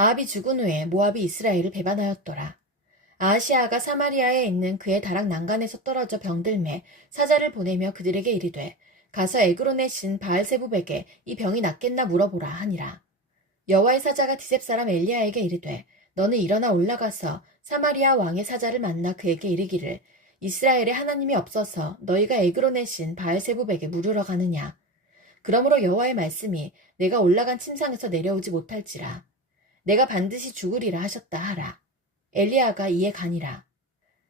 아합이 죽은 후에 모압이 이스라엘을 배반하였더라. 아하시아가 사마리아에 있는 그의 다락 난간에서 떨어져 병들매 사자를 보내며 그들에게 이르되 가서 에그론의 신 바알세붑에게 이 병이 낫겠나 물어보라 하니라. 여호와의 사자가 디셉 사람 엘리야에게 이르되 너는 일어나 올라가서 사마리아 왕의 사자를 만나 그에게 이르기를 이스라엘에 하나님이 없어서 너희가 에그론의 신 바알세붑에게 물으러 가느냐. 그러므로 여호와의 말씀이 내가 올라간 침상에서 내려오지 못할지라. 내가 반드시 죽으리라 하셨다 하라. 엘리야가 이에 가니라.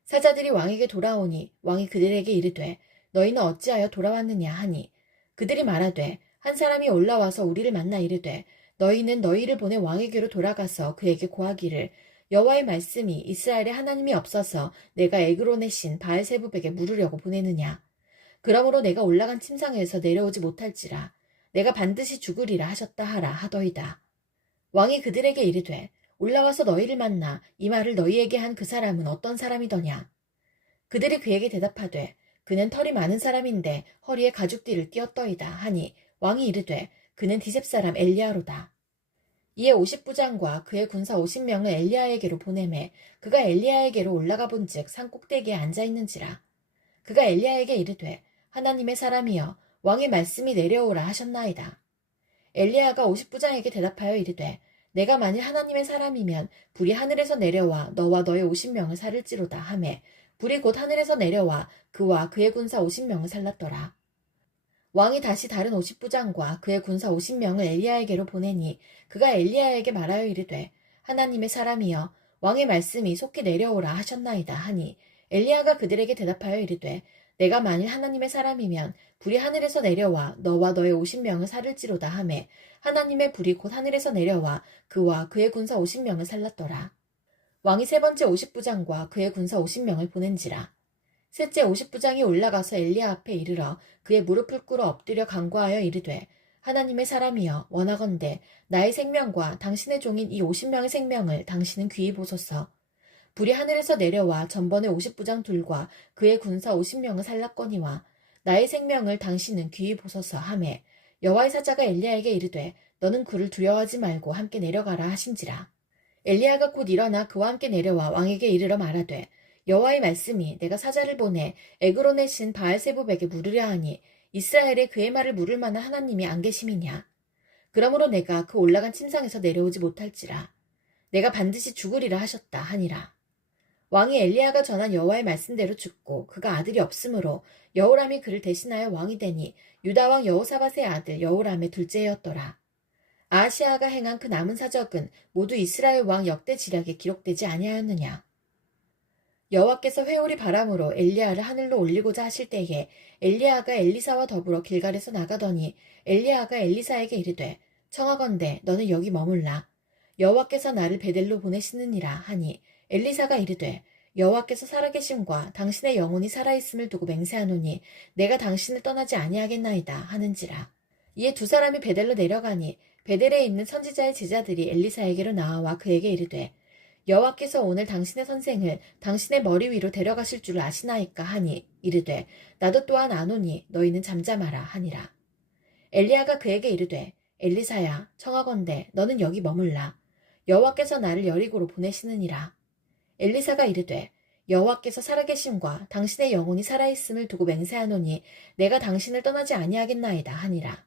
사자들이 왕에게 돌아오니 왕이 그들에게 이르되 너희는 어찌하여 돌아왔느냐 하니 그들이 말하되 한 사람이 올라와서 우리를 만나 이르되 너희는 너희를 보내 왕에게로 돌아가서 그에게 고하기를 여호와의 말씀이 이스라엘에 하나님이 없어서 내가 에그론의 신 바알세붑에게 물으려고 보내느냐. 그러므로 내가 올라간 침상에서 내려오지 못할지라. 내가 반드시 죽으리라 하셨다 하라 하더이다. 왕이 그들에게 이르되 올라와서 너희를 만나 이 말을 너희에게 한 그 사람은 어떤 사람이더냐. 그들이 그에게 대답하되 그는 털이 많은 사람인데 허리에 가죽띠를 띄었더이다 하니 왕이 이르되 그는 디셉 사람 엘리야로다. 이에 50부장과 그의 군사 50명을 엘리야에게로 보내매 그가 엘리야에게로 올라가 본즉 산 꼭대기에 앉아 있는지라. 그가 엘리야에게 이르되 하나님의 사람이여 왕의 말씀이 내려오라 하셨나이다. 엘리야가 50부장에게 대답하여 이르되 내가 만일 하나님의 사람이면 불이 하늘에서 내려와 너와 너의 50명을 살을지로다 하매 불이 곧 하늘에서 내려와 그와 그의 군사 50명을 살랐더라. 왕이 다시 다른 50부장과 그의 군사 50명을 엘리야에게로 보내니 그가 엘리야에게 말하여 이르되 하나님의 사람이여 왕의 말씀이 속히 내려오라 하셨나이다 하니 엘리야가 그들에게 대답하여 이르되 내가 만일 하나님의 사람이면 불이 하늘에서 내려와 너와 너의 50명을 살을지로다 하매 하나님의 불이 곧 하늘에서 내려와 그와 그의 군사 50명을 살랐더라. 왕이 세 번째 50부장과 그의 군사 50명을 보낸지라. 셋째 50부장이 올라가서 엘리야 앞에 이르러 그의 무릎을 꿇어 엎드려 간구하여 이르되 하나님의 사람이여 원하건대 나의 생명과 당신의 종인 이 50명의 생명을 당신은 귀히 보소서. 불이 하늘에서 내려와 전번에 50부장 둘과 그의 군사 50명을 살랐거니와 나의 생명을 당신은 귀히 보소서 하매 여호와의 사자가 엘리야에게 이르되 너는 그를 두려워하지 말고 함께 내려가라 하신지라. 엘리야가 곧 일어나 그와 함께 내려와 왕에게 이르러 말하되 여호와의 말씀이 내가 사자를 보내 에그론의 신 바알세붑에게 물으려 하니 이스라엘에 그의 말을 물을 만한 하나님이 안 계심이냐. 그러므로 내가 그 올라간 침상에서 내려오지 못할지라. 내가 반드시 죽으리라 하셨다 하니라. 왕이 엘리야가 전한 여호와의 말씀대로 죽고 그가 아들이 없으므로 여호람이 그를 대신하여 왕이 되니 유다 왕 여호사밧의 아들 여호람의 둘째였더라. 아하시아가 행한 그 남은 사적은 모두 이스라엘 왕 역대 지략에 기록되지 아니하였느냐. 여호와께서 회오리 바람으로 엘리야를 하늘로 올리고자 하실 때에 엘리야가 엘리사와 더불어 길갈에서 나가더니 엘리야가 엘리사에게 이르되 청하건대 너는 여기 머물라. 여호와께서 나를 베델로 보내시느니라 하니 엘리사가 이르되 여호와께서 살아계심과 당신의 영혼이 살아있음을 두고 맹세하노니 내가 당신을 떠나지 아니하겠나이다 하는지라. 이에 두 사람이 베델로 내려가니 베델에 있는 선지자의 제자들이 엘리사에게로 나와 그에게 이르되 여호와께서 오늘 당신의 선생을 당신의 머리 위로 데려가실 줄 아시나이까 하니 이르되 나도 또한 아노니 너희는 잠잠하라 하니라. 엘리야가 그에게 이르되 엘리사야 청하건대 너는 여기 머물라. 여호와께서 나를 여리고로 보내시느니라. 엘리사가 이르되 여호와께서 살아계심과 당신의 영혼이 살아있음을 두고 맹세하노니 내가 당신을 떠나지 아니하겠나이다 하니라.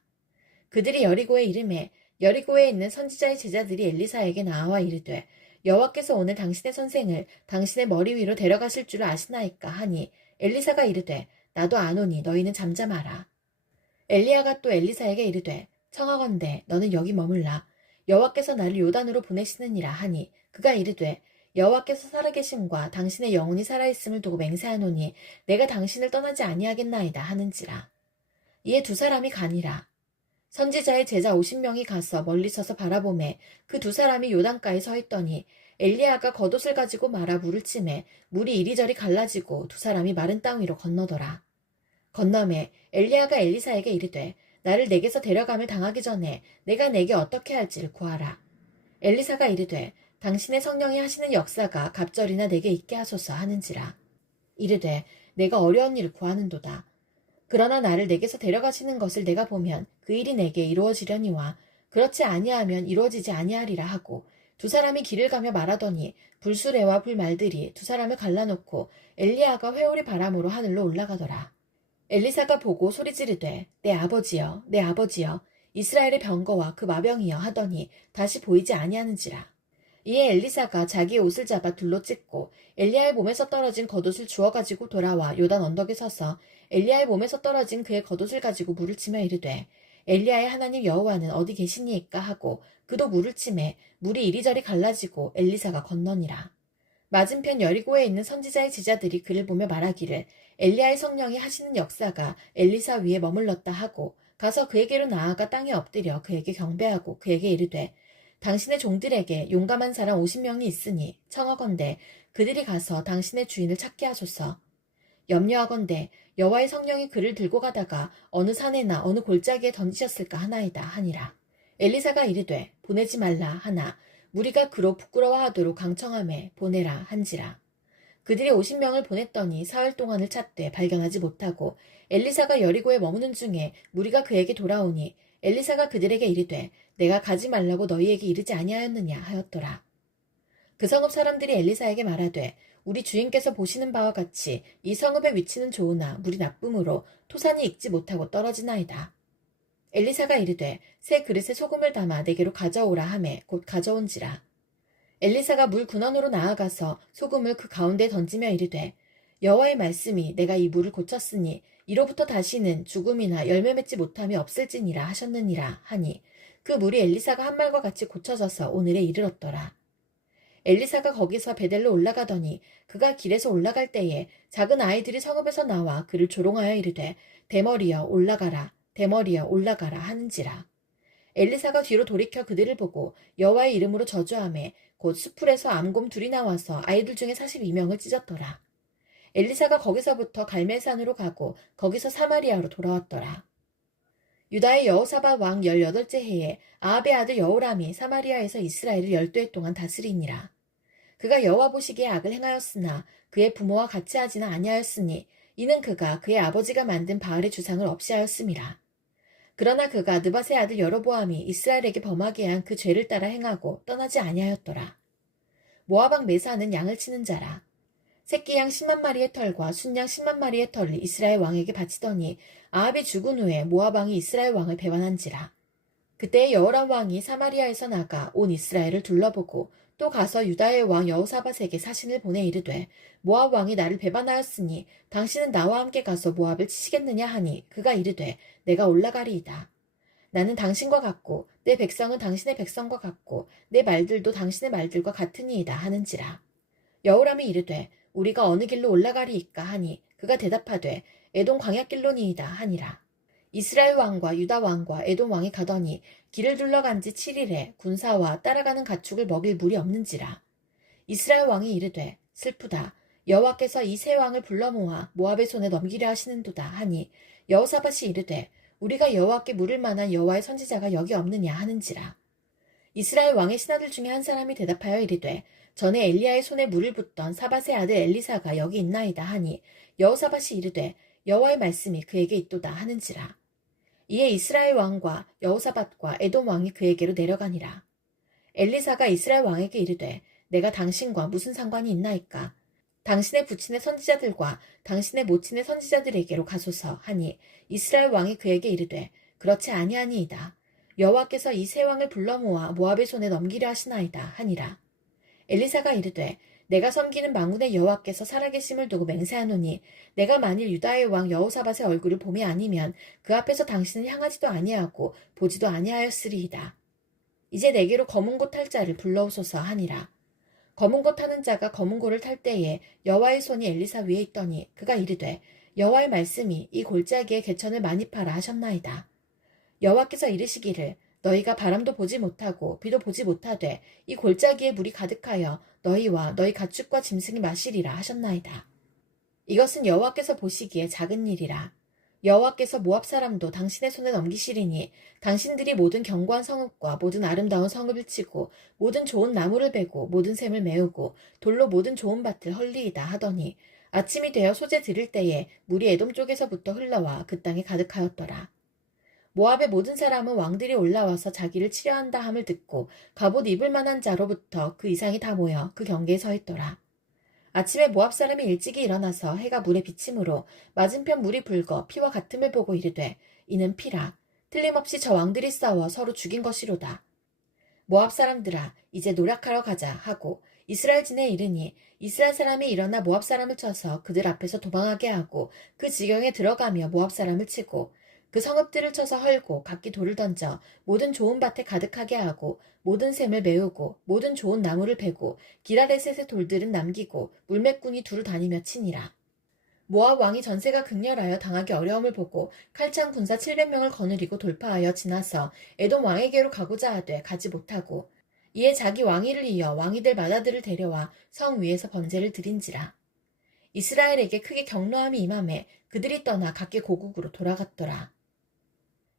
그들이 여리고에 이르매 여리고에 있는 선지자의 제자들이 엘리사에게 나와 이르되 여호와께서 오늘 당신의 선생을 당신의 머리 위로 데려가실 줄 아시나이까 하니 엘리사가 이르되 나도 아노니 너희는 잠잠하라. 엘리야가 또 엘리사에게 이르되 청하건대 너는 여기 머물라. 여호와께서 나를 요단으로 보내시느니라 하니 그가 이르되 여호와께서 살아계심과 당신의 영혼이 살아있음을 두고 맹세하노니 내가 당신을 떠나지 아니하겠나이다 하는지라. 이에 두 사람이 가니라. 선지자의 제자 50명이 가서 멀리 서서 바라보매 그 두 사람이 요단가에 서 있더니 엘리야가 겉옷을 가지고 말아 물을 치매 물이 이리저리 갈라지고 두 사람이 마른 땅 위로 건너더라. 건너매 엘리야가 엘리사에게 이르되 나를 내게서 데려감을 당하기 전에 내가 내게 어떻게 할지를 구하라. 엘리사가 이르되 당신의 성령이 하시는 역사가 갑절이나 내게 있게 하소서 하는지라. 이르되 내가 어려운 일을 구하는도다. 그러나 나를 내게서 데려가시는 것을 내가 보면 그 일이 내게 이루어지려니와 그렇지 아니하면 이루어지지 아니하리라 하고 두 사람이 길을 가며 말하더니 불수레와 불말들이 두 사람을 갈라놓고 엘리야가 회오리 바람으로 하늘로 올라가더라. 엘리사가 보고 소리 지르되 내 아버지여 내 아버지여 이스라엘의 병거와 그 마병이여 하더니 다시 보이지 아니하는지라. 이에 엘리사가 자기의 옷을 잡아 둘로 찢고 엘리야의 몸에서 떨어진 겉옷을 주워가지고 돌아와 요단 언덕에 서서 엘리야의 몸에서 떨어진 그의 겉옷을 가지고 물을 치며 이르되 엘리야의 하나님 여호와는 어디 계시니이까 하고 그도 물을 치매 물이 이리저리 갈라지고 엘리사가 건너니라. 맞은편 여리고에 있는 선지자의 제자들이 그를 보며 말하기를 엘리야의 성령이 하시는 역사가 엘리사 위에 머물렀다 하고 가서 그에게로 나아가 땅에 엎드려 그에게 경배하고 그에게 이르되 당신의 종들에게 용감한 사람 50명이 있으니 청하건대 그들이 가서 당신의 주인을 찾게 하소서. 염려하건대 여호와의 성령이 그를 들고 가다가 어느 산에나 어느 골짜기에 던지셨을까 하나이다 하니라. 엘리사가 이르되 보내지 말라 하나 무리가 그로 부끄러워하도록 강청함에 보내라 한지라. 그들이 50명을 보냈더니 사흘 동안을 찾되 발견하지 못하고 엘리사가 여리고에 머무는 중에 무리가 그에게 돌아오니 엘리사가 그들에게 이르되 내가 가지 말라고 너희에게 이르지 아니하였느냐 하였더라. 그 성읍 사람들이 엘리사에게 말하되 우리 주인께서 보시는 바와 같이 이 성읍의 위치는 좋으나 물이 나쁨으로 토산이 익지 못하고 떨어지나이다. 엘리사가 이르되 새 그릇에 소금을 담아 내게로 가져오라 하매 곧 가져온지라. 엘리사가 물 근원으로 나아가서 소금을 그 가운데에 던지며 이르되 여호와의 말씀이 내가 이 물을 고쳤으니 이로부터 다시는 죽음이나 열매 맺지 못함이 없을지니라 하셨느니라 하니 그 물이 엘리사가 한 말과 같이 고쳐져서 오늘에 이르렀더라. 엘리사가 거기서 베델로 올라가더니 그가 길에서 올라갈 때에 작은 아이들이 성읍에서 나와 그를 조롱하여 이르되 대머리여 올라가라 대머리여 올라가라 하는지라. 엘리사가 뒤로 돌이켜 그들을 보고 여호와의 이름으로 저주하매 곧 수풀에서 암곰 둘이 나와서 아이들 중에 42명을 찢었더라. 엘리사가 거기서부터 갈멜산으로 가고 거기서 사마리아로 돌아왔더라. 유다의 여호사밧 왕 18째 해에 아합의 아들 여호람이 사마리아에서 이스라엘을 12해 동안 다스리니라. 그가 여호와 보시기에 악을 행하였으나 그의 부모와 같이 하지는 아니하였으니 이는 그가 그의 아버지가 만든 바알의 주상을 없이 하였음이라. 그러나 그가 느밧의 아들 여로보암이 이스라엘에게 범하게 한 그 죄를 따라 행하고 떠나지 아니하였더라. 모압 왕 메사는 양을 치는 자라. 새끼 양 10만 마리의 털과 순양 10만 마리의 털을 이스라엘 왕에게 바치더니 아합이 죽은 후에 모압 왕이 이스라엘 왕을 배반한지라. 그때 여호람 왕이 사마리아에서 나가 온 이스라엘을 둘러보고 또 가서 유다의 왕 여호사밧에게 사신을 보내 이르되 모압 왕이 나를 배반하였으니 당신은 나와 함께 가서 모압을 치시겠느냐 하니 그가 이르되 내가 올라가리이다. 나는 당신과 같고 내 백성은 당신의 백성과 같고 내 말들도 당신의 말들과 같으니이다 하는지라. 여호람이 이르되 우리가 어느 길로 올라가리이까 하니 그가 대답하되 에돔 광야길로니이다 하니라. 이스라엘 왕과 유다 왕과 에돔 왕이 가더니 길을 둘러간 지 7일에 군사와 따라가는 가축을 먹일 물이 없는지라. 이스라엘 왕이 이르되 슬프다. 여호와께서 이 세 왕을 불러 모아 모압의 손에 넘기려 하시는도다 하니 여호사밧이 이르되 우리가 여호와께 물을 만한 여호와의 선지자가 여기 없느냐 하는지라. 이스라엘 왕의 신하들 중에 한 사람이 대답하여 이르되 전에 엘리야의 손에 물을 붓던 사밧의 아들 엘리사가 여기 있나이다 하니 여호사밧이 이르되 여호와의 말씀이 그에게 있도다 하는지라. 이에 이스라엘 왕과 여호사밧과 에돔 왕이 그에게로 내려가니라. 엘리사가 이스라엘 왕에게 이르되 내가 당신과 무슨 상관이 있나이까? 당신의 부친의 선지자들과 당신의 모친의 선지자들에게로 가소서 하니 이스라엘 왕이 그에게 이르되 그렇지 아니하니이다. 여호와께서 이 세 왕을 불러 모아 모압의 손에 넘기려 하시나이다 하니라. 엘리사가 이르되 내가 섬기는 만군의 여호와께서 살아계심을 두고 맹세하노니 내가 만일 유다의 왕 여호사밧의 얼굴을 봄이 아니면 그 앞에서 당신을 향하지도 아니하고 보지도 아니하였으리이다. 이제 내게로 검은 고 탈 자를 불러오소서 하니라. 검은 고 타는 자가 검은 고를 탈 때에 여호와의 손이 엘리사 위에 있더니 그가 이르되 여호와의 말씀이 이 골짜기에 개천을 많이 팔아 하셨나이다. 여호와께서 이르시기를 너희가 바람도 보지 못하고 비도 보지 못하되 이 골짜기에 물이 가득하여 너희와 너희 가축과 짐승이 마시리라 하셨나이다. 이것은 여호와께서 보시기에 작은 일이라. 여호와께서 모압 사람도 당신의 손에 넘기시리니 당신들이 모든 견고한 성읍과 모든 아름다운 성읍을 치고 모든 좋은 나무를 베고 모든 샘을 메우고 돌로 모든 좋은 밭을 헐리이다 하더니 아침이 되어 소재 들을 때에 물이 에돔 쪽에서부터 흘러와 그 땅에 가득하였더라. 모압의 모든 사람은 왕들이 올라와서 자기를 치려한다 함을 듣고 갑옷 입을 만한 자로부터 그 이상이 다 모여 그 경계에 서 있더라. 아침에 모압 사람이 일찍이 일어나서 해가 물에 비침으로 맞은편 물이 붉어 피와 같음을 보고 이르되 이는 피라. 틀림없이 저 왕들이 싸워 서로 죽인 것이로다. 모압 사람들아 이제 노력하러 가자 하고 이스라엘 진에 이르니 이스라엘 사람이 일어나 모압 사람을 쳐서 그들 앞에서 도망하게 하고 그 지경에 들어가며 모압 사람을 치고 그 성읍들을 쳐서 헐고 각기 돌을 던져 모든 좋은 밭에 가득하게 하고 모든 샘을 메우고 모든 좋은 나무를 베고 기라레셋의 돌들은 남기고 물매꾼이 두루 다니며 치니라. 모압 왕이 전세가 극렬하여 당하기 어려움을 보고 칼창 군사 700명을 거느리고 돌파하여 지나서 에돔 왕에게로 가고자 하되 가지 못하고 이에 자기 왕위를 이어 왕이들 마다들을 데려와 성 위에서 번제를 드린지라. 이스라엘에게 크게 경노함이 임하매 그들이 떠나 각기 고국으로 돌아갔더라.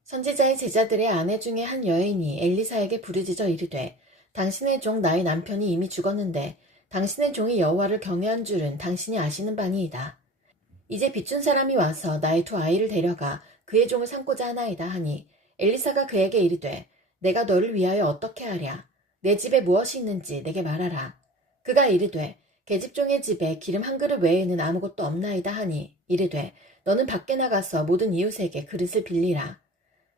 선지자의 제자들의 아내 중에 한 여인이 엘리사에게 부르짖어 이르되 당신의 종 나의 남편이 이미 죽었는데 당신의 종이 여호와를 경외한 줄은 당신이 아시는 바니이다. 이제 비춘 사람이 와서 나의 두 아이를 데려가 그의 종을 삼고자 하나이다 하니 엘리사가 그에게 이르되 내가 너를 위하여 어떻게 하랴. 내 집에 무엇이 있는지 내게 말하라. 그가 이르되 계집종의 집에 기름 한 그릇 외에는 아무것도 없나이다 하니 이르되 너는 밖에 나가서 모든 이웃에게 그릇을 빌리라.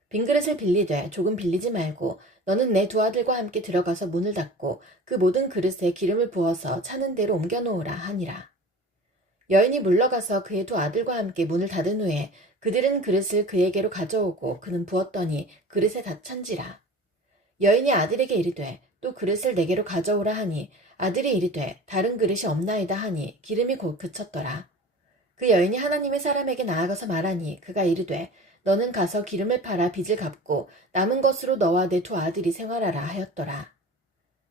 빈 그릇을 빌리되 조금 빌리지 말고 너는 내 두 아들과 함께 들어가서 문을 닫고 그 모든 그릇에 기름을 부어서 차는 대로 옮겨 놓으라 하니라. 여인이 물러가서 그의 두 아들과 함께 문을 닫은 후에 그들은 그릇을 그에게로 가져오고 그는 부었더니 그릇에 다 찬지라. 여인이 아들에게 이르되 또 그릇을 내게로 가져오라 하니 아들이 이르되 다른 그릇이 없나이다 하니 기름이 곧 그쳤더라. 그 여인이 하나님의 사람에게 나아가서 말하니 그가 이르되 너는 가서 기름을 팔아 빚을 갚고 남은 것으로 너와 내 두 아들이 생활하라 하였더라.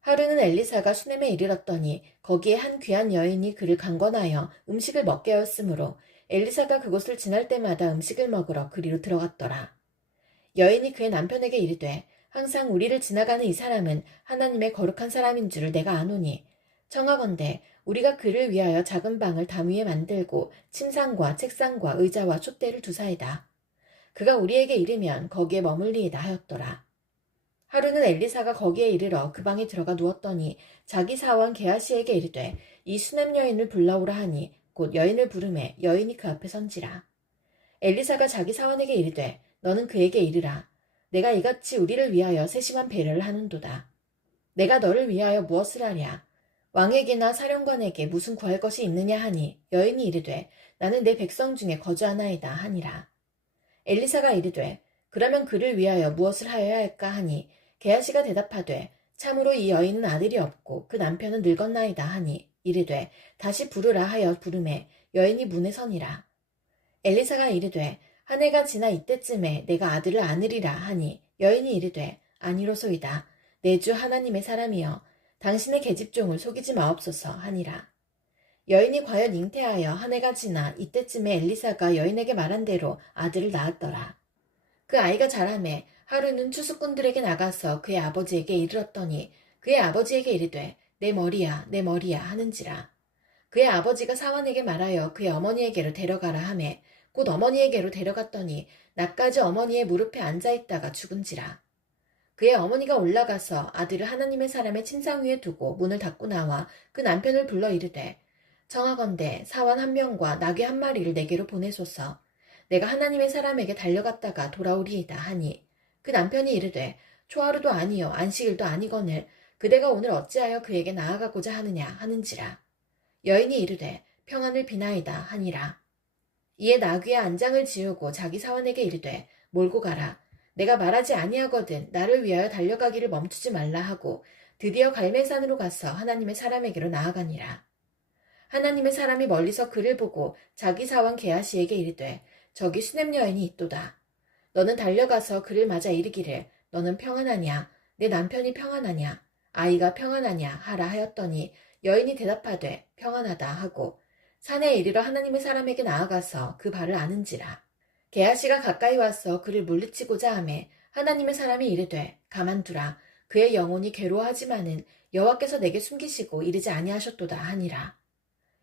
하루는 엘리사가 수넴에 이르렀더니 거기에 한 귀한 여인이 그를 강권하여 음식을 먹게 하였으므로 엘리사가 그곳을 지날 때마다 음식을 먹으러 그리로 들어갔더라. 여인이 그의 남편에게 이르되 항상 우리를 지나가는 이 사람은 하나님의 거룩한 사람인 줄을 내가 아노니 청하건대 우리가 그를 위하여 작은 방을 담 위에 만들고 침상과 책상과 의자와 촛대를 두사이다. 그가 우리에게 이르면 거기에 머물리이다 하였더라. 하루는 엘리사가 거기에 이르러 그 방에 들어가 누웠더니 자기 사원 게하시에게 이르되 이 수넴 여인을 불러오라 하니 곧 여인을 부르매 여인이 그 앞에 선지라. 엘리사가 자기 사원에게 이르되 너는 그에게 이르라. 내가 이같이 우리를 위하여 세심한 배려를 하는도다. 내가 너를 위하여 무엇을 하랴. 왕에게나 사령관에게 무슨 구할 것이 있느냐 하니 여인이 이르되 나는 내 백성 중에 거주하나이다 하니라. 엘리사가 이르되 그러면 그를 위하여 무엇을 하여야 할까 하니 게하시가 대답하되 참으로 이 여인은 아들이 없고 그 남편은 늙었나이다 하니 이르되 다시 부르라 하여 부르매 여인이 문에 서니라. 엘리사가 이르되 한 해가 지나 이때쯤에 내가 아들을 안으리라 하니 여인이 이르되 아니로소이다. 내 주 하나님의 사람이여 당신의 계집종을 속이지 마옵소서 하니라. 여인이 과연 잉태하여 한 해가 지나 이때쯤에 엘리사가 여인에게 말한 대로 아들을 낳았더라. 그 아이가 자라매 하루는 추수꾼들에게 나가서 그의 아버지에게 이르렀더니 그의 아버지에게 이르되 내 머리야 내 머리야 하는지라. 그의 아버지가 사환에게 말하여 그의 어머니에게로 데려가라 하매 곧 어머니에게로 데려갔더니 낮까지 어머니의 무릎에 앉아있다가 죽은지라. 그의 어머니가 올라가서 아들을 하나님의 사람의 침상 위에 두고 문을 닫고 나와 그 남편을 불러 이르되 청하건대 사환 한 명과 나귀 한 마리를 내게로 보내소서. 내가 하나님의 사람에게 달려갔다가 돌아오리이다 하니 그 남편이 이르되 초하루도 아니요 안식일도 아니거늘 그대가 오늘 어찌하여 그에게 나아가고자 하느냐 하는지라. 여인이 이르되 평안을 비나이다 하니라. 이에 나귀의 안장을 지우고 자기 사원에게 이르되 몰고 가라. 내가 말하지 아니하거든 나를 위하여 달려가기를 멈추지 말라 하고 드디어 갈멜산으로 가서 하나님의 사람에게로 나아가니라. 하나님의 사람이 멀리서 그를 보고 자기 사원 게하시에게 이르되 저기 수넴 여인이 있도다. 너는 달려가서 그를 맞아 이르기를 너는 평안하냐 내 남편이 평안하냐 아이가 평안하냐 하라 하였더니 여인이 대답하되 평안하다 하고 산에 이르러 하나님의 사람에게 나아가서 그 발을 아는지라. 게하시가 가까이 와서 그를 물리치고자 하매 하나님의 사람이 이르되 가만두라. 그의 영혼이 괴로워하지만은 여호와께서 내게 숨기시고 이르지 아니하셨도다 하니라.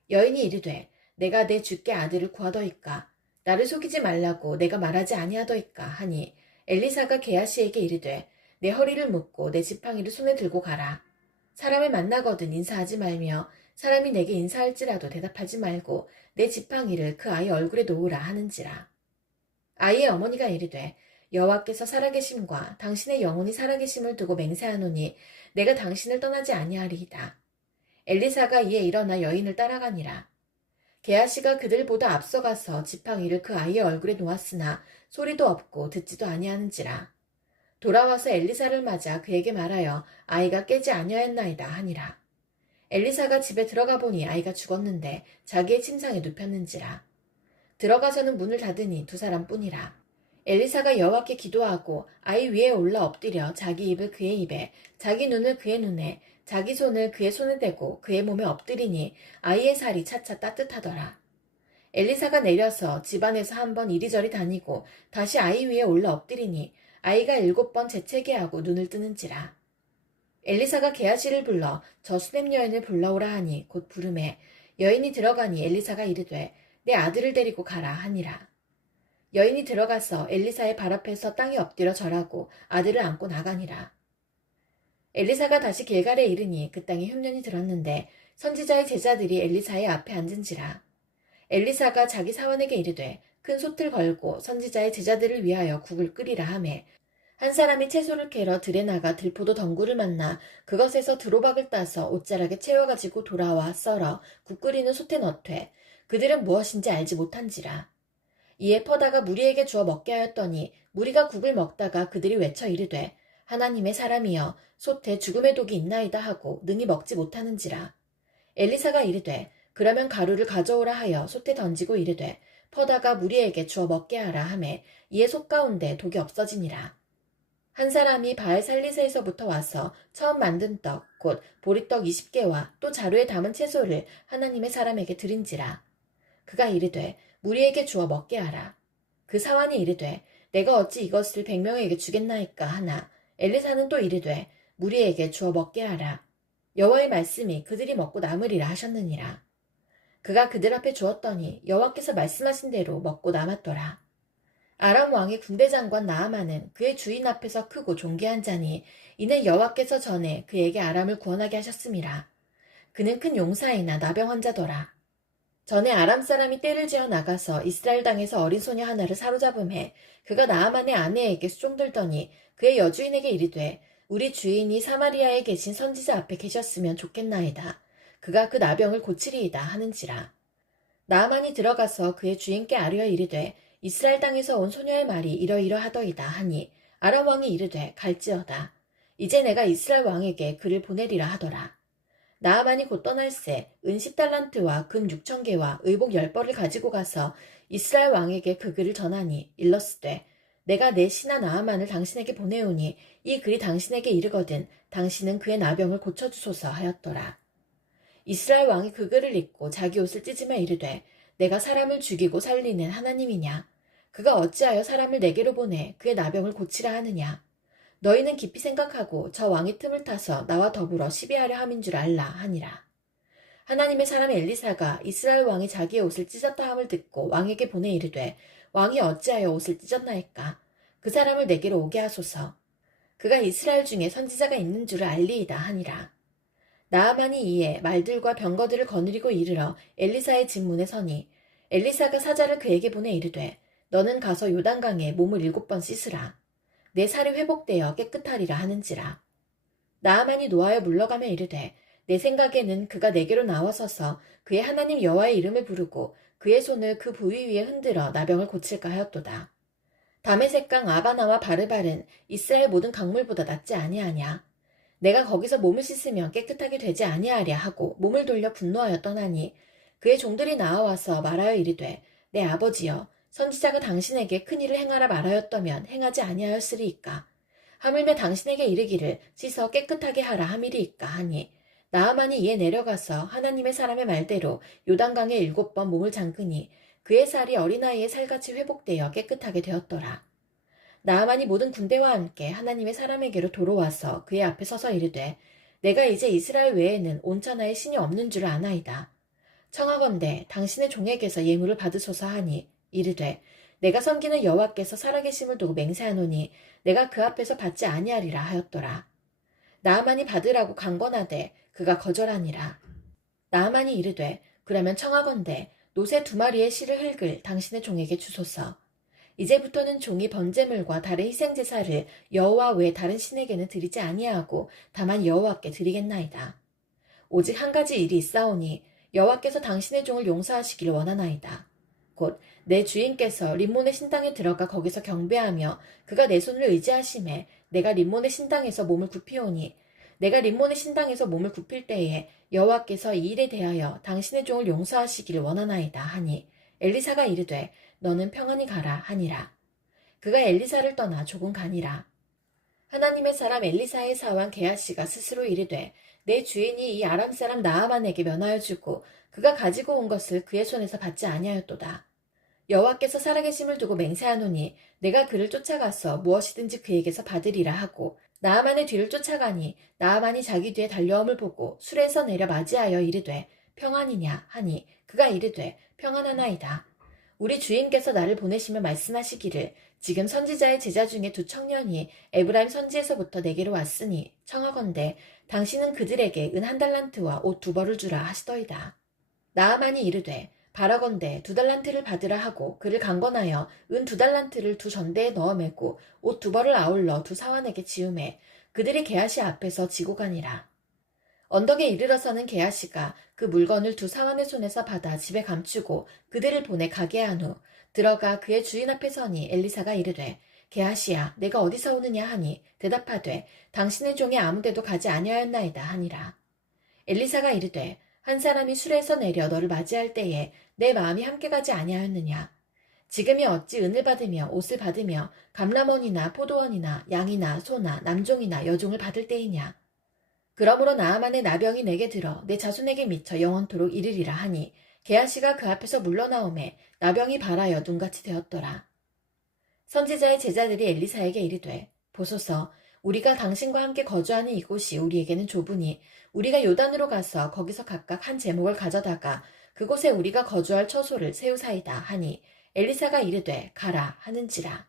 여인이 이르되 내가 내 주께 아들을 구하더이까 나를 속이지 말라고 내가 말하지 아니하더이까 하니 엘리사가 게하시에게 이르되 내 허리를 묶고 내 지팡이를 손에 들고 가라. 사람을 만나거든 인사하지 말며 사람이 내게 인사할지라도 대답하지 말고 내 지팡이를 그 아이 얼굴에 놓으라 하는지라. 아이의 어머니가 이르되 여호와께서 살아계심과 당신의 영혼이 살아계심을 두고 맹세하노니 내가 당신을 떠나지 아니하리이다. 엘리사가 이에 일어나 여인을 따라가니라. 게하시가 그들보다 앞서가서 지팡이를 그 아이의 얼굴에 놓았으나 소리도 없고 듣지도 아니하는지라. 돌아와서 엘리사를 맞아 그에게 말하여 아이가 깨지 아니하였나이다 하니라. 엘리사가 집에 들어가 보니 아이가 죽었는데 자기의 침상에 눕혔는지라. 들어가서는 문을 닫으니 두 사람뿐이라. 엘리사가 여호와께 기도하고 아이 위에 올라 엎드려 자기 입을 그의 입에, 자기 눈을 그의 눈에, 자기 손을 그의 손에 대고 그의 몸에 엎드리니 아이의 살이 차차 따뜻하더라. 엘리사가 내려서 집안에서 한번 이리저리 다니고 다시 아이 위에 올라 엎드리니 아이가 7번 재채기 하고 눈을 뜨는지라. 엘리사가 게하시를 불러 저 수냄 여인을 불러오라 하니 곧 부르매 여인이 들어가니 엘리사가 이르되 내 아들을 데리고 가라 하니라. 여인이 들어가서 엘리사의 발 앞에서 땅에 엎드려 절하고 아들을 안고 나가니라. 엘리사가 다시 길갈에 이르니 그 땅에 흉년이 들었는데 선지자의 제자들이 엘리사의 앞에 앉은지라. 엘리사가 자기 사원에게 이르되 큰 솥을 걸고 선지자의 제자들을 위하여 국을 끓이라 하매 한 사람이 채소를 캐러 들에 나가 들포도 덩굴을 만나 그것에서 두로박을 따서 옷자락에 채워가지고 돌아와 썰어 국 끓이는 솥에 넣되 그들은 무엇인지 알지 못한지라. 이에 퍼다가 무리에게 주어 먹게 하였더니 무리가 국을 먹다가 그들이 외쳐 이르되 하나님의 사람이여 솥에 죽음의 독이 있나이다 하고 능히 먹지 못하는지라. 엘리사가 이르되 그러면 가루를 가져오라 하여 솥에 던지고 이르되 퍼다가 무리에게 주어 먹게 하라 하매 이에 솥 가운데 독이 없어지니라. 한 사람이 바알 살리세에서부터 와서 처음 만든 떡, 곧 보리떡 20개와 또 자루에 담은 채소를 하나님의 사람에게 드린지라. 그가 이르되 무리에게 주어 먹게 하라. 그 사환이 이르되 내가 어찌 이것을 100명에게 주겠나이까 하나 엘리사는 또 이르되 무리에게 주어 먹게 하라. 여호와의 말씀이 그들이 먹고 남으리라 하셨느니라. 그가 그들 앞에 주었더니 여호와께서 말씀하신 대로 먹고 남았더라. 아람 왕의 군대 장관 나아만은 그의 주인 앞에서 크고 존귀한 자니 이는 여호와께서 전에 그에게 아람을 구원하게 하셨음이라. 그는 큰 용사이나 나병 환자더라. 전에 아람 사람이 떼를 지어 나가서 이스라엘 땅에서 어린 소녀 하나를 사로잡음해 그가 나아만의 아내에게 수종들더니 그의 여주인에게 이르되 우리 주인이 사마리아에 계신 선지자 앞에 계셨으면 좋겠나이다. 그가 그 나병을 고치리이다 하는지라. 나아만이 들어가서 그의 주인께 아뢰어 이르되 이스라엘 땅에서 온 소녀의 말이 이러이러하더이다 하니 아람 왕이 이르되 갈지어다. 이제 내가 이스라엘 왕에게 그를 보내리라 하더라. 나아만이 곧 떠날새 은 10달란트와 금 6,000개와 의복 10벌을 가지고 가서 이스라엘 왕에게 그 글을 전하니 일렀으되 내가 내 신하 나아만을 당신에게 보내오니 이 글이 당신에게 이르거든 당신은 그의 나병을 고쳐주소서 하였더라. 이스라엘 왕이 그 글을 읽고 자기 옷을 찢으며 이르되 내가 사람을 죽이고 살리는 하나님이냐? 그가 어찌하여 사람을 내게로 보내 그의 나병을 고치라 하느냐? 너희는 깊이 생각하고 저 왕의 틈을 타서 나와 더불어 시비하려 함인 줄 알라 하니라. 하나님의 사람 엘리사가 이스라엘 왕이 자기의 옷을 찢었다 함을 듣고 왕에게 보내 이르되 왕이 어찌하여 옷을 찢었나이까? 그 사람을 내게로 오게 하소서. 그가 이스라엘 중에 선지자가 있는 줄을 알리이다 하니라. 나아만이 이에 말들과 병거들을 거느리고 이르러 엘리사의 집 문에 서니 엘리사가 사자를 그에게 보내 이르되 너는 가서 요단강에 몸을 7번 씻으라. 내 살이 회복되어 깨끗하리라 하는지라. 나아만이 노하여 물러가며 이르되 내 생각에는 그가 내게로 나와서서 그의 하나님 여호와의 이름을 부르고 그의 손을 그 부위 위에 흔들어 나병을 고칠까 하였도다. 다메섹강 아바나와 바르발은 이스라엘 모든 강물보다 낫지 아니하냐. 내가 거기서 몸을 씻으면 깨끗하게 되지 아니하랴 하고 몸을 돌려 분노하여 떠나니 그의 종들이 나와와서 말하여 이르되 내 아버지여 선지자가 당신에게 큰일을 행하라 말하였다면 행하지 아니하였으리이까. 하물며 당신에게 이르기를 씻어 깨끗하게 하라 함이리이까 하니 나아만이 이에 내려가서 하나님의 사람의 말대로 요단강에 7번 몸을 잠그니 그의 살이 어린아이의 살같이 회복되어 깨끗하게 되었더라. 나아만이 모든 군대와 함께 하나님의 사람에게로 돌아와서 그의 앞에 서서 이르되 내가 이제 이스라엘 외에는 온천하에 신이 없는 줄 아나이다. 청하건대 당신의 종에게서 예물을 받으소서 하니 이르되 내가 섬기는 여호와께서 살아계심을 두고 맹세하노니 내가 그 앞에서 받지 아니하리라 하였더라. 나아만이 받으라고 강권하되 그가 거절하니라. 나아만이 이르되 그러면 청하건대 노새 2마리의 실을 흙을 당신의 종에게 주소서. 이제부터는 종이 번제물과 다른 희생제사를 여호와 외 다른 신에게는 드리지 아니하고 다만 여호와께 드리겠나이다. 오직 한 가지 일이 있사오니 여호와께서 당신의 종을 용서하시기를 원하나이다. 곧 내 주인께서 림몬의 신당에 들어가 거기서 경배하며 그가 내 손을 의지하심에 내가 림몬의 신당에서 몸을 굽히오니 내가 림몬의 신당에서 몸을 굽힐 때에 여호와께서 이 일에 대하여 당신의 종을 용서하시기를 원하나이다 하니 엘리사가 이르되 너는 평안히 가라 하니라. 그가 엘리사를 떠나 조금 가니라. 하나님의 사람 엘리사의 사환 게하시가 스스로 이르되 내 주인이 이 아람 사람 나아만에게 면하여 주고 그가 가지고 온 것을 그의 손에서 받지 아니하였도다. 여호와께서 살아계심을 두고 맹세하노니 내가 그를 쫓아가서 무엇이든지 그에게서 받으리라 하고 나아만의 뒤를 쫓아가니 나아만이 자기 뒤에 달려옴을 보고 술에서 내려 맞이하여 이르되 평안이냐 하니 그가 이르되 평안하나이다. 우리 주인께서 나를 보내시며 말씀하시기를 지금 선지자의 제자 중에 2 청년이 에브라임 선지에서부터 내게로 왔으니 청하건대 당신은 그들에게 은 1달란트와 옷 2벌을 주라 하시더이다. 나아만이 이르되 바라건대 2달란트를 받으라 하고 그를 강권하여 은 2달란트를 2 전대에 넣어 매고 옷 2벌을 아울러 2 사환에게 지우매 그들이 게하시 앞에서 지고 가니라. 언덕에 이르러서는 게하시가 그 물건을 2 사환의 손에서 받아 집에 감추고 그들을 보내 가게 한 후 들어가 그의 주인 앞에 서니 엘리사가 이르되 게하시야 내가 어디서 오느냐 하니 대답하되 당신의 종이 아무데도 가지 아니하였나이다 하니라. 엘리사가 이르되 한 사람이 술에서 내려 너를 맞이할 때에 내 마음이 함께 가지 아니하였느냐. 지금이 어찌 은을 받으며 옷을 받으며 감람원이나 포도원이나 양이나 소나 남종이나 여종을 받을 때이냐. 그러므로 나아만의 나병이 내게 들어 내 자손에게 미쳐 영원토록 이르리라 하니 게하시가 그 앞에서 물러나오매 나병이 발하여 눈같이 되었더라. 선지자의 제자들이 엘리사에게 이르되 보소서 우리가 당신과 함께 거주하는 이곳이 우리에게는 좁으니 우리가 요단으로 가서 거기서 각각 한 제목을 가져다가 그곳에 우리가 거주할 처소를 세우사이다 하니 엘리사가 이르되 가라 하는지라.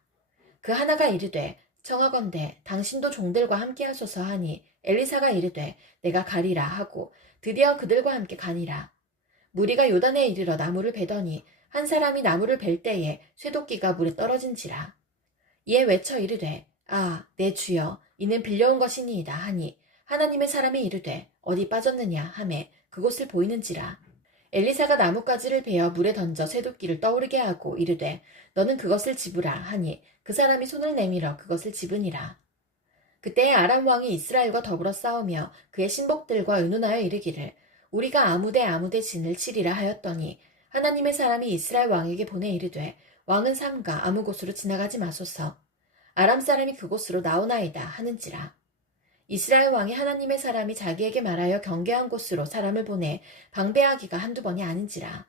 그 하나가 이르되 청하건대 당신도 종들과 함께 하소서 하니 엘리사가 이르되 내가 가리라 하고 드디어 그들과 함께 가니라. 무리가 요단에 이르러 나무를 베더니 한 사람이 나무를 벨 때에 쇠도끼가 물에 떨어진지라. 이에 외쳐 이르되 아 내 주여 이는 빌려온 것이니이다 하니 하나님의 사람이 이르되 어디 빠졌느냐 하매 그곳을 보이는지라. 엘리사가 나뭇가지를 베어 물에 던져 쇠도끼를 떠오르게 하고 이르되 너는 그것을 집으라 하니 그 사람이 손을 내밀어 그것을 집으니라. 그때에 아람 왕이 이스라엘과 더불어 싸우며 그의 신복들과 의논하여 이르기를 우리가 아무데 진을 치리라 하였더니 하나님의 사람이 이스라엘 왕에게 보내 이르되 왕은 삼가 아무 곳으로 지나가지 마소서. 아람 사람이 그곳으로 나오나이다 하는지라. 이스라엘 왕이 하나님의 사람이 자기에게 말하여 경계한 곳으로 사람을 보내 방배하기가 1-2번이 아닌지라.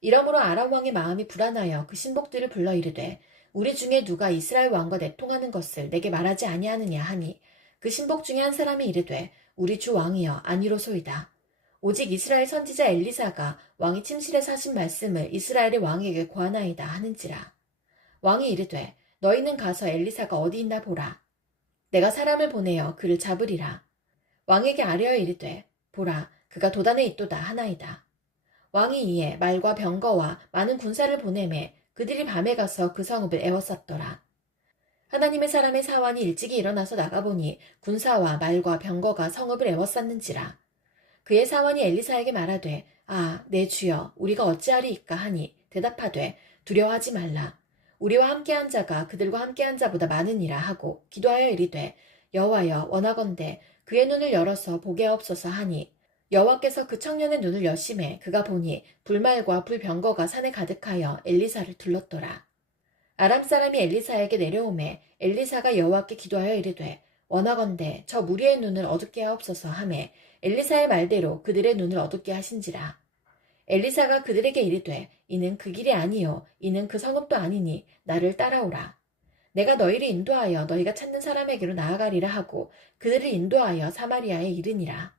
이러므로 아람 왕의 마음이 불안하여 그 신복들을 불러 이르되 우리 중에 누가 이스라엘 왕과 내통하는 것을 내게 말하지 아니하느냐 하니 그 신복 중에 한 사람이 이르되 우리 주 왕이여 아니로소이다. 오직 이스라엘 선지자 엘리사가 왕이 침실에서 하신 말씀을 이스라엘의 왕에게 고하나이다 하는지라. 왕이 이르되 너희는 가서 엘리사가 어디 있나 보라. 내가 사람을 보내어 그를 잡으리라. 왕에게 아뢰어 이르되 보라 그가 도단에 있도다 하나이다. 왕이 이에 말과 병거와 많은 군사를 보내매 그들이 밤에 가서 그 성읍을 에워쌌더라. 하나님의 사람의 사환이 일찍이 일어나서 나가보니 군사와 말과 병거가 성읍을 에워쌌는지라. 그의 사환이 엘리사에게 말하되 아 내 주여 우리가 어찌하리이까 하니 대답하되 두려워하지 말라. 우리와 함께한 자가 그들과 함께한 자보다 많으니라 하고 기도하여 이르되 여호와여 원하건대 그의 눈을 열어서 보게 하옵소서 하니 여호와께서 그 청년의 눈을 여심해 그가 보니 불말과 불병거가 산에 가득하여 엘리사를 둘렀더라. 아람 사람이 엘리사에게 내려오매 엘리사가 여호와께 기도하여 이르되 원하건대 저 무리의 눈을 어둡게 하옵소서 하매 엘리사의 말대로 그들의 눈을 어둡게 하신지라. 엘리사가 그들에게 이르되 이는 그 길이 아니요 이는 그 성읍도 아니니 나를 따라오라. 내가 너희를 인도하여 너희가 찾는 사람에게로 나아가리라 하고 그들을 인도하여 사마리아에 이르니라.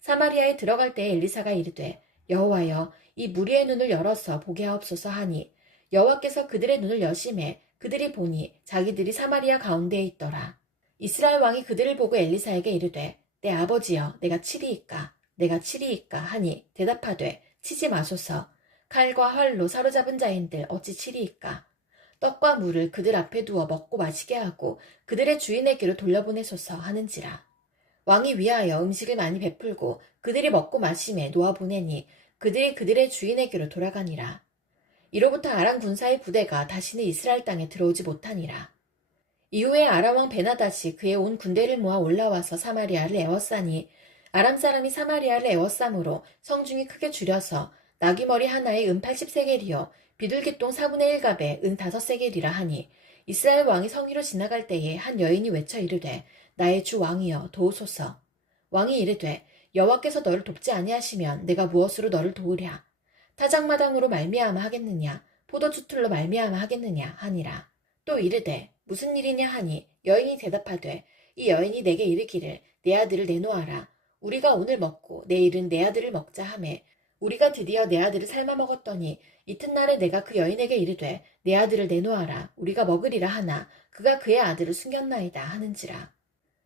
사마리아에 들어갈 때에 엘리사가 이르되 여호와여 이 무리의 눈을 열어서 보게 하옵소서 하니 여호와께서 그들의 눈을 여심해 그들이 보니 자기들이 사마리아 가운데에 있더라. 이스라엘 왕이 그들을 보고 엘리사에게 이르되 내 아버지여 내가 치리이까 내가 치리이까 하니 대답하되 치지 마소서. 칼과 활로 사로잡은 자인들 어찌 치리이까. 떡과 물을 그들 앞에 두어 먹고 마시게 하고 그들의 주인에게로 돌려보내소서 하는지라. 왕이 위하여 음식을 많이 베풀고 그들이 먹고 마심에 놓아보내니 그들이 그들의 주인에게로 돌아가니라. 이로부터 아람 군사의 부대가 다시는 이스라엘 땅에 들어오지 못하니라. 이후에 아람 왕 베나닷이 그의 온 군대를 모아 올라와서 사마리아를 에워싸니 아람 사람이 사마리아를 에워싸므로 성중이 크게 줄여서 나귀머리 하나에 은 80세겔이요 비둘기똥 4분의 1갑에 은 5세겔이라 하니 이스라엘 왕이 성위로 지나갈 때에 한 여인이 외쳐 이르되 나의 주 왕이여 도우소서. 왕이 이르되 여호와께서 너를 돕지 아니하시면 내가 무엇으로 너를 도우랴. 타작마당으로 말미암아 하겠느냐 포도주 틀로 말미암아 하겠느냐 하니라. 또 이르되 무슨 일이냐 하니 여인이 대답하되 이 여인이 내게 이르기를 내 아들을 내놓아라. 우리가 오늘 먹고 내일은 내 아들을 먹자 하매 우리가 드디어 내 아들을 삶아 먹었더니 이튿날에 내가 그 여인에게 이르되 내 아들을 내놓아라. 우리가 먹으리라 하나 그가 그의 아들을 숨겼나이다 하는지라.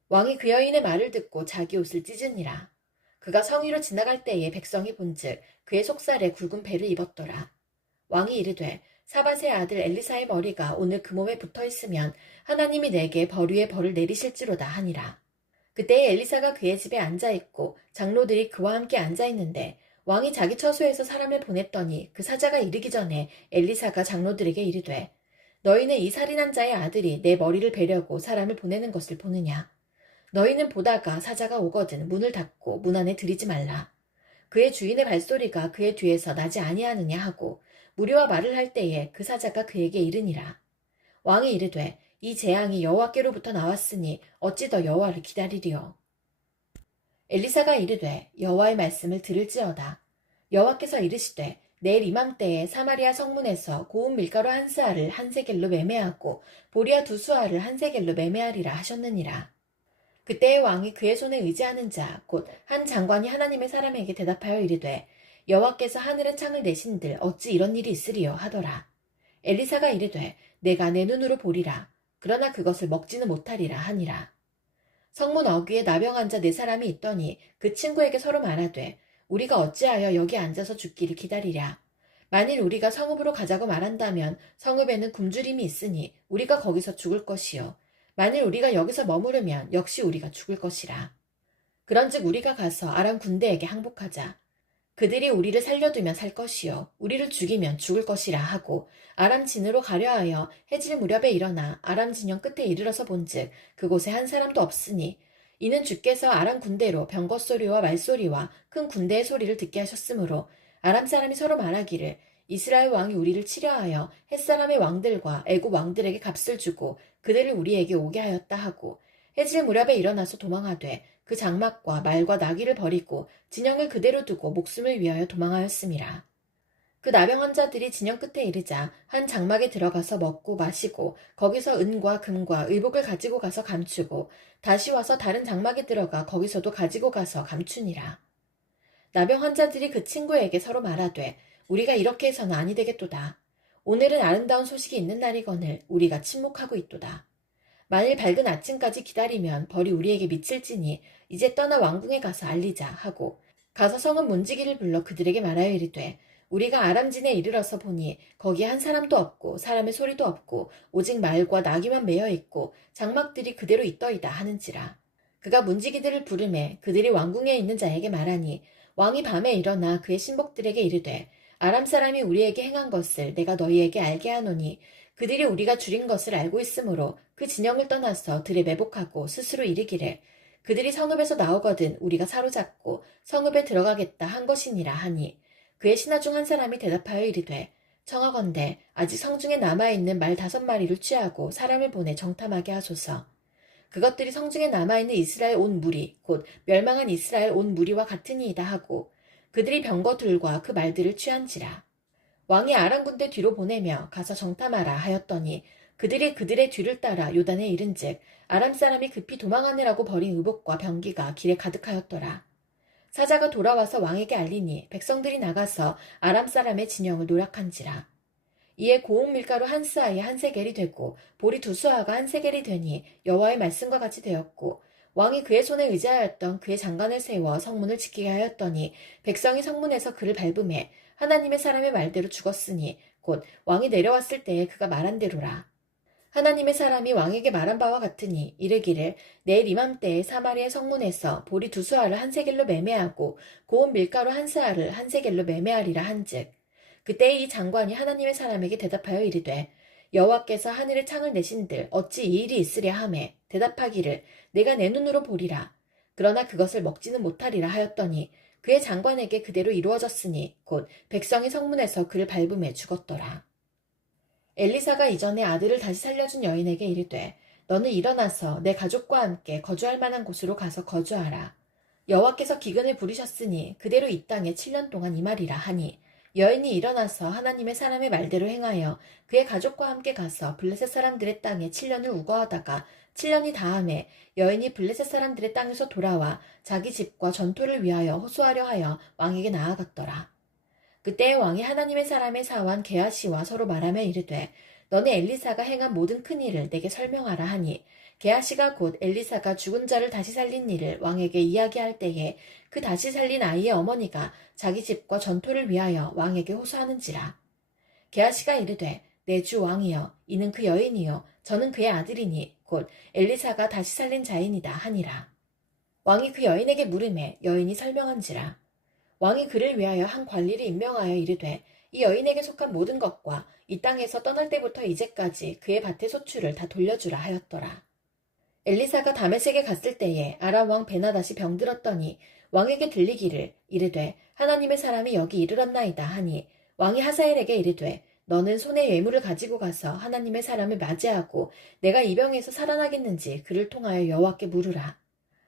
왕이 그 여인의 말을 듣고 자기 옷을 찢으니라. 그가 성위로 지나갈 때에 백성이 본즉 그의 속살에 굵은 배를 입었더라. 왕이 이르되 사밧의 아들 엘리사의 머리가 오늘 그 몸에 붙어있으면 하나님이 내게 벌 위에 벌을 내리실지로다 하니라. 그때에 엘리사가 그의 집에 앉아있고 장로들이 그와 함께 앉아있는데 왕이 자기 처소에서 사람을 보냈더니 그 사자가 이르기 전에 엘리사가 장로들에게 이르되 너희는 이 살인한 자의 아들이 내 머리를 베려고 사람을 보내는 것을 보느냐. 너희는 보다가 사자가 오거든 문을 닫고 문 안에 들이지 말라. 그의 주인의 발소리가 그의 뒤에서 나지 아니하느냐 하고 무리와 말을 할 때에 그 사자가 그에게 이르니라. 왕이 이르되 이 재앙이 여호와께로부터 나왔으니 어찌 더 여호와를 기다리리요. 엘리사가 이르되 여호와의 말씀을 들을지어다. 여호와께서 이르시되 내일 이맘때에 사마리아 성문에서 고운 밀가루 한 스아를 한 세겔로 매매하고 보리아 2수아를 한 세겔로 매매하리라 하셨느니라. 그때의 왕이 그의 손에 의지하는 자 곧 한 장관이 하나님의 사람에게 대답하여 이르되 여호와께서 하늘의 창을 내신들 어찌 이런 일이 있으리요 하더라. 엘리사가 이르되 내가 내 눈으로 보리라. 그러나 그것을 먹지는 못하리라 하니라. 성문 어귀에 나병 환자 4사람이 있더니 그 친구에게 서로 말하되 우리가 어찌하여 여기 앉아서 죽기를 기다리랴. 만일 우리가 성읍으로 가자고 말한다면 성읍에는 굶주림이 있으니 우리가 거기서 죽을 것이요. 만일 우리가 여기서 머무르면 역시 우리가 죽을 것이라. 그런즉 우리가 가서 아람 군대에게 항복하자. 그들이 우리를 살려두면 살 것이요 우리를 죽이면 죽을 것이라 하고 아람 진으로 가려 하여 해질 무렵에 일어나 아람 진영 끝에 이르러서 본즉 그곳에 한 사람도 없으니 이는 주께서 아람 군대로 병거 소리와 말소리와 큰 군대의 소리를 듣게 하셨으므로 아람 사람이 서로 말하기를 이스라엘 왕이 우리를 치려하여 햇사람의 왕들과 애굽 왕들에게 값을 주고 그들을 우리에게 오게 하였다 하고 해질 무렵에 일어나서 도망하되 그 장막과 말과 나귀를 버리고 진영을 그대로 두고 목숨을 위하여 도망하였음이라. 그 나병 환자들이 진영 끝에 이르자 한 장막에 들어가서 먹고 마시고 거기서 은과 금과 의복을 가지고 가서 감추고 다시 와서 다른 장막에 들어가 거기서도 가지고 가서 감추니라. 나병 환자들이 그 친구에게 서로 말하되 우리가 이렇게 해서는 아니 되겠도다. 오늘은 아름다운 소식이 있는 날이거늘 우리가 침묵하고 있도다. 만일 밝은 아침까지 기다리면 벌이 우리에게 미칠지니 이제 떠나 왕궁에 가서 알리자 하고 가서 성읍 문지기를 불러 그들에게 말하여 이르되 우리가 아람진에 이르러서 보니 거기에 한 사람도 없고 사람의 소리도 없고 오직 말과 나귀만 매여 있고 장막들이 그대로 있더이다 하는지라. 그가 문지기들을 부르매 그들이 왕궁에 있는 자에게 말하니 왕이 밤에 일어나 그의 신복들에게 이르되 아람 사람이 우리에게 행한 것을 내가 너희에게 알게 하노니 그들이 우리가 줄인 것을 알고 있으므로 그 진영을 떠나서 들에 매복하고 스스로 이르기를 그들이 성읍에서 나오거든 우리가 사로잡고 성읍에 들어가겠다 한 것이니라 하니 그의 신하 중 한 사람이 대답하여 이르되 청하건대 아직 성중에 남아있는 말 5마리를 취하고 사람을 보내 정탐하게 하소서. 그것들이 성중에 남아있는 이스라엘 온 무리 곧 멸망한 이스라엘 온 무리와 같으니이다 하고 그들이 병거들과 그 말들을 취한지라. 왕이 아람 군대 뒤로 보내며 가서 정탐하라 하였더니 그들이 그들의 뒤를 따라 요단에 이른즉 아람 사람이 급히 도망하느라고 버린 의복과 병기가 길에 가득하였더라. 사자가 돌아와서 왕에게 알리니 백성들이 나가서 아람 사람의 진영을 노략한지라. 이에 고운 밀가루 한 스아에 한 세겔이 되고 보리 두 수아가 한 세겔이 되니 여호와의 말씀과 같이 되었고 왕이 그의 손에 의지하였던 그의 장관을 세워 성문을 지키게 하였더니 백성이 성문에서 그를 밟음에 하나님의 사람의 말대로 죽었으니 곧 왕이 내려왔을 때에 그가 말한 대로라. 하나님의 사람이 왕에게 말한 바와 같으니 이르기를 내일 이맘때에 사마리아 성문에서 보리 두 수아를 한 세겔로 매매하고 고운 밀가루 한 스아를 한 세겔로 매매하리라 한즉 그때 이 장관이 하나님의 사람에게 대답하여 이르되 여호와께서 하늘에 창을 내신들 어찌 이 일이 있으랴 하매 대답하기를 내가 내 눈으로 보리라. 그러나 그것을 먹지는 못하리라 하였더니 그의 장관에게 그대로 이루어졌으니 곧 백성이 성문에서 그를 밟음에 죽었더라. 엘리사가 이전에 아들을 다시 살려준 여인에게 이르되 너는 일어나서 내 가족과 함께 거주할 만한 곳으로 가서 거주하라. 여호와께서 기근을 부리셨으니 그대로 이 땅에 7년 동안 임하리라 하니 여인이 일어나서 하나님의 사람의 말대로 행하여 그의 가족과 함께 가서 블레셋 사람들의 땅에 7년을 우거하다가 7년이 다함에 여인이 블레셋 사람들의 땅에서 돌아와 자기 집과 전토를 위하여 호소하려 하여 왕에게 나아갔더라. 그때 왕이 하나님의 사람의 사환 게하시와 서로 말하며 이르되 너는 엘리사가 행한 모든 큰 일을 내게 설명하라 하니 게하시가 곧 엘리사가 죽은 자를 다시 살린 일을 왕에게 이야기할 때에 그 다시 살린 아이의 어머니가 자기 집과 전토를 위하여 왕에게 호소하는지라. 게하시가 이르되 내 주 왕이여 이는 그 여인이요 저는 그의 아들이니 곧 엘리사가 다시 살린 자이니다 하니라. 왕이 그 여인에게 물으매 여인이 설명한지라. 왕이 그를 위하여 한 관리를 임명하여 이르되 이 여인에게 속한 모든 것과 이 땅에서 떠날 때부터 이제까지 그의 밭의 소출을 다 돌려주라 하였더라. 엘리사가 다메섹에 갔을 때에 아람 왕 베나닷이 병들었더니 왕에게 들리기를 이르되 하나님의 사람이 여기 이르렀나이다 하니 왕이 하사엘에게 이르되 너는 손에 예물을 가지고 가서 하나님의 사람을 맞이하고 내가 이 병에서 살아나겠는지 그를 통하여 여호와께 물으라.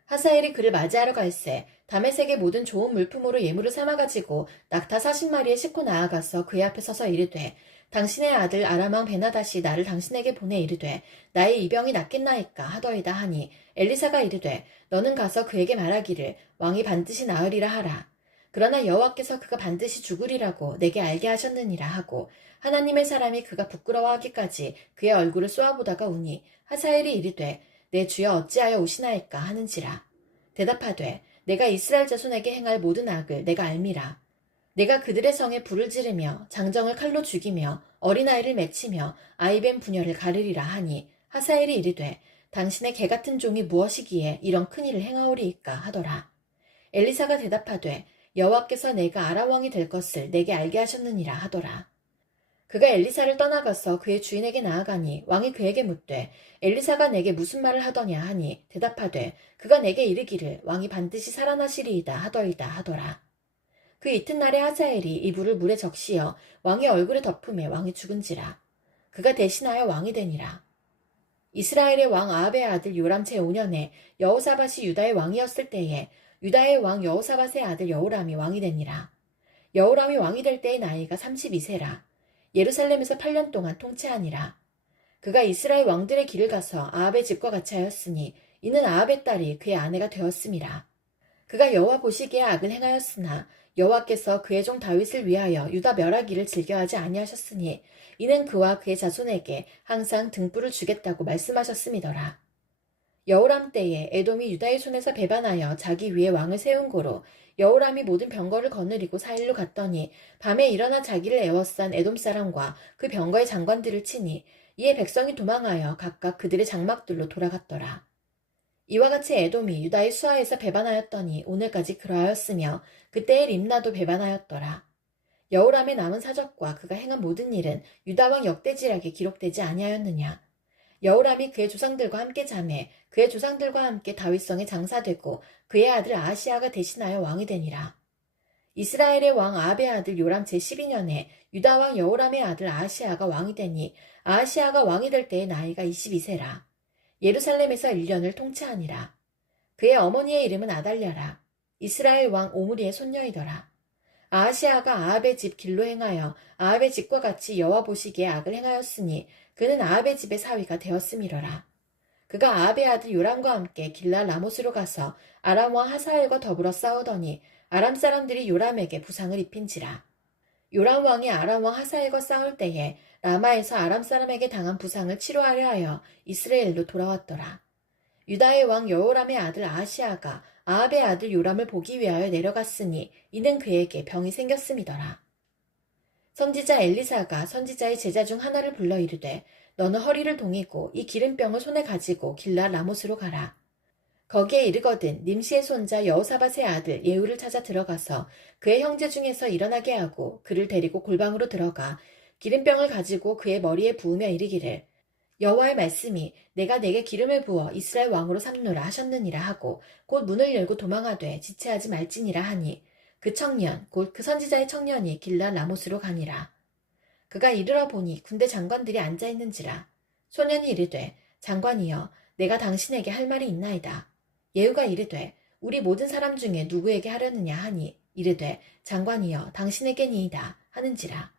하사엘이 그를 맞이하러 갈새 다메섹의 모든 좋은 물품으로 예물을 삼아가지고 낙타 40마리에 싣고 나아가서 그의 앞에 서서 이르되 당신의 아들 아람 왕 베나닷이 나를 당신에게 보내 이르되 나의 이 병이 낫겠나이까 하더이다 하니 엘리사가 이르되 너는 가서 그에게 말하기를 왕이 반드시 나으리라 하라. 그러나 여호와께서 그가 반드시 죽으리라고 내게 알게 하셨느니라 하고 하나님의 사람이 그가 부끄러워하기까지 그의 얼굴을 쏘아보다가 우니 하사엘이 이르되 내 주여 어찌하여 오시나이까 하는지라. 대답하되 내가 이스라엘 자손에게 행할 모든 악을 내가 알미라. 내가 그들의 성에 불을 지르며 장정을 칼로 죽이며 어린아이를 맺히며 아이뱀 부녀를 가르리라 하니 하사엘이 이르되 당신의 개같은 종이 무엇이기에 이런 큰일을 행하오리이까 하더라. 엘리사가 대답하되 여호와께서 내가 아람 왕이 될 것을 내게 알게 하셨느니라 하더라. 그가 엘리사를 떠나가서 그의 주인에게 나아가니 왕이 그에게 묻되 엘리사가 내게 무슨 말을 하더냐 하니 대답하되 그가 내게 이르기를 왕이 반드시 살아나시리이다 하더이다 하더라. 그 이튿날에 하사엘이 이불을 물에 적시어 왕의 얼굴에 덮음에 왕이 죽은지라. 그가 대신하여 왕이 되니라. 이스라엘의 왕 아합의 아들 요람 제5년에 여호사밧이 유다의 왕이었을 때에 유다의 왕 여호사밧의 아들 여호람이 왕이 되니라. 여호람이 왕이 될 때의 나이가 32세라. 예루살렘에서 8년 동안 통치하니라. 그가 이스라엘 왕들의 길을 가서 아합의 집과 같이 하였으니 이는 아합의 딸이 그의 아내가 되었음이라. 그가 여호와 보시기에 악을 행하였으나 여호와께서 그의 종 다윗을 위하여 유다 멸하기를 즐겨하지 아니하셨으니 이는 그와 그의 자손에게 항상 등불을 주겠다고 말씀하셨음이더라. 여호람 때에 에돔이 유다의 손에서 배반하여 자기 위에 왕을 세운 고로 여호람이 모든 병거를 거느리고 사일로 갔더니 밤에 일어나 자기를 애워싼 에돔 사람과 그 병거의 장관들을 치니 이에 백성이 도망하여 각각 그들의 장막들로 돌아갔더라. 이와 같이 에돔이 유다의 수하에서 배반하였더니 오늘까지 그러하였으며 그때의 림나도 배반하였더라. 여호람의 남은 사적과 그가 행한 모든 일은 유다 왕 역대지략에 기록되지 아니하였느냐. 여호람이 그의 조상들과 함께 자매 그의 조상들과 함께 다윗성에 장사되고 그의 아들 아하시아가 대신하여 왕이 되니라. 이스라엘의 왕 아합의 아들 요람 제12년에 유다 왕 여호람의 아들 아하시아가 왕이 되니 아하시아가 왕이 될 때의 나이가 22세라. 예루살렘에서 1년을 통치하니라. 그의 어머니의 이름은 아달랴라. 이스라엘 왕 오므리의 손녀이더라. 아하시아가 아합의 집 길로 행하여 아합의 집과 같이 여호와 보시기에 악을 행하였으니 그는 아합의 집의 사위가 되었음이러라. 그가 아합의 아들 요람과 함께 길랄 라못으로 가서 아람 왕 하사엘과 더불어 싸우더니 아람 사람들이 요람에게 부상을 입힌지라. 요람 왕이 아람 왕 하사엘과 싸울 때에 라마에서 아람 사람에게 당한 부상을 치료하려 하여 이스라엘로 돌아왔더라. 유다의 왕 여호람의 아들 아하시아가 아합의 아들 요람을 보기 위하여 내려갔으니 이는 그에게 병이 생겼음이더라. 선지자 엘리사가 선지자의 제자 중 하나를 불러 이르되 너는 허리를 동이고 이 기름병을 손에 가지고 길라 라못으로 가라. 거기에 이르거든 님시의 손자 여호사밧의 아들 예후를 찾아 들어가서 그의 형제 중에서 일어나게 하고 그를 데리고 골방으로 들어가 기름병을 가지고 그의 머리에 부으며 이르기를 여호와의 말씀이 내가 내게 기름을 부어 이스라엘 왕으로 삼노라 하셨느니라 하고 곧 문을 열고 도망하되 지체하지 말지니라 하니 그 청년 곧 그 선지자의 청년이 길라 라못으로 가니라. 그가 이르러 보니 군대 장관들이 앉아 있는지라. 소년이 이르되 장관이여 내가 당신에게 할 말이 있나이다. 예후가 이르되 우리 모든 사람 중에 누구에게 하려느냐 하니 이르되 장관이여 당신에게니이다 하는지라.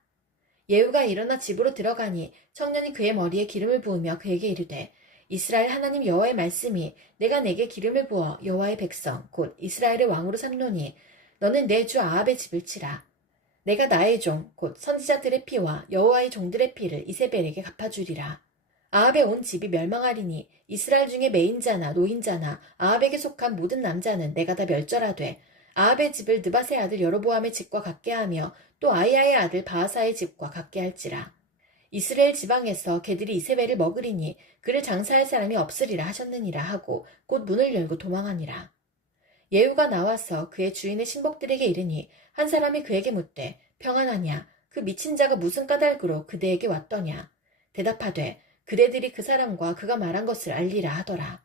예후가 일어나 집으로 들어가니 청년이 그의 머리에 기름을 부으며 그에게 이르되 이스라엘 하나님 여호와의 말씀이 내가 내게 기름을 부어 여호와의 백성 곧 이스라엘의 왕으로 삼노니 너는 내 주 아합의 집을 치라. 내가 나의 종 곧 선지자들의 피와 여호와의 종들의 피를 이세벨에게 갚아주리라. 아합의 온 집이 멸망하리니 이스라엘 중에 매인자나 노인자나 아합에게 속한 모든 남자는 내가 다 멸절하되 아합의 집을 느밧의 아들 여로보암의 집과 같게 하며 또 아이야의 아들 바하사의 집과 같게 할지라. 이스라엘 지방에서 개들이 이세벨을 먹으리니 그를 장사할 사람이 없으리라 하셨느니라 하고 곧 문을 열고 도망하니라. 예후가 나와서 그의 주인의 신복들에게 이르니 한 사람이 그에게 묻되 평안하냐 그 미친 자가 무슨 까닭으로 그대에게 왔더냐. 대답하되 그대들이 그 사람과 그가 말한 것을 알리라 하더라.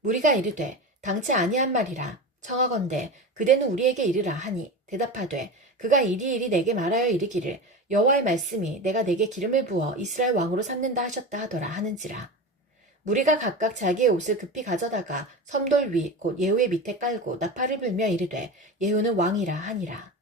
무리가 이르되 당치 아니한 말이라. 청하건대 그대는 우리에게 이르라 하니 대답하되 그가 이리이리 내게 말하여 이르기를 여호와의 말씀이 내가 내게 기름을 부어 이스라엘 왕으로 삼는다 하셨다 하더라 하는지라. 무리가 각각 자기의 옷을 급히 가져다가 섬돌 위 곧 예후의 밑에 깔고 나팔을 불며 이르되 예후는 왕이라 하니라.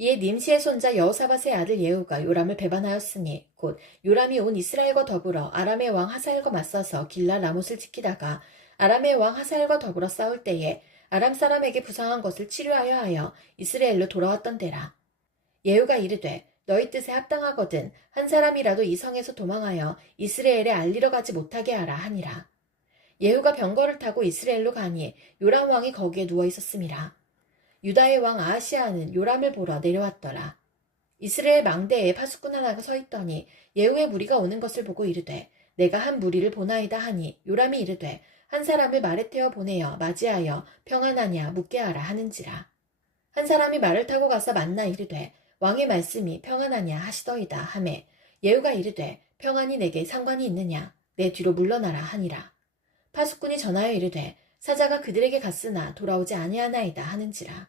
이에 님시의 손자 여호사밧의 아들 예후가 요람을 배반하였으니 곧 요람이 온 이스라엘과 더불어 아람의 왕 하사엘과 맞서서 길라 라못을 지키다가 아람의 왕 하사엘과 더불어 싸울 때에 아람 사람에게 부상한 것을 치료하여 하여 이스라엘로 돌아왔던 때라. 예후가 이르되 너희 뜻에 합당하거든 한 사람이라도 이 성에서 도망하여 이스라엘에 알리러 가지 못하게 하라 하니라. 예후가 병거를 타고 이스라엘로 가니 요람 왕이 거기에 누워 있었음이라. 유다의 왕 아하시아는 요람을 보러 내려왔더라. 이스라엘 망대에 파수꾼 하나가 서 있더니 예후의 무리가 오는 것을 보고 이르되 내가 한 무리를 보나이다 하니 요람이 이르되 한 사람을 말에 태워 보내어 맞이하여 평안하냐 묻게 하라 하는지라. 한 사람이 말을 타고 가서 만나 이르되 왕의 말씀이 평안하냐 하시더이다 하매 예후가 이르되 평안이 내게 상관이 있느냐 내 뒤로 물러나라 하니라. 파수꾼이 전하여 이르되 사자가 그들에게 갔으나 돌아오지 아니하나이다 하는지라.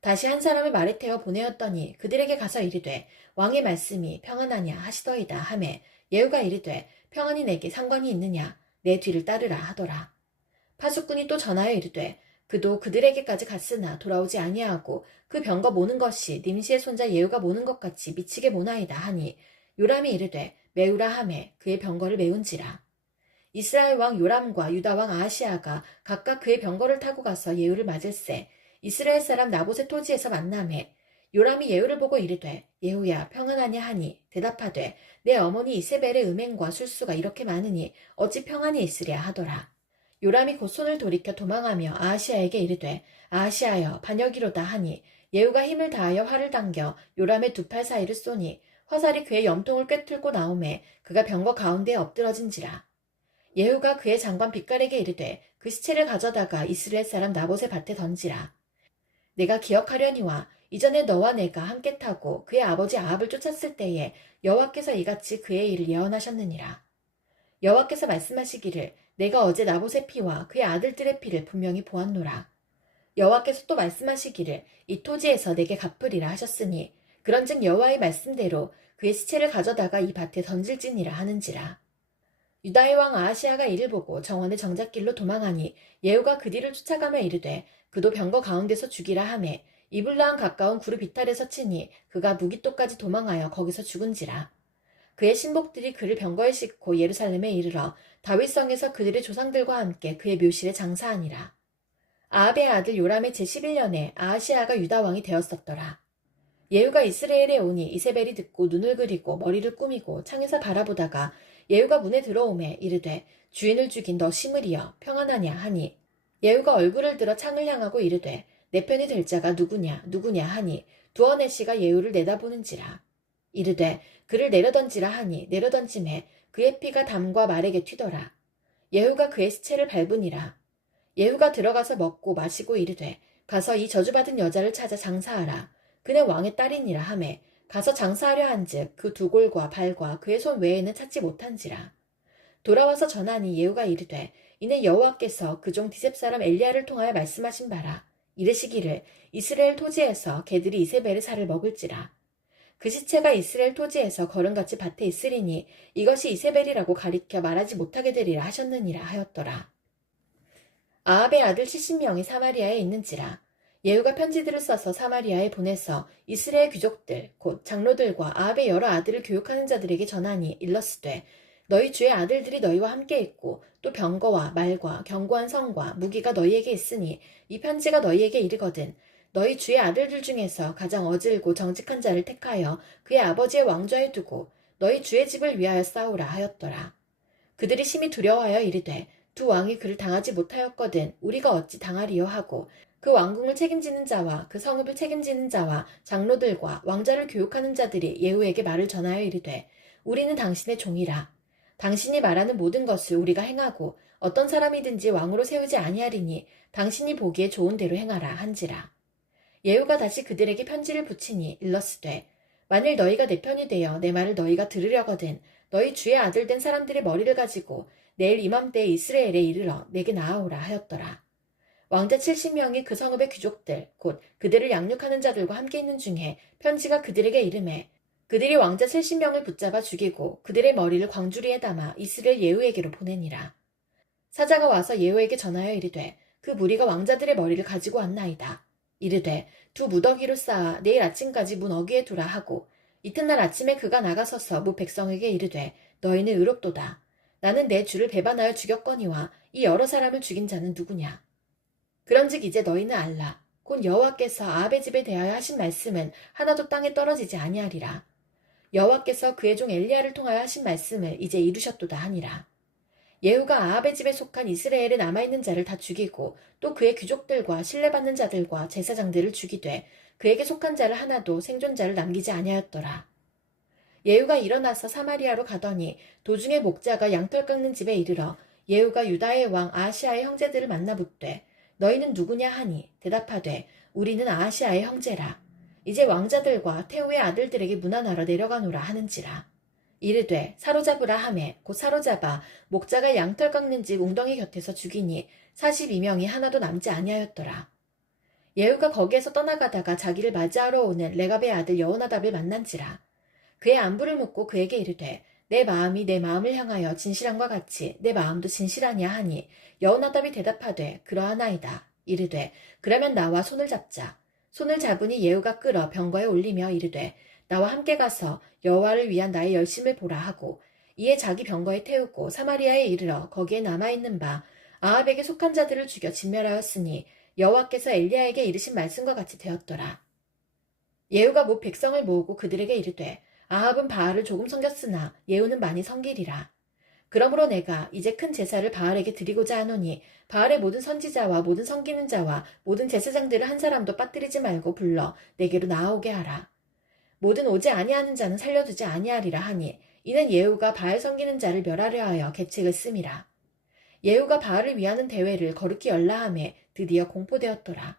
다시 한 사람을 말에 태워 보내었더니 그들에게 가서 이르되 왕의 말씀이 평안하냐 하시더이다 하매 예후가 이르되 평안이 내게 상관이 있느냐 내 뒤를 따르라 하더라. 파수꾼이 또 전하여 이르되 그도 그들에게까지 갔으나 돌아오지 아니하고 그 병거 모는 것이 님시의 손자 예후가 모는 것 같이 미치게 모나이다 하니 요람이 이르되 메우라 하매 그의 병거를 메운지라. 이스라엘 왕 요람과 유다 왕 아하시아가 각각 그의 병거를 타고 가서 예후를 맞을세 이스라엘 사람 나봇의 토지에서 만나매 요람이 예후를 보고 이르되 예후야 평안하냐 하니 대답하되 내 어머니 이세벨의 음행과 술수가 이렇게 많으니 어찌 평안이 있으랴 하더라. 요람이 곧 손을 돌이켜 도망하며 아하시아에게 이르되 아하시아여 반역이로다 하니 예후가 힘을 다하여 활을 당겨 요람의 두 팔 사이를 쏘니 화살이 그의 염통을 꿰뚫고 나오매 그가 병거 가운데에 엎드러진지라. 예후가 그의 장관 빛깔에게 이르되 그 시체를 가져다가 이스라엘 사람 나봇의 밭에 던지라. 내가 기억하려니와 이전에 너와 내가 함께 타고 그의 아버지 아합을 쫓았을 때에 여호와께서 이같이 그의 일을 예언하셨느니라. 여호와께서 말씀하시기를 내가 어제 나봇의 피와 그의 아들들의 피를 분명히 보았노라. 여호와께서 또 말씀하시기를 이 토지에서 내게 갚으리라 하셨으니 그런즉 여호와의 말씀대로 그의 시체를 가져다가 이 밭에 던질지니라 하는지라. 유다의 왕 아하시아가 이를 보고 정원의 정잣길로 도망하니 예후가 그 뒤를 쫓아가며 이르되 그도 병거 가운데서 죽이라 하매 이블라한 가까운 구르 비탈에서 치니 그가 무기토까지 도망하여 거기서 죽은지라. 그의 신복들이 그를 병거에 싣고 예루살렘에 이르러 다윗성에서 그들의 조상들과 함께 그의 묘실에 장사하니라. 아합의 아들 요람의 제11년에 아하시아가 유다 왕이 되었었더라. 예후가 이스라엘에 오니 이세벨이 듣고 눈을 그리고 머리를 꾸미고 창에서 바라보다가 예후가 문에 들어오매 이르되 주인을 죽인 너 시므리여 평안하냐 하니 예후가 얼굴을 들어 창을 향하고 이르되 내 편이 될 자가 누구냐 누구냐 하니 두어네시가 예후를 내다보는지라 이르되 그를 내려던지라 하니 내려던짐에 그의 피가 담과 말에게 튀더라. 예후가 그의 시체를 밟으니라. 예후가 들어가서 먹고 마시고 이르되 가서 이 저주받은 여자를 찾아 장사하라. 그는 왕의 딸이니라 하매 가서 장사하려 한즉 그 두 골과 발과 그의 손 외에는 찾지 못한지라. 돌아와서 전하니 예후가 이르되 이는 여호와께서 그종 디셉 사람 엘리야를 통하여 말씀하신 바라. 이르시기를 이스라엘 토지에서 개들이 이세벨의 살을 먹을지라. 그 시체가 이스라엘 토지에서 거름같이 밭에 있으리니 이것이 이세벨이라고 가리켜 말하지 못하게 되리라 하셨느니라 하였더라. 아합의 아들 70명이 사마리아에 있는지라. 예후가 편지들을 써서 사마리아에 보내서 이스라엘 귀족들 곧 장로들과 아합의 여러 아들을 교육하는 자들에게 전하니 일러스되 너희 주의 아들들이 너희와 함께 있고 또 병거와 말과 견고한 성과 무기가 너희에게 있으니 이 편지가 너희에게 이르거든 너희 주의 아들들 중에서 가장 어질고 정직한 자를 택하여 그의 아버지의 왕좌에 두고 너희 주의 집을 위하여 싸우라 하였더라. 그들이 심히 두려워하여 이르되 두 왕이 그를 당하지 못하였거든 우리가 어찌 당하리요 하고 그 왕궁을 책임지는 자와 그 성읍을 책임지는 자와 장로들과 왕자를 교육하는 자들이 예후에게 말을 전하여 이르되 우리는 당신의 종이라. 당신이 말하는 모든 것을 우리가 행하고 어떤 사람이든지 왕으로 세우지 아니하리니 당신이 보기에 좋은 대로 행하라 한지라. 예후가 다시 그들에게 편지를 붙이니 일러스되 만일 너희가 내 편이 되어 내 말을 너희가 들으려거든 너희 주의 아들 된 사람들의 머리를 가지고 내일 이맘때에 이스라엘에 이르러 내게 나아오라 하였더라. 왕자 70명이 그 성읍의 귀족들 곧 그들을 양육하는 자들과 함께 있는 중에 편지가 그들에게 이르매 그들이 왕자 70명을 붙잡아 죽이고 그들의 머리를 광주리에 담아 이스라엘 예후에게로 보내니라. 사자가 와서 예후에게 전하여 이르되 그 무리가 왕자들의 머리를 가지고 왔나이다. 이르되 두 무더기로 쌓아 내일 아침까지 문 어귀에 두라 하고 이튿날 아침에 그가 나가서서 무 백성에게 이르되 너희는 의롭도다. 나는 내 주를 배반하여 죽였거니와 이 여러 사람을 죽인 자는 누구냐. 그런즉 이제 너희는 알라. 곧 여호와께서 아합의 집에 대하여 하신 말씀은 하나도 땅에 떨어지지 아니하리라. 여호와께서 그의 종 엘리야를 통하여 하신 말씀을 이제 이루셨도다 하니라. 예후가 아합의 집에 속한 이스라엘에 남아있는 자를 다 죽이고 또 그의 귀족들과 신뢰받는 자들과 제사장들을 죽이되 그에게 속한 자를 하나도 생존자를 남기지 아니하였더라. 예후가 일어나서 사마리아로 가더니 도중에 목자가 양털 깎는 집에 이르러 예후가 유다의 왕 아하시아의 형제들을 만나 묻되 너희는 누구냐 하니 대답하되 우리는 아하시아의 형제라. 이제 왕자들과 태후의 아들들에게 문안하러 내려가노라 하는지라. 이르되 사로잡으라 하매 곧 사로잡아 목자가 양털 깎는 집 웅덩이 곁에서 죽이니 42명이 하나도 남지 아니하였더라. 예후가 거기에서 떠나가다가 자기를 맞이하러 오는 레갑의 아들 여호나답을 만난지라. 그의 안부를 묻고 그에게 이르되 내 마음이 내 마음을 향하여 진실함과 같이 내 마음도 진실하냐 하니 여호나답이 대답하되 그러하나이다. 이르되 그러면 나와 손을 잡자. 손을 잡으니 예후가 끌어 병거에 올리며 이르되 나와 함께 가서 여호와를 위한 나의 열심을 보라 하고 이에 자기 병거에 태우고 사마리아에 이르러 거기에 남아있는 바 아합에게 속한 자들을 죽여 진멸하였으니 여호와께서 엘리야에게 이르신 말씀과 같이 되었더라. 예후가 못 백성을 모으고 그들에게 이르되 아합은 바알을 조금 섬겼으나 예후는 많이 섬기리라. 그러므로 내가 이제 큰 제사를 바알에게 드리고자 하노니 바알의 모든 선지자와 모든 섬기는 자와 모든 제사장들을 한 사람도 빠뜨리지 말고 불러 내게로 나아오게 하라. 모든 오지 아니하는 자는 살려두지 아니하리라 하니 이는 예후가 바알 섬기는 자를 멸하려 하여 계책을 씀이라. 예후가 바알을 위하는 대회를 거룩히 열라하매 드디어 공포되었더라.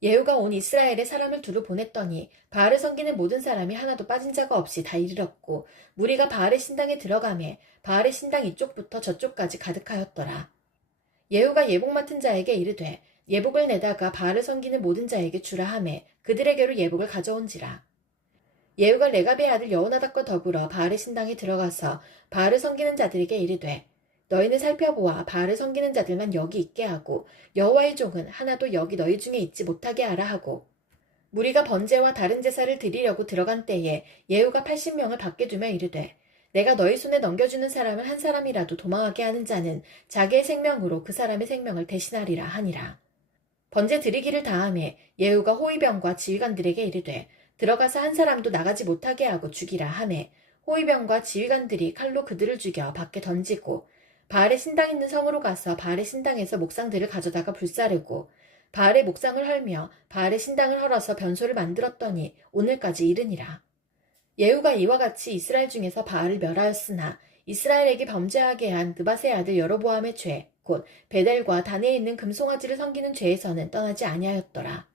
예후가 온 이스라엘에 사람을 두루 보냈더니 바알을 섬기는 모든 사람이 하나도 빠진 자가 없이 다 이르렀고 무리가 바알의 신당에 들어가매 바알의 신당 이쪽부터 저쪽까지 가득하였더라. 예후가 예복 맡은 자에게 이르되 예복을 내다가 바알을 섬기는 모든 자에게 주라 하매 그들에게로 예복을 가져온지라. 예후가 레갑의 아들 여호나답과 더불어 바알의 신당에 들어가서 바알을 섬기는 자들에게 이르되 너희는 살펴보아 바알을 섬기는 자들만 여기 있게 하고 여호와의 종은 하나도 여기 너희 중에 있지 못하게 하라 하고 무리가 번제와 다른 제사를 드리려고 들어간 때에 예후가 80명을 밖에 두며 이르되 내가 너희 손에 넘겨주는 사람을 한 사람이라도 도망하게 하는 자는 자기의 생명으로 그 사람의 생명을 대신하리라 하니라. 번제 드리기를 다함에 예후가 호위병과 지휘관들에게 이르되 들어가서 한 사람도 나가지 못하게 하고 죽이라 하매 호위병과 지휘관들이 칼로 그들을 죽여 밖에 던지고 바알의 신당 있는 성으로 가서 바알의 신당에서 목상들을 가져다가 불사르고 바알의 목상을 헐며 바알의 신당을 헐어서 변소를 만들었더니 오늘까지 이르니라. 예후가 이와 같이 이스라엘 중에서 바알을 멸하였으나 이스라엘에게 범죄하게 한 느밧의 아들 여로보암의 죄, 곧 베델과 단에 있는 금송아지를 섬기는 죄에서는 떠나지 아니하였더라.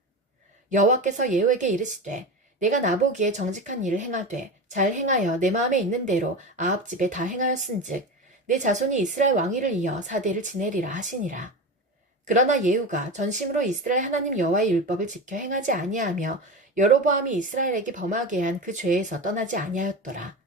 여호와께서 예후에게 이르시되 내가 나보기에 정직한 일을 행하되 잘 행하여 내 마음에 있는 대로 아합 집에 다 행하였은즉 내 자손이 이스라엘 왕위를 이어 사대를 지내리라 하시니라. 그러나 예후가 전심으로 이스라엘 하나님 여호와의 율법을 지켜 행하지 아니하며 여로보암이 이스라엘에게 범하게 한 그 죄에서 떠나지 아니하였더라.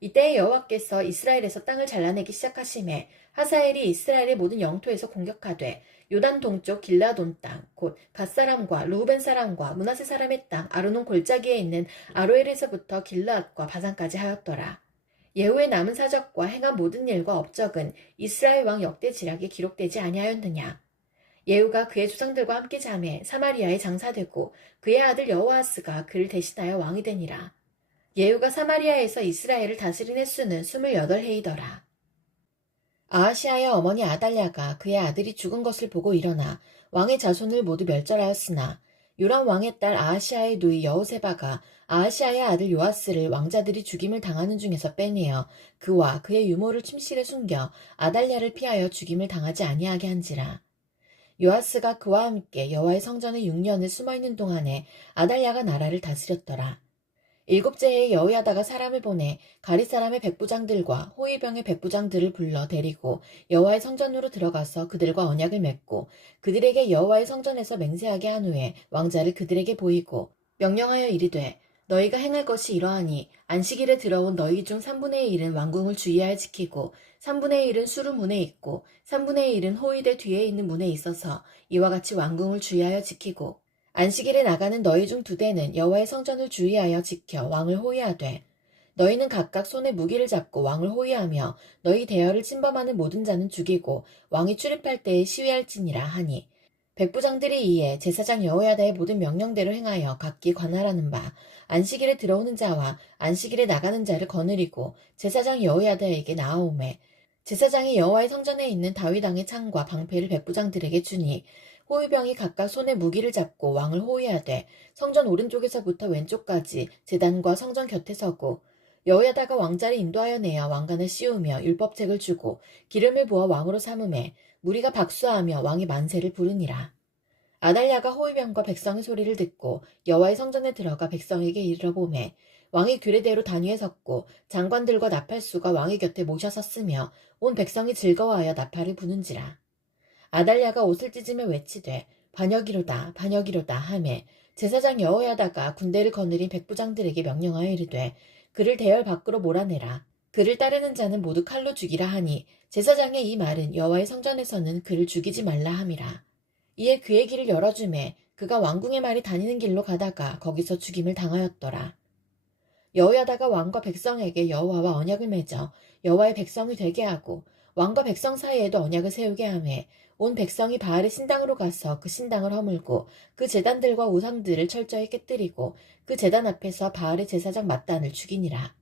이때 여호와께서 이스라엘에서 땅을 잘라내기 시작하심에 하사엘이 이스라엘의 모든 영토에서 공격하되 요단 동쪽 길라돈 땅, 곧 갓사람과 루벤 사람과 므낫세 사람의 땅 아르논 골짜기에 있는 아로엘에서부터 길르앗과 바산까지 하였더라. 예후의 남은 사적과 행한 모든 일과 업적은 이스라엘 왕 역대 지략에 기록되지 아니하였느냐. 예후가 그의 조상들과 함께 잠에 사마리아에 장사되고 그의 아들 여호아스가 그를 대신하여 왕이 되니라. 예후가 사마리아에서 이스라엘을 다스린 횟수는 28해이더라. 아하시아의 어머니 아달랴가 그의 아들이 죽은 것을 보고 일어나 왕의 자손을 모두 멸절하였으나 요람 왕의 딸 아하시아의 누이 여호세바가 아하시아의 아들 요아스를 왕자들이 죽임을 당하는 중에서 빼내어 그와 그의 유모를 침실에 숨겨 아달랴를 피하여 죽임을 당하지 아니하게 한지라. 요아스가 그와 함께 여호와의 성전에 6년을 숨어있는 동안에 아달랴가 나라를 다스렸더라. 7째 해에 여호야다가 사람을 보내 가릿 사람의 백부장들과 호위병의 백부장들을 불러 데리고 여호와의 성전으로 들어가서 그들과 언약을 맺고 그들에게 여호와의 성전에서 맹세하게 한 후에 왕자를 그들에게 보이고 명령하여 이르되 너희가 행할 것이 이러하니 안식일에 들어온 너희 중 3분의 1은 왕궁을 주의하여 지키고 3분의 1은 수루문에 있고 3분의 1은 호위대 뒤에 있는 문에 있어서 이와 같이 왕궁을 주의하여 지키고 안식일에 나가는 너희 중 2대는 여호와의 성전을 주의하여 지켜 왕을 호위하되 너희는 각각 손에 무기를 잡고 왕을 호위하며 너희 대열을 침범하는 모든 자는 죽이고 왕이 출입할 때에 시위할지니라 하니 백부장들이 이에 제사장 여호야다의 모든 명령대로 행하여 각기 관할하는 바 안식일에 들어오는 자와 안식일에 나가는 자를 거느리고 제사장 여호야다에게 나아오매 제사장이 여호와의 성전에 있는 다윗 왕의 창과 방패를 백부장들에게 주니 호위병이 각각 손에 무기를 잡고 왕을 호위하되 성전 오른쪽에서부터 왼쪽까지 제단과 성전 곁에 서고 여호야다가 왕자를 인도하여 내어 왕관을 씌우며 율법책을 주고 기름을 부어 왕으로 삼음에 무리가 박수하며 왕의 만세를 부르니라. 아달랴가 호위병과 백성의 소리를 듣고 여호와의 성전에 들어가 백성에게 이르러보매 왕이 규례대로 단위에 섰고 장관들과 나팔수가 왕의 곁에 모셔 섰으며 온 백성이 즐거워하여 나팔을 부는지라. 아달랴가 옷을 찢으며 외치되 반역이로다 반역이로다 하매 제사장 여호야다가 군대를 거느린 백부장들에게 명령하여 이르되 그를 대열 밖으로 몰아내라. 그를 따르는 자는 모두 칼로 죽이라 하니 제사장의 이 말은 여호와의 성전에서는 그를 죽이지 말라 함이라. 이에 그의 길을 열어주매 그가 왕궁의 말이 다니는 길로 가다가 거기서 죽임을 당하였더라. 여호야다가 왕과 백성에게 여호와와 언약을 맺어 여호와의 백성이 되게 하고 왕과 백성 사이에도 언약을 세우게 하매 온 백성이 바알의 신당으로 가서 그 신당을 허물고 그 제단들과 우상들을 철저히 깨뜨리고 그 제단 앞에서 바알의 제사장 맏단을 죽이니라.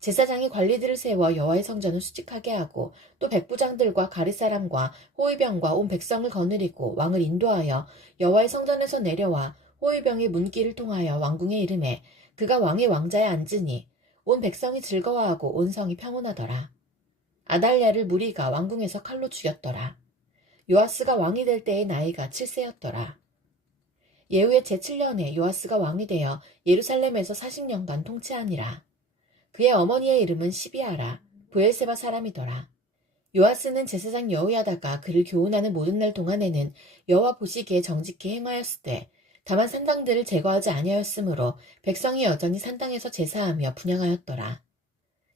제사장이 관리들을 세워 여호와의 성전을 수직하게 하고 또 백부장들과 가릿 사람과 호위병과 온 백성을 거느리고 왕을 인도하여 여호와의 성전에서 내려와 호위병의 문길을 통하여 왕궁에 이르매 그가 왕의 왕자에 앉으니 온 백성이 즐거워하고 온 성이 평온하더라. 아달랴를 무리가 왕궁에서 칼로 죽였더라. 요아스가 왕이 될 때의 나이가 7세였더라. 예후의 제7년에 요아스가 왕이 되어 예루살렘에서 40년간 통치하니라. 그의 어머니의 이름은 시비아라. 브엘세바 사람이더라. 요아스는 제사장 여호야다가 그를 교훈하는 모든 날 동안에는 여호와 보시기에 정직히 행하였으되 다만 산당들을 제거하지 아니하였으므로 백성이 여전히 산당에서 제사하며 분향하였더라.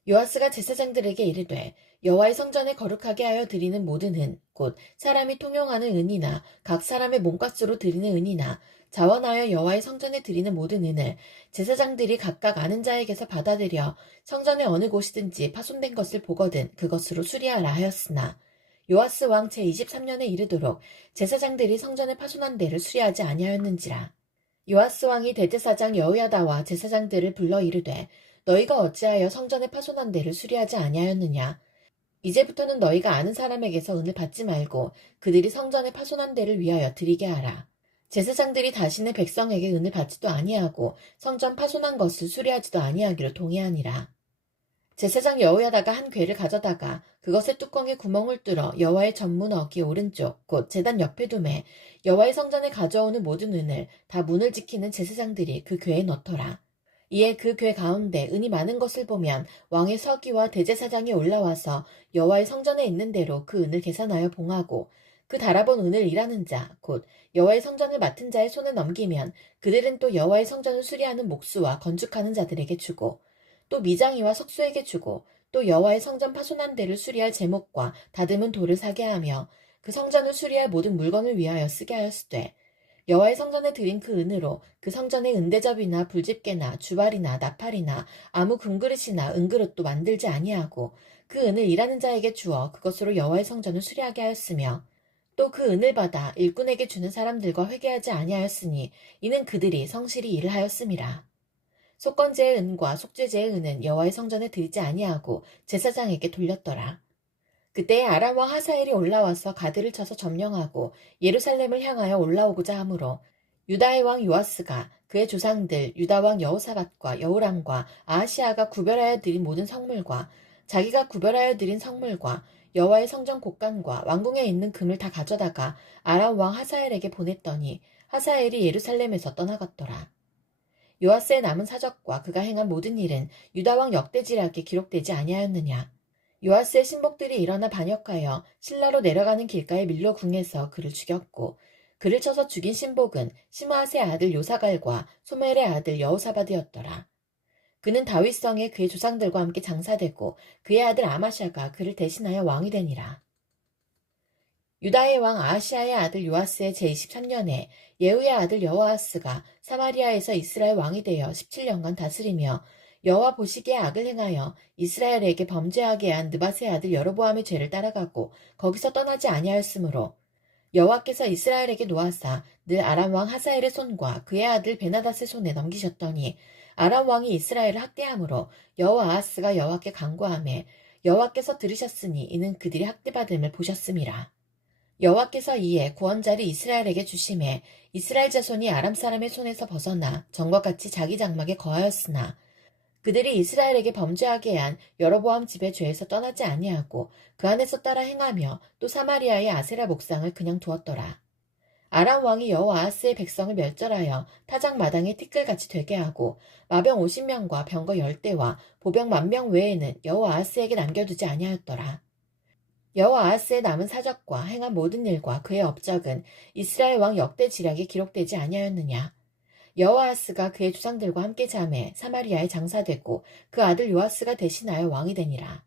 요아스가 제사장들에게 이르되 여호와의 성전에 거룩하게 하여 드리는 모든 은 곧 사람이 통용하는 은이나 각 사람의 몸값으로 드리는 은이나 자원하여 여호와의 성전에 드리는 모든 은을 제사장들이 각각 아는 자에게서 받아들여 성전의 어느 곳이든지 파손된 것을 보거든 그것으로 수리하라 하였으나 요아스 왕 제23년에 이르도록 제사장들이 성전에 파손한 데를 수리하지 아니하였는지라. 요아스 왕이 대제사장 여호야다와 제사장들을 불러 이르되 너희가 어찌하여 성전에 파손한 데를 수리하지 아니하였느냐. 이제부터는 너희가 아는 사람에게서 은을 받지 말고 그들이 성전에 파손한 데를 위하여 드리게 하라. 제사장들이 다시는 백성에게 은을 받지도 아니하고 성전 파손한 것을 수리하지도 아니하기로 동의하니라. 제사장 여호야다가 한 궤를 가져다가 그것의 뚜껑에 구멍을 뚫어 여호와의 전문 어기 오른쪽 곧 제단 옆에 두매 여호와의 성전에 가져오는 모든 은을 다 문을 지키는 제사장들이 그 궤에 넣더라. 이에 그 궤 가운데 은이 많은 것을 보면 왕의 서기와 대제사장이 올라와서 여호와의 성전에 있는 대로 그 은을 계산하여 봉하고 그 달아본 은을 일하는 자 곧 여호와의 성전을 맡은 자의 손에 넘기면 그들은 또 여호와의 성전을 수리하는 목수와 건축하는 자들에게 주고 또 미장이와 석수에게 주고 또 여호와의 성전 파손한 데를 수리할 제목과 다듬은 돌을 사게 하며 그 성전을 수리할 모든 물건을 위하여 쓰게 하였으되 여호와의 성전에 드린 그 은으로 그 성전의 은대접이나 불집게나 주발이나 나팔이나 아무 금그릇이나 은그릇도 만들지 아니하고 그 은을 일하는 자에게 주어 그것으로 여호와의 성전을 수리하게 하였으며 또 그 은을 받아 일꾼에게 주는 사람들과 회개하지 아니하였으니 이는 그들이 성실히 일을 하였음이라. 속건제의 은과 속죄제의 은은 여호와의 성전에 드리지 아니하고 제사장에게 돌렸더라. 그때에 아람 왕 하사엘이 올라와서 가드를 쳐서 점령하고 예루살렘을 향하여 올라오고자 하므로 유다의 왕 요아스가 그의 조상들 유다 왕 여호사밧과 여호람과 아하시아가 구별하여 드린 모든 성물과 자기가 구별하여 드린 성물과 여호와의 성전 곳간과 왕궁에 있는 금을 다 가져다가 아람 왕 하사엘에게 보냈더니 하사엘이 예루살렘에서 떠나갔더라. 요아스의 남은 사적과 그가 행한 모든 일은 유다 왕 역대지략에 기록되지 아니하였느냐. 요아스의 신복들이 일어나 반역하여 실라로 내려가는 길가의 밀로 궁에서 그를 죽였고 그를 쳐서 죽인 신복은 시므앗의 아들 요사갈과 소멜의 아들 여호사밧이었더라. 그는 다윗성에 그의 조상들과 함께 장사되고 그의 아들 아마샤가 그를 대신하여 왕이 되니라. 유다의 왕 아하시아의 아들 요아스의 제23년에 예후의 아들 여호아스가 사마리아에서 이스라엘 왕이 되어 17년간 다스리며 여호와 보시기에 악을 행하여 이스라엘에게 범죄하게 한 느밧의 아들 여로보암의 죄를 따라가고 거기서 떠나지 아니하였으므로 여호와께서 이스라엘에게 놓아사 늘 아람 왕 하사엘의 손과 그의 아들 베나닷의 손에 넘기셨더니 아람 왕이 이스라엘을 학대함으로 여호아하스가 여호와께 간구하매 여호와께서 들으셨으니 이는 그들이 학대받음을 보셨음이라. 여호와께서 이에 구원자를 이스라엘에게 주심에 이스라엘 자손이 아람 사람의 손에서 벗어나 전과 같이 자기 장막에 거하였으나 그들이 이스라엘에게 범죄하게 한 여로보암 집의 죄에서 떠나지 아니하고 그 안에서 따라 행하며 또 사마리아의 아세라 목상을 그냥 두었더라. 아람 왕이 여호아하스의 백성을 멸절하여 타작 마당에 티끌같이 되게 하고 마병 50명과 병거 10대와 보병 10,000명 외에는 여호아하스에게 남겨두지 아니하였더라. 여호아하스의 남은 사적과 행한 모든 일과 그의 업적은 이스라엘 왕 역대 지략에 기록되지 아니하였느냐. 여호아하스가 그의 조상들과 함께 잠에 사마리아에 장사되고 그 아들 요아스가 대신하여 왕이 되니라.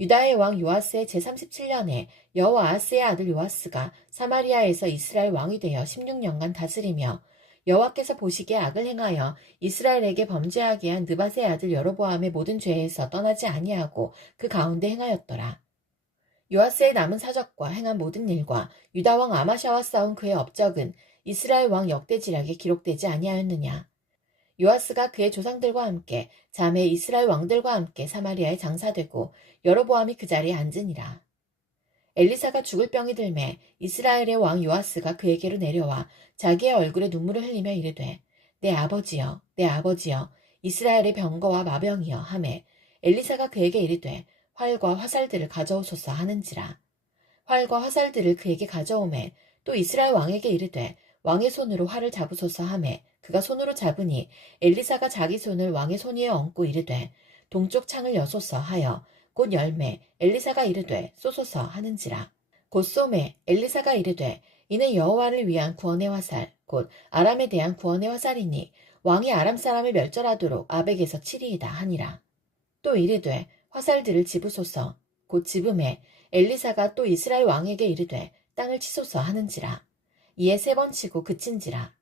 유다의 왕 요아스의 제37년에 여호아하스의 아들 요아스가 사마리아에서 이스라엘 왕이 되어 16년간 다스리며 여호와께서 보시기에 악을 행하여 이스라엘에게 범죄하게 한 느밧의 아들 여로보암의 모든 죄에서 떠나지 아니하고 그 가운데 행하였더라. 요아스의 남은 사적과 행한 모든 일과 유다 왕 아마샤와 싸운 그의 업적은 이스라엘 왕 역대지략에 기록되지 아니하였느냐. 요아스가 그의 조상들과 함께 자매 이스라엘 왕들과 함께 사마리아에 장사되고 여로보암이 그 자리에 앉으니라. 엘리사가 죽을 병이 들매 이스라엘의 왕 요아스가 그에게로 내려와 자기의 얼굴에 눈물을 흘리며 이르되 내 아버지여 내 아버지여 이스라엘의 병거와 마병이여 하매 엘리사가 그에게 이르되 활과 화살들을 가져오소서 하는지라. 활과 화살들을 그에게 가져오매 또 이스라엘 왕에게 이르되 왕의 손으로 활을 잡으소서 하매 그가 손으로 잡으니 엘리사가 자기 손을 왕의 손 위에 얹고 이르되 동쪽 창을 여소서 하여 곧 열매 엘리사가 이르되 쏘소서 하는지라. 곧 쏘매 엘리사가 이르되 이는 여호와를 위한 구원의 화살 곧 아람에 대한 구원의 화살이니 왕이 아람 사람을 멸절하도록 아벡에서 치리이다 하니라. 또 이르되 화살들을 집으소서 곧 집음에 엘리사가 또 이스라엘 왕에게 이르되 땅을 치소서 하는지라. 이에 3번 치고 그친지라.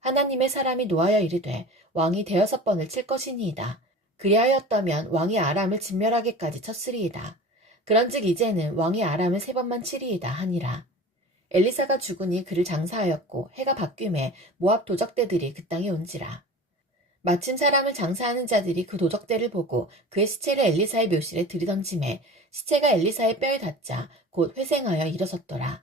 하나님의 사람이 노하여 이르되 왕이 6번을 칠 것이니이다. 그리하였다면 왕이 아람을 진멸하게까지 쳤으리이다. 그런즉 이제는 왕이 아람을 3번만 치리이다 하니라. 엘리사가 죽으니 그를 장사하였고 해가 바뀜에 모압 도적대들이 그 땅에 온지라. 마침 사람을 장사하는 자들이 그 도적대를 보고 그의 시체를 엘리사의 묘실에 들이던지매 시체가 엘리사의 뼈에 닿자 곧 회생하여 일어섰더라.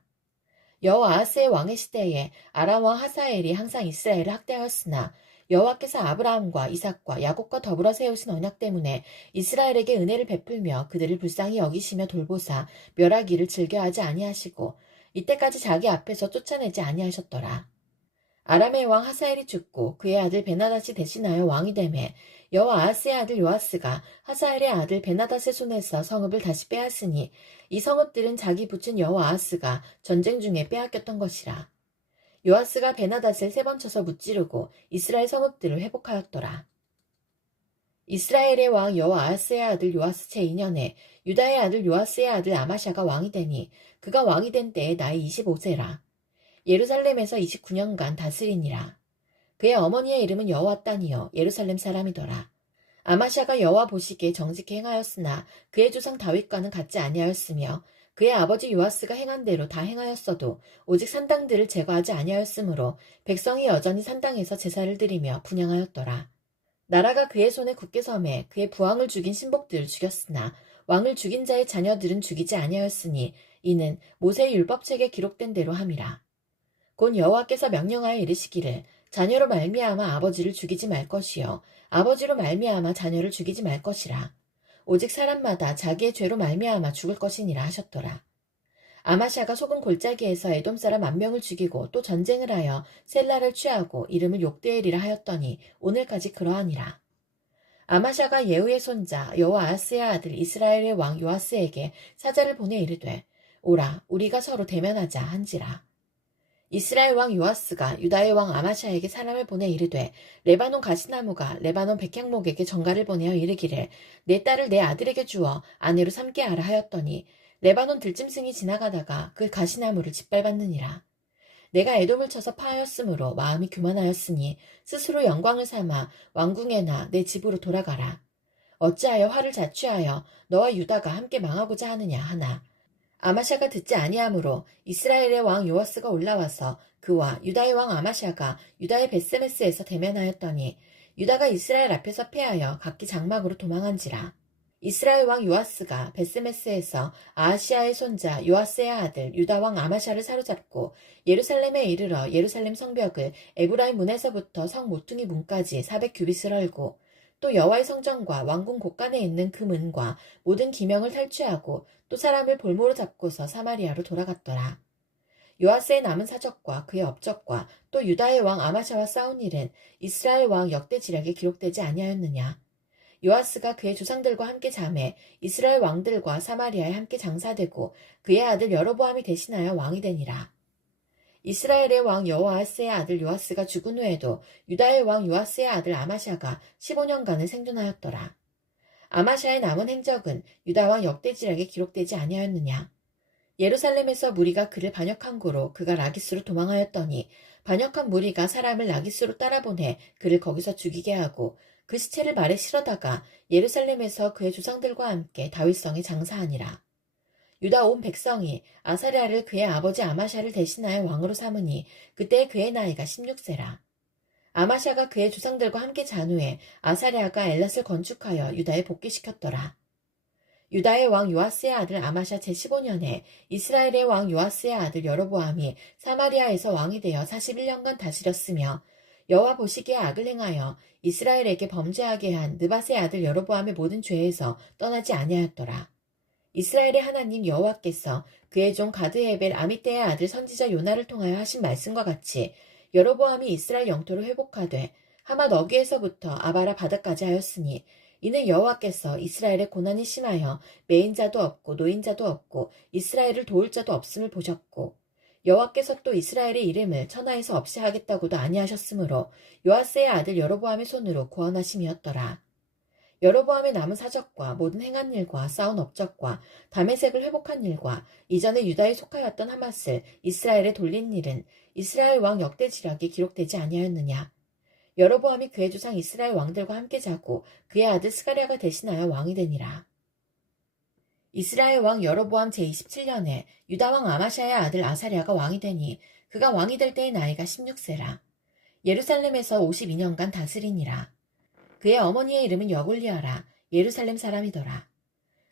여호와 아하스의 왕의 시대에 아람 왕 하사엘이 항상 이스라엘을 학대하였으나 여호와께서 아브라함과 이삭과 야곱과 더불어 세우신 언약 때문에 이스라엘에게 은혜를 베풀며 그들을 불쌍히 여기시며 돌보사 멸하기를 즐겨하지 아니하시고 이때까지 자기 앞에서 쫓아내지 아니하셨더라. 아람의 왕 하사엘이 죽고 그의 아들 베나닷이 대신하여 왕이 되매 여호와 아하스의 아들 요아스가 하사엘의 아들 베나닷의 손에서 성읍을 다시 빼앗으니 이 성읍들은 자기 부친 여호와 아하스가 전쟁 중에 빼앗겼던 것이라. 요아스가 베나닷을 3번 쳐서 무찌르고 이스라엘 성읍들을 회복하였더라. 이스라엘의 왕 여호와 아하스의 아들 요아스 제2년에 유다의 아들 요아스의 아들 아마샤가 왕이 되니 그가 왕이 된 때에 나이 25세라. 예루살렘에서 29년간 다스리니라. 그의 어머니의 이름은 여호와딴이요 예루살렘 사람이더라. 아마샤가 여호와 보시기에 정직히 행하였으나 그의 조상 다윗과는 같지 아니하였으며 그의 아버지 요아스가 행한 대로 다 행하였어도 오직 산당들을 제거하지 아니하였으므로 백성이 여전히 산당에서 제사를 드리며 분향하였더라. 나라가 그의 손에 굳게 섬에 그의 부왕을 죽인 신복들을 죽였으나 왕을 죽인 자의 자녀들은 죽이지 아니하였으니 이는 모세의 율법책에 기록된 대로 함이라. 곧 여호와께서 명령하여 이르시기를 자녀로 말미암아 아버지를 죽이지 말 것이요 아버지로 말미암아 자녀를 죽이지 말 것이라. 오직 사람마다 자기의 죄로 말미암아 죽을 것이니라 하셨더라. 아마샤가 속은 골짜기에서 에돔 사람 10,000명을 죽이고 또 전쟁을 하여 셀라를 취하고 이름을 욕드엘이라 하였더니 오늘까지 그러하니라. 아마샤가 예후의 손자 여호와 아하스의 아들 이스라엘의 왕 요아스에게 사자를 보내 이르되 오라 우리가 서로 대면하자 한지라. 이스라엘 왕 요아스가 유다의 왕 아마샤에게 사람을 보내 이르되 레바논 가시나무가 레바논 백향목에게 전가를 보내어 이르기를 내 딸을 내 아들에게 주어 아내로 삼게 하라 하였더니 레바논 들짐승이 지나가다가 그 가시나무를 짓밟았느니라. 내가 에돔을 쳐서 파하였으므로 마음이 교만하였으니 스스로 영광을 삼아 왕궁에나 내 집으로 돌아가라. 어찌하여 화를 자취하여 너와 유다가 함께 망하고자 하느냐 하나. 아마샤가 듣지 아니하므로 이스라엘의 왕 요아스가 올라와서 그와 유다의 왕 아마샤가 유다의 벳세메스에서 대면하였더니 유다가 이스라엘 앞에서 패하여 각기 장막으로 도망한지라. 이스라엘 왕 요아스가 벳세메스에서 아하시아의 손자 요아스의 아들 유다 왕 아마샤를 사로잡고 예루살렘에 이르러 예루살렘 성벽을 에브라임 문에서부터 성 모퉁이 문까지 400규빗을 헐고 또 여호와의 성전과 왕궁 곳간에 있는 그 문과 모든 기명을 탈취하고 또 사람을 볼모로 잡고서 사마리아로 돌아갔더라. 요아스의 남은 사적과 그의 업적과 또 유다의 왕 아마샤와 싸운 일은 이스라엘 왕 역대지략에 기록되지 아니하였느냐. 요아스가 그의 조상들과 함께 잠에 이스라엘 왕들과 사마리아에 함께 장사되고 그의 아들 여로보암이 대신하여 왕이 되니라. 이스라엘의 왕 여호아스의 아들 요아스가 죽은 후에도 유다의 왕 요아스의 아들 아마샤가 15년간을 생존하였더라. 아마샤의 남은 행적은 유다 왕 역대지략에 기록되지 아니하였느냐. 예루살렘에서 무리가 그를 반역한 고로 그가 라기스로 도망하였더니 반역한 무리가 사람을 라기스로 따라보내 그를 거기서 죽이게 하고 그 시체를 말에 실어다가 예루살렘에서 그의 조상들과 함께 다윗성에 장사하니라. 유다 온 백성이 아사랴를 그의 아버지 아마샤를 대신하여 왕으로 삼으니 그때 그의 나이가 16세라. 아마샤가 그의 조상들과 함께 잔 후에 아사랴가 엘랏을 건축하여 유다에 복귀시켰더라. 유다의 왕 요아스의 아들 아마샤 제15년에 이스라엘의 왕 요아스의 아들 여로보암이 사마리아에서 왕이 되어 41년간 다스렸으며 여호와 보시기에 악을 행하여 이스라엘에게 범죄하게 한 느밧의 아들 여로보암의 모든 죄에서 떠나지 아니하였더라. 이스라엘의 하나님 여호와께서 그의 종 가드헤벨 아미떼의 아들 선지자 요나를 통하여 하신 말씀과 같이 여로보암이 이스라엘 영토를 회복하되 하맛 어귀에서부터 아바라 바다까지 하였으니 이는 여호와께서 이스라엘의 고난이 심하여 매인자도 없고 노인자도 없고 이스라엘을 도울 자도 없음을 보셨고 여호와께서 또 이스라엘의 이름을 천하에서 없이 하겠다고도 아니하셨으므로 요아스의 아들 여로보암의 손으로 구원하심이었더라. 여로보암의 남은 사적과 모든 행한 일과 싸운 업적과 다메섹을 회복한 일과 이전에 유다에 속하였던 하맛을 이스라엘에 돌린 일은 이스라엘 왕 역대지략에 기록되지 아니하였느냐. 여로보암이 그의 조상 이스라엘 왕들과 함께 자고 그의 아들 스가랴가 대신하여 왕이 되니라. 이스라엘 왕 여로보암 제27년에 유다 왕 아마샤의 아들 아사랴가 왕이 되니 그가 왕이 될 때의 나이가 16세라. 예루살렘에서 52년간 다스리니라. 그의 어머니의 이름은 여골리아라. 예루살렘 사람이더라.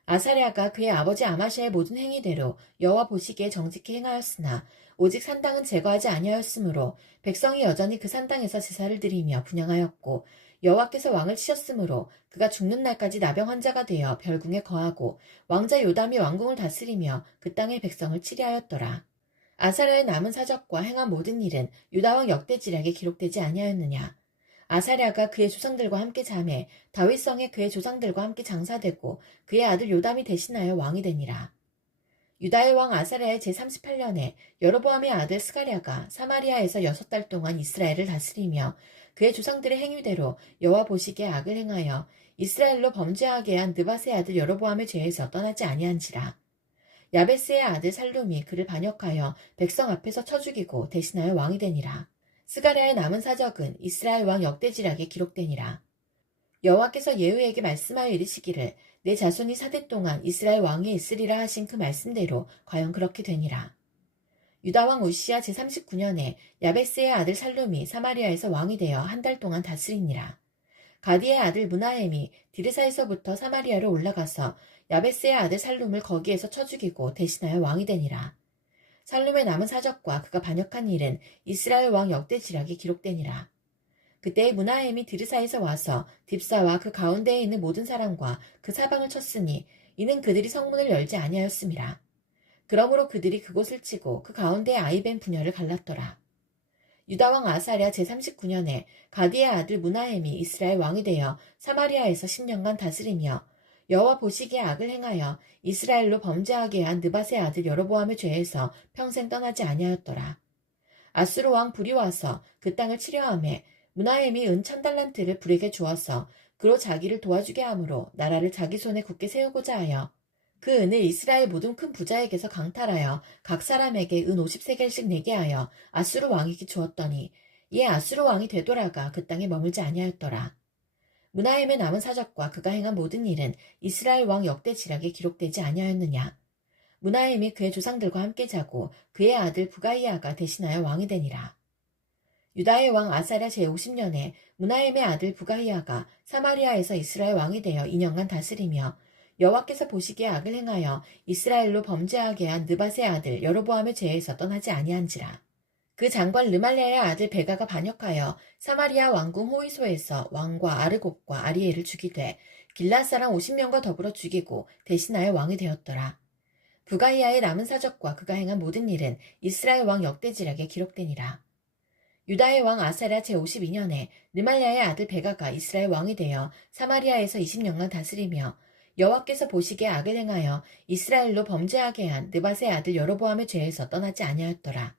아사랴가 그의 아버지 아마샤의 모든 행위대로 여호와 보시기에 정직히 행하였으나 오직 산당은 제거하지 아니하였으므로 백성이 여전히 그 산당에서 제사를 드리며 분향하였고 여호와께서 왕을 치셨으므로 그가 죽는 날까지 나병 환자가 되어 별궁에 거하고 왕자 요담이 왕궁을 다스리며 그 땅의 백성을 치리하였더라. 아사랴의 남은 사적과 행한 모든 일은 유다왕 역대지략에 기록되지 아니하였느냐. 아사랴가 그의 조상들과 함께 잠해 다윗성에 그의 조상들과 함께 장사되고 그의 아들 요담이 대신하여 왕이 되니라. 유다의 왕 아사랴의 제38년에 여로보암의 아들 스가랴가 사마리아에서 6달 동안 이스라엘을 다스리며 그의 조상들의 행위대로 여호와 보시기에 악을 행하여 이스라엘로 범죄하게 한 느밧의 아들 여로보암의 죄에서 떠나지 아니한지라. 야베스의 아들 살룸이 그를 반역하여 백성 앞에서 쳐 죽이고 대신하여 왕이 되니라. 스가랴의 남은 사적은 이스라엘 왕 역대지략에 기록되니라. 여호와께서 예후에게 말씀하여 이르시기를 내 자손이 4대 동안 이스라엘 왕이 있으리라 하신 그 말씀대로 과연 그렇게 되니라. 유다 왕 우시야 제39년에 야베스의 아들 살룸이 사마리아에서 왕이 되어 1달 동안 다스리니라. 가디의 아들 무나엠이 디르사에서부터 사마리아로 올라가서 야베스의 아들 살룸을 거기에서 쳐 죽이고 대신하여 왕이 되니라. 살룸의 남은 사적과 그가 반역한 일은 이스라엘 왕 역대지략에 기록되니라. 그때 무나엠이 디르사에서 와서 딥사와 그 가운데에 있는 모든 사람과 그 사방을 쳤으니 이는 그들이 성문을 열지 아니하였음이라. 그러므로 그들이 그곳을 치고 그 가운데에 아이벤 분야를 갈랐더라. 유다왕 아사랴 제39년에 가디의 아들 무나엠이 이스라엘 왕이 되어 사마리아에서 10년간 다스리며 여호와 보시기에 악을 행하여 이스라엘로 범죄하게 한 느밧의 아들 여로보암의 죄에서 평생 떠나지 아니하였더라. 아수르 왕 불이 와서 그 땅을 치려하매 무나엠이 은 1000달란트를 불에게 주어서 그로 자기를 도와주게 하므로 나라를 자기 손에 굳게 세우고자 하여 그 은을 이스라엘 모든 큰 부자에게서 강탈하여 각 사람에게 은 50세겔씩 내게 하여 아수르 왕에게 주었더니 이에 아수르 왕이 되돌아가 그 땅에 머물지 아니하였더라. 무나엠의 남은 사적과 그가 행한 모든 일은 이스라엘 왕 역대지략에 기록되지 아니하였느냐. 무나엠이 그의 조상들과 함께 자고 그의 아들 부가이아가 대신하여 왕이 되니라. 유다의 왕 아사랴 제50년에 무나엠의 아들 부가이아가 사마리아에서 이스라엘 왕이 되어 2년간 다스리며 여호와께서 보시기에 악을 행하여 이스라엘로 범죄하게 한 느밧의 아들 여로보암의 죄에서 떠나지 아니한지라. 그 장관 르말랴의 아들 베가가 반역하여 사마리아 왕궁 호이소에서 왕과 아르곱과 아리엘을 죽이되 길앗 사람 50명과 더불어 죽이고 대신하여 왕이 되었더라. 부가이아의 남은 사적과 그가 행한 모든 일은 이스라엘 왕 역대지략에 기록되니라. 유다의 왕 아사랴 제52년에 르말랴의 아들 베가가 이스라엘 왕이 되어 사마리아에서 20년간 다스리며 여호와께서 보시기에 악을 행하여 이스라엘로 범죄하게 한 느밧의 아들 여로보암의 죄에서 떠나지 아니하였더라.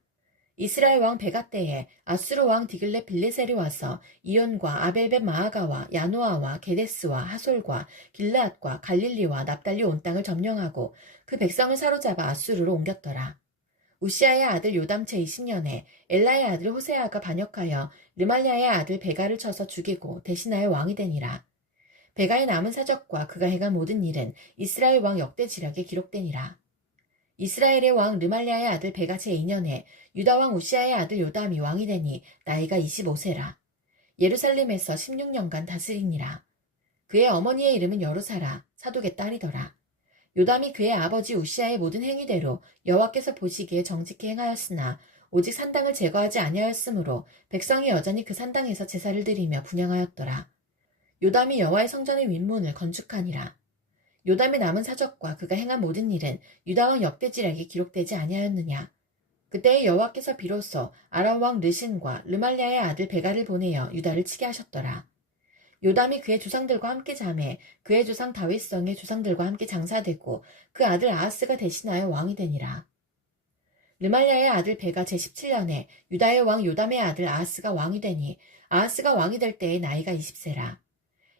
이스라엘 왕 베가 때에 아수르 왕 디글렛 빌레셀이 와서 이온과 아벨벳 마아가와 야노아와 게데스와 하솔과 길르앗과 갈릴리와 납달리 온 땅을 점령하고 그 백성을 사로잡아 아수르로 옮겼더라. 우시아의 아들 요담 제20년에 엘라의 아들 호세아가 반역하여 르말랴의 아들 베가를 쳐서 죽이고 대신하여 왕이 되니라. 베가의 남은 사적과 그가 행한 모든 일은 이스라엘 왕 역대지략에 기록되니라. 이스라엘의 왕 르말랴의 아들 베가 제2년에 유다 왕 우시아의 아들 요담이 왕이 되니 나이가 25세라. 예루살렘에서 16년간 다스리니라. 그의 어머니의 이름은 여루사라 사독의 딸이더라. 요담이 그의 아버지 우시아의 모든 행위대로 여호와께서 보시기에 정직히 행하였으나 오직 산당을 제거하지 아니하였으므로 백성이 여전히 그 산당에서 제사를 드리며 분향하였더라. 요담이 여호와의 성전의 윗문을 건축하니라. 요담의 남은 사적과 그가 행한 모든 일은 유다왕 역대지략에 기록되지 아니하였느냐. 그때 여호와께서 비로소 아람 왕 르신과 르말랴의 아들 베가를 보내어 유다를 치게 하셨더라. 요담이 그의 조상들과 함께 잠해 그의 조상 다윗성의 조상들과 함께 장사되고 그 아들 아하스가 대신하여 왕이 되니라. 르말랴의 아들 베가 제17년에 유다의 왕 요담의 아들 아하스가 왕이 되니 아하스가 왕이 될 때의 나이가 20세라.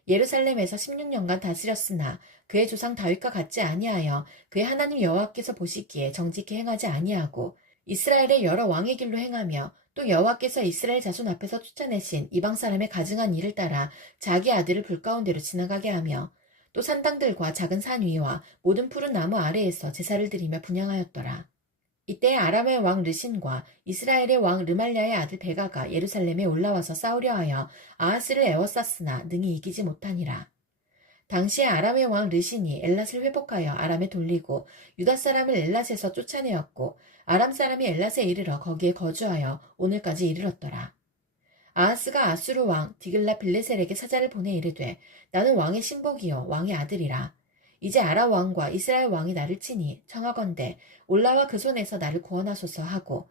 예루살렘에서 16년간 다스렸으나 그의 조상 다윗과 같지 아니하여 그의 하나님 여호와께서 보시기에 정직히 행하지 아니하고 이스라엘의 여러 왕의 길로 행하며 또 여호와께서 이스라엘 자손 앞에서 쫓아내신 이방 사람의 가증한 일을 따라 자기 아들을 불 가운데로 지나가게 하며 또 산당들과 작은 산 위와 모든 푸른 나무 아래에서 제사를 드리며 분향하였더라. 이때 아람의 왕 르신과 이스라엘의 왕 르말랴의 아들 베가가 예루살렘에 올라와서 싸우려 하여 아하스를 에워쌌으나 능히 이기지 못하니라. 당시에 아람의 왕 르신이 엘랏을 회복하여 아람에 돌리고 유다 사람을 엘랏에서 쫓아내었고 아람 사람이 엘랏에 이르러 거기에 거주하여 오늘까지 이르렀더라. 아하스가 아수르 왕 디글라 빌레셀에게 사자를 보내 이르되 나는 왕의 신복이요 왕의 아들이라. 이제 아람 왕과 이스라엘 왕이 나를 치니 청하건대 올라와 그 손에서 나를 구원하소서 하고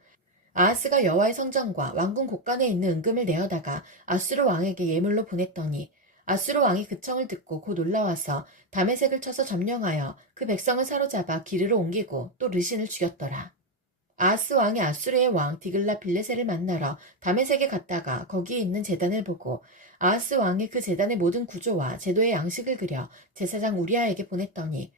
아하스가 여호와의 성전과 왕궁 곳간에 있는 은금을 내어다가 아수르 왕에게 예물로 보냈더니 아수르 왕이 그 청을 듣고 곧 올라와서 다메섹을 쳐서 점령하여 그 백성을 사로잡아 기르로 옮기고 또 르신을 죽였더라. 아하스 왕이 아수르의 왕 디글라 빌레셀을 만나러 다메섹에 갔다가 거기에 있는 제단을 보고 아하스 왕이 그 제단의 모든 구조와 제도의 양식을 그려 제사장 우리아에게 보냈더니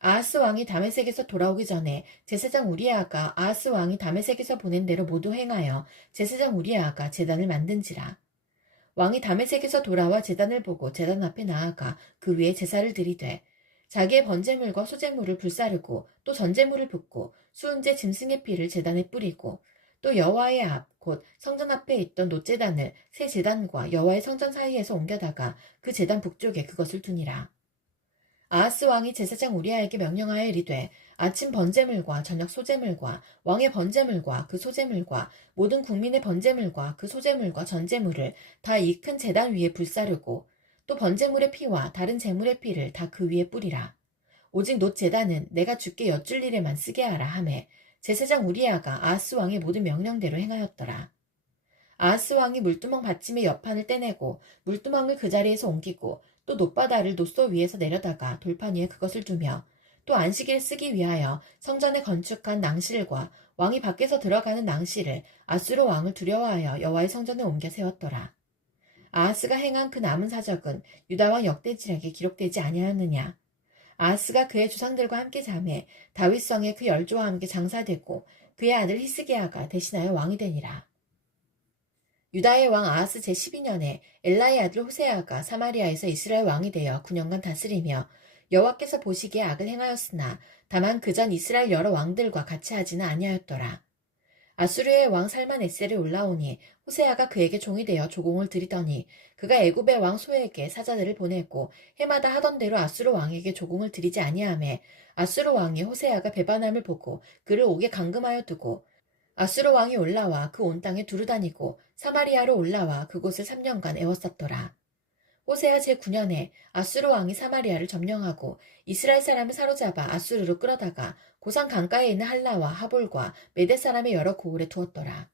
아하스 왕이 다메섹에서 돌아오기 전에 제사장 우리아가 아하스 왕이 다메섹에서 보낸 대로 모두 행하여 제사장 우리아가 제단을 만든지라. 왕이 다메섹에서 돌아와 제단을 보고 제단 앞에 나아가 그 위에 제사를 드리되 자기의 번제물과 소제물을 불사르고 또 전제물을 붓고 수은제 짐승의 피를 제단에 뿌리고 또 여호와의 앞 곧 성전 앞에 있던 놋제단을 새 제단과 여호와의 성전 사이에서 옮겨다가 그 제단 북쪽에 그것을 두니라. 아하스 왕이 제사장 우리아에게 명령하여 이르되 아침 번제물과 저녁 소제물과 왕의 번제물과 그 소제물과 모든 국민의 번제물과 그 소제물과 전제물을 다 이 큰 제단 위에 불사르고 또 번제물의 피와 다른 제물의 피를 다 그 위에 뿌리라. 오직 놋 제단은 내가 주께 여쭐 일에만 쓰게 하라 하매 제사장 우리아가 아하스 왕의 모든 명령대로 행하였더라. 아하스 왕이 물두멍 받침의 옆판을 떼내고 물두멍을 그 자리에서 옮기고 또 놋바다를 놋소 위에서 내려다가 돌판 위에 그것을 두며 또 안식일에 쓰기 위하여 성전에 건축한 낭실과 왕이 밖에서 들어가는 낭실을 아수르 왕을 두려워하여 여호와의 성전에 옮겨 세웠더라. 아하스가 행한 그 남은 사적은 유다왕 역대지략에 기록되지 아니하였느냐. 아하스가 그의 주상들과 함께 잠에 다윗성에 그 열조와 함께 장사되고 그의 아들 히스기야가 대신하여 왕이 되니라. 유다의 왕 아하스 제12년에 엘라의 아들 호세아가 사마리아에서 이스라엘 왕이 되어 9년간 다스리며 여호와께서 보시기에 악을 행하였으나 다만 그전 이스라엘 여러 왕들과 같이 하지는 아니하였더라. 아수르의 왕 살만에셀이 올라오니 호세아가 그에게 종이 되어 조공을 드리더니 그가 애굽의 왕 소에게 사자들을 보내고 해마다 하던 대로 아수르 왕에게 조공을 드리지 아니하매 아수르 왕이 호세아가 배반함을 보고 그를 옥에 감금하여 두고 아수르 왕이 올라와 그 온 땅에 두루다니고 사마리아로 올라와 그곳을 3년간 에워쌌더라. 호세아 제9년에 아수르 왕이 사마리아를 점령하고 이스라엘 사람을 사로잡아 아수르로 끌어다가 고산 강가에 있는 할라와 하볼과 메대 사람의 여러 고을에 두었더라.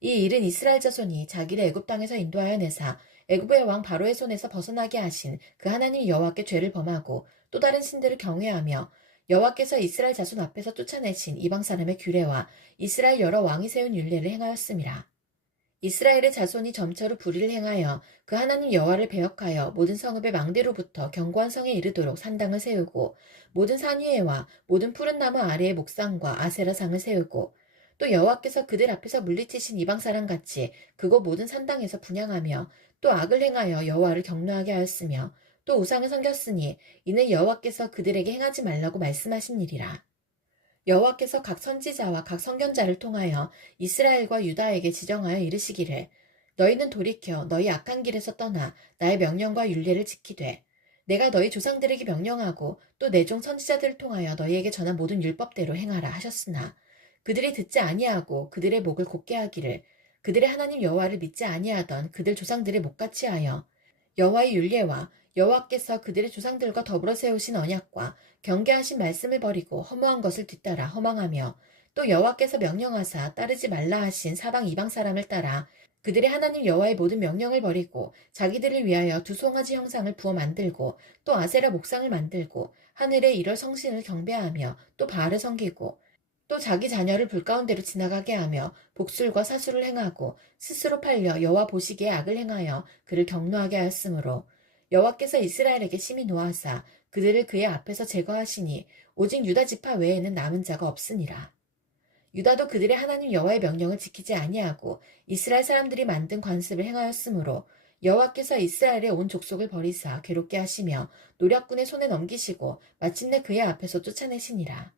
이 일은 이스라엘 자손이 자기를 애굽 땅에서 인도하여 내사 애굽의 왕 바로의 손에서 벗어나게 하신 그 하나님 여호와께 죄를 범하고 또 다른 신들을 경외하며 여호와께서 이스라엘 자손 앞에서 쫓아내신 이방 사람의 규례와 이스라엘 여러 왕이 세운 율례를 행하였음이라. 이스라엘의 자손이 점처로 불의를 행하여 그 하나님 여호와를 배역하여 모든 성읍의 망대로부터 견고한 성에 이르도록 산당을 세우고 모든 산 위에와 모든 푸른 나무 아래에 목상과 아세라상을 세우고 또 여호와께서 그들 앞에서 물리치신 이방 사람 같이 그곳 모든 산당에서 분향하며 또 악을 행하여 여호와를 경노하게 하였으며 또 우상을 섬겼으니 이는 여호와께서 그들에게 행하지 말라고 말씀하신 일이라. 여호와께서 각 선지자와 각 선견자를 통하여 이스라엘과 유다에게 지정하여 이르시기를 너희는 돌이켜 너희 악한 길에서 떠나 나의 명령과 율례를 지키되 내가 너희 조상들에게 명령하고 또 내 종 선지자들을 통하여 너희에게 전한 모든 율법대로 행하라 하셨으나 그들이 듣지 아니하고 그들의 목을 곧게 하기를 그들의 하나님 여호와를 믿지 아니하던 그들 조상들의 목같이 하여 여호와의 율례와 여호와께서 그들의 조상들과 더불어 세우신 언약과 경계하신 말씀을 버리고 허무한 것을 뒤따라 허망하며 또 여호와께서 명령하사 따르지 말라 하신 사방 이방 사람을 따라 그들의 하나님 여호와의 모든 명령을 버리고 자기들을 위하여 두 송아지 형상을 부어 만들고 또 아세라 목상을 만들고 하늘의 일월 성신을 경배하며 또 바알을 섬기고 또 자기 자녀를 불 가운데로 지나가게 하며 복술과 사술을 행하고 스스로 팔려 여호와 보시기에 악을 행하여 그를 경노하게 하였으므로 여호와께서 이스라엘에게 심히 노하사 그들을 그의 앞에서 제거하시니 오직 유다 지파 외에는 남은 자가 없으니라. 유다도 그들의 하나님 여호와의 명령을 지키지 아니하고 이스라엘 사람들이 만든 관습을 행하였으므로 여호와께서 이스라엘의 온 족속을 버리사 괴롭게 하시며 노략군의 손에 넘기시고 마침내 그의 앞에서 쫓아내시니라.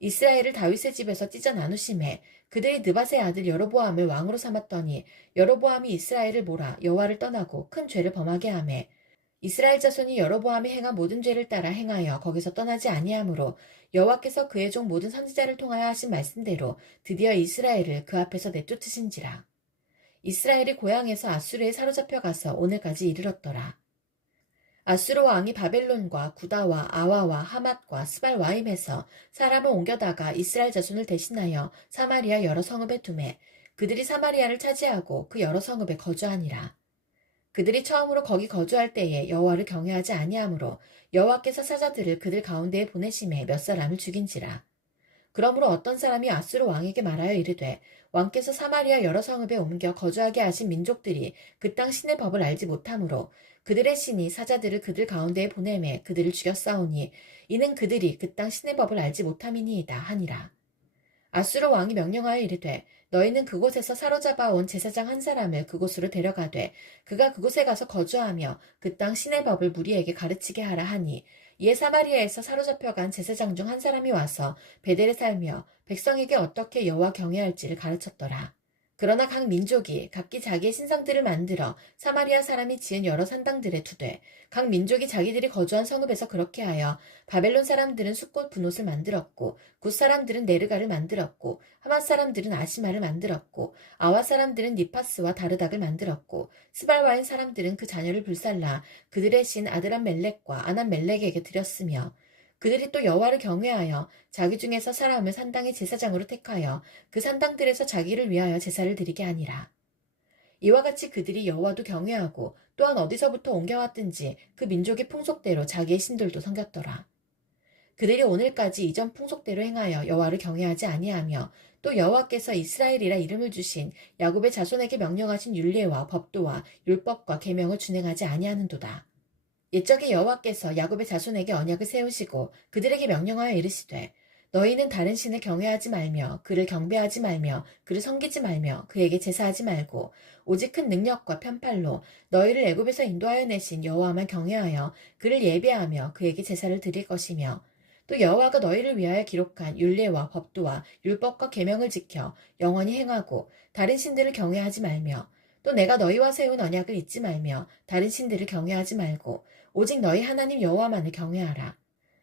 이스라엘을 다윗의 집에서 찢어 나누심에 그들이 느밧의 아들 여로보암을 왕으로 삼았더니 여로보암이 이스라엘을 몰아 여호와를 떠나고 큰 죄를 범하게 하매 이스라엘 자손이 여로보암이 행한 모든 죄를 따라 행하여 거기서 떠나지 아니하므로 여호와께서 그의 종 모든 선지자를 통하여 하신 말씀대로 드디어 이스라엘을 그 앞에서 내쫓으신지라. 이스라엘이 고향에서 아수르에 사로잡혀 가서 오늘까지 이르렀더라. 아수르 왕이 바벨론과 구다와 아와와 하맛과 스발와임에서 사람을 옮겨다가 이스라엘 자손을 대신하여 사마리아 여러 성읍에 두매 그들이 사마리아를 차지하고 그 여러 성읍에 거주하니라. 그들이 처음으로 거기 거주할 때에 여호와를 경외하지 아니하므로 여호와께서 사자들을 그들 가운데에 보내심에 몇 사람을 죽인지라. 그러므로 어떤 사람이 아수르 왕에게 말하여 이르되 왕께서 사마리아 여러 성읍에 옮겨 거주하게 하신 민족들이 그 땅 신의 법을 알지 못하므로 그들의 신이 사자들을 그들 가운데에 보내매 그들을 죽였사오니 이는 그들이 그 땅 신의 법을 알지 못함이니이다 하니라. 아수르 왕이 명령하여 이르되 너희는 그곳에서 사로잡아온 제사장 한 사람을 그곳으로 데려가되 그가 그곳에 가서 거주하며 그 땅 신의 법을 무리에게 가르치게 하라 하니 이에 사마리아에서 사로잡혀간 제사장 중 한 사람이 와서 베델에 살며 백성에게 어떻게 여호와 경외할지를 가르쳤더라. 그러나 각 민족이 각기 자기의 신상들을 만들어 사마리아 사람이 지은 여러 산당들에 두되 각 민족이 자기들이 거주한 성읍에서 그렇게 하여 바벨론 사람들은 숫꽃 분옷을 만들었고 굿 사람들은 네르가를 만들었고 하맛 사람들은 아시마를 만들었고 아와 사람들은 니파스와 다르닥을 만들었고 스발와인 사람들은 그 자녀를 불살라 그들의 신 아드람 멜렉과 아난 멜렉에게 드렸으며 그들이 또 여호와를 경외하여 자기 중에서 사람을 산당의 제사장으로 택하여 그 산당들에서 자기를 위하여 제사를 드리게 하니라. 이와 같이 그들이 여호와도 경외하고 또한 어디서부터 옮겨왔든지 그 민족의 풍속대로 자기의 신들도 섬겼더라. 그들이 오늘까지 이전 풍속대로 행하여 여호와를 경외하지 아니하며 또 여호와께서 이스라엘이라 이름을 주신 야곱의 자손에게 명령하신 율례와 법도와 율법과 계명을 준행하지 아니하는도다. 옛적에 여호와께서 야곱의 자손에게 언약을 세우시고 그들에게 명령하여 이르시되 너희는 다른 신을 경외하지 말며 그를 경배하지 말며 그를 섬기지 말며 그에게 제사하지 말고 오직 큰 능력과 편팔로 너희를 애굽에서 인도하여 내신 여호와만 경외하여 그를 예배하며 그에게 제사를 드릴 것이며 또 여호와가 너희를 위하여 기록한 율례와 법도와 율법과 계명을 지켜 영원히 행하고 다른 신들을 경외하지 말며 또 내가 너희와 세운 언약을 잊지 말며 다른 신들을 경외하지 말고 오직 너희 하나님 여호와만을 경외하라.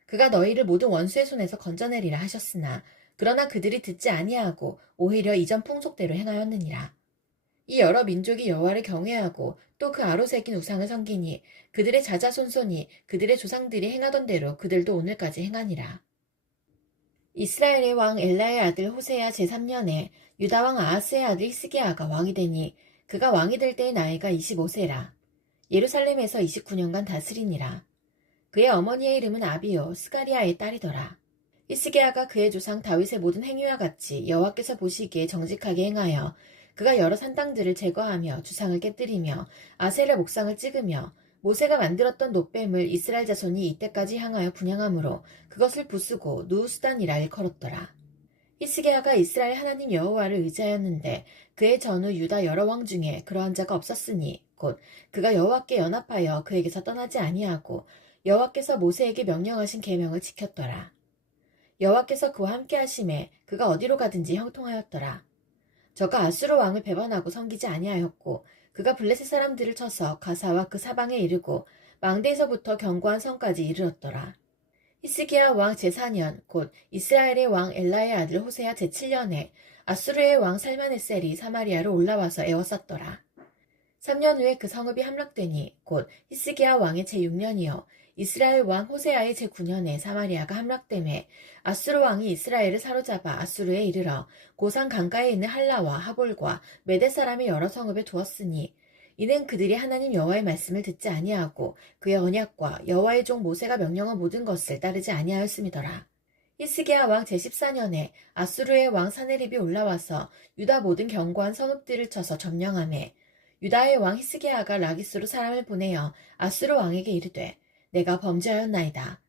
그가 너희를 모든 원수의 손에서 건져내리라 하셨으나 그러나 그들이 듣지 아니하고 오히려 이전 풍속대로 행하였느니라. 이 여러 민족이 여호와를 경외하고 또 그 아로 새긴 우상을 섬기니 그들의 자자손손이 그들의 조상들이 행하던 대로 그들도 오늘까지 행하니라. 이스라엘의 왕 엘라의 아들 호세야 제3년에 유다 왕 아하스의 아들 히스기야가 왕이 되니 그가 왕이 될 때의 나이가 25세라. 예루살렘에서 29년간 다스리니라. 그의 어머니의 이름은 아비요 스가리아의 딸이더라. 히스기야가 그의 조상 다윗의 모든 행위와 같이 여호와께서 보시기에 정직하게 행하여 그가 여러 산당들을 제거하며 주상을 깨뜨리며 아세라 목상을 찍으며 모세가 만들었던 놋뱀을 이스라엘 자손이 이때까지 향하여 분향함으로 그것을 부수고 누우수단이라 일컬었더라. 히스기야가 이스라엘 하나님 여호와를 의지하였는데 그의 전후 유다 여러 왕 중에 그러한 자가 없었으니 곧 그가 여호와께 연합하여 그에게서 떠나지 아니하고 여호와께서 모세에게 명령하신 계명을 지켰더라. 여호와께서 그와 함께 하심에 그가 어디로 가든지 형통하였더라. 저가 아수르 왕을 배반하고 섬기지 아니하였고 그가 블레셋 사람들을 쳐서 가사와 그 사방에 이르고 망대에서부터 견고한 성까지 이르렀더라. 히스기야 왕 제4년 곧 이스라엘의 왕 엘라의 아들 호세야 제7년에 아수르의 왕 살마네셀이 사마리아로 올라와서 에워쌌더라. 3년 후에 그 성읍이 함락되니 곧 히스기야 왕의 제6년이요 이스라엘 왕 호세아의 제9년에 사마리아가 함락되매 아수르 왕이 이스라엘을 사로잡아 아수르에 이르러 고산 강가에 있는 할라와 하볼과 메대 사람의 여러 성읍에 두었으니 이는 그들이 하나님 여호와의 말씀을 듣지 아니하고 그의 언약과 여호와의 종 모세가 명령한 모든 것을 따르지 아니하였음이더라. 히스기야 왕 제14년에 아수르의 왕 사네립이 올라와서 유다 모든 견고한 성읍들을 쳐서 점령하매 유다의 왕 히스기야가 라기스로 사람을 보내어 아수르 왕에게 이르되 내가 범죄하였나이다.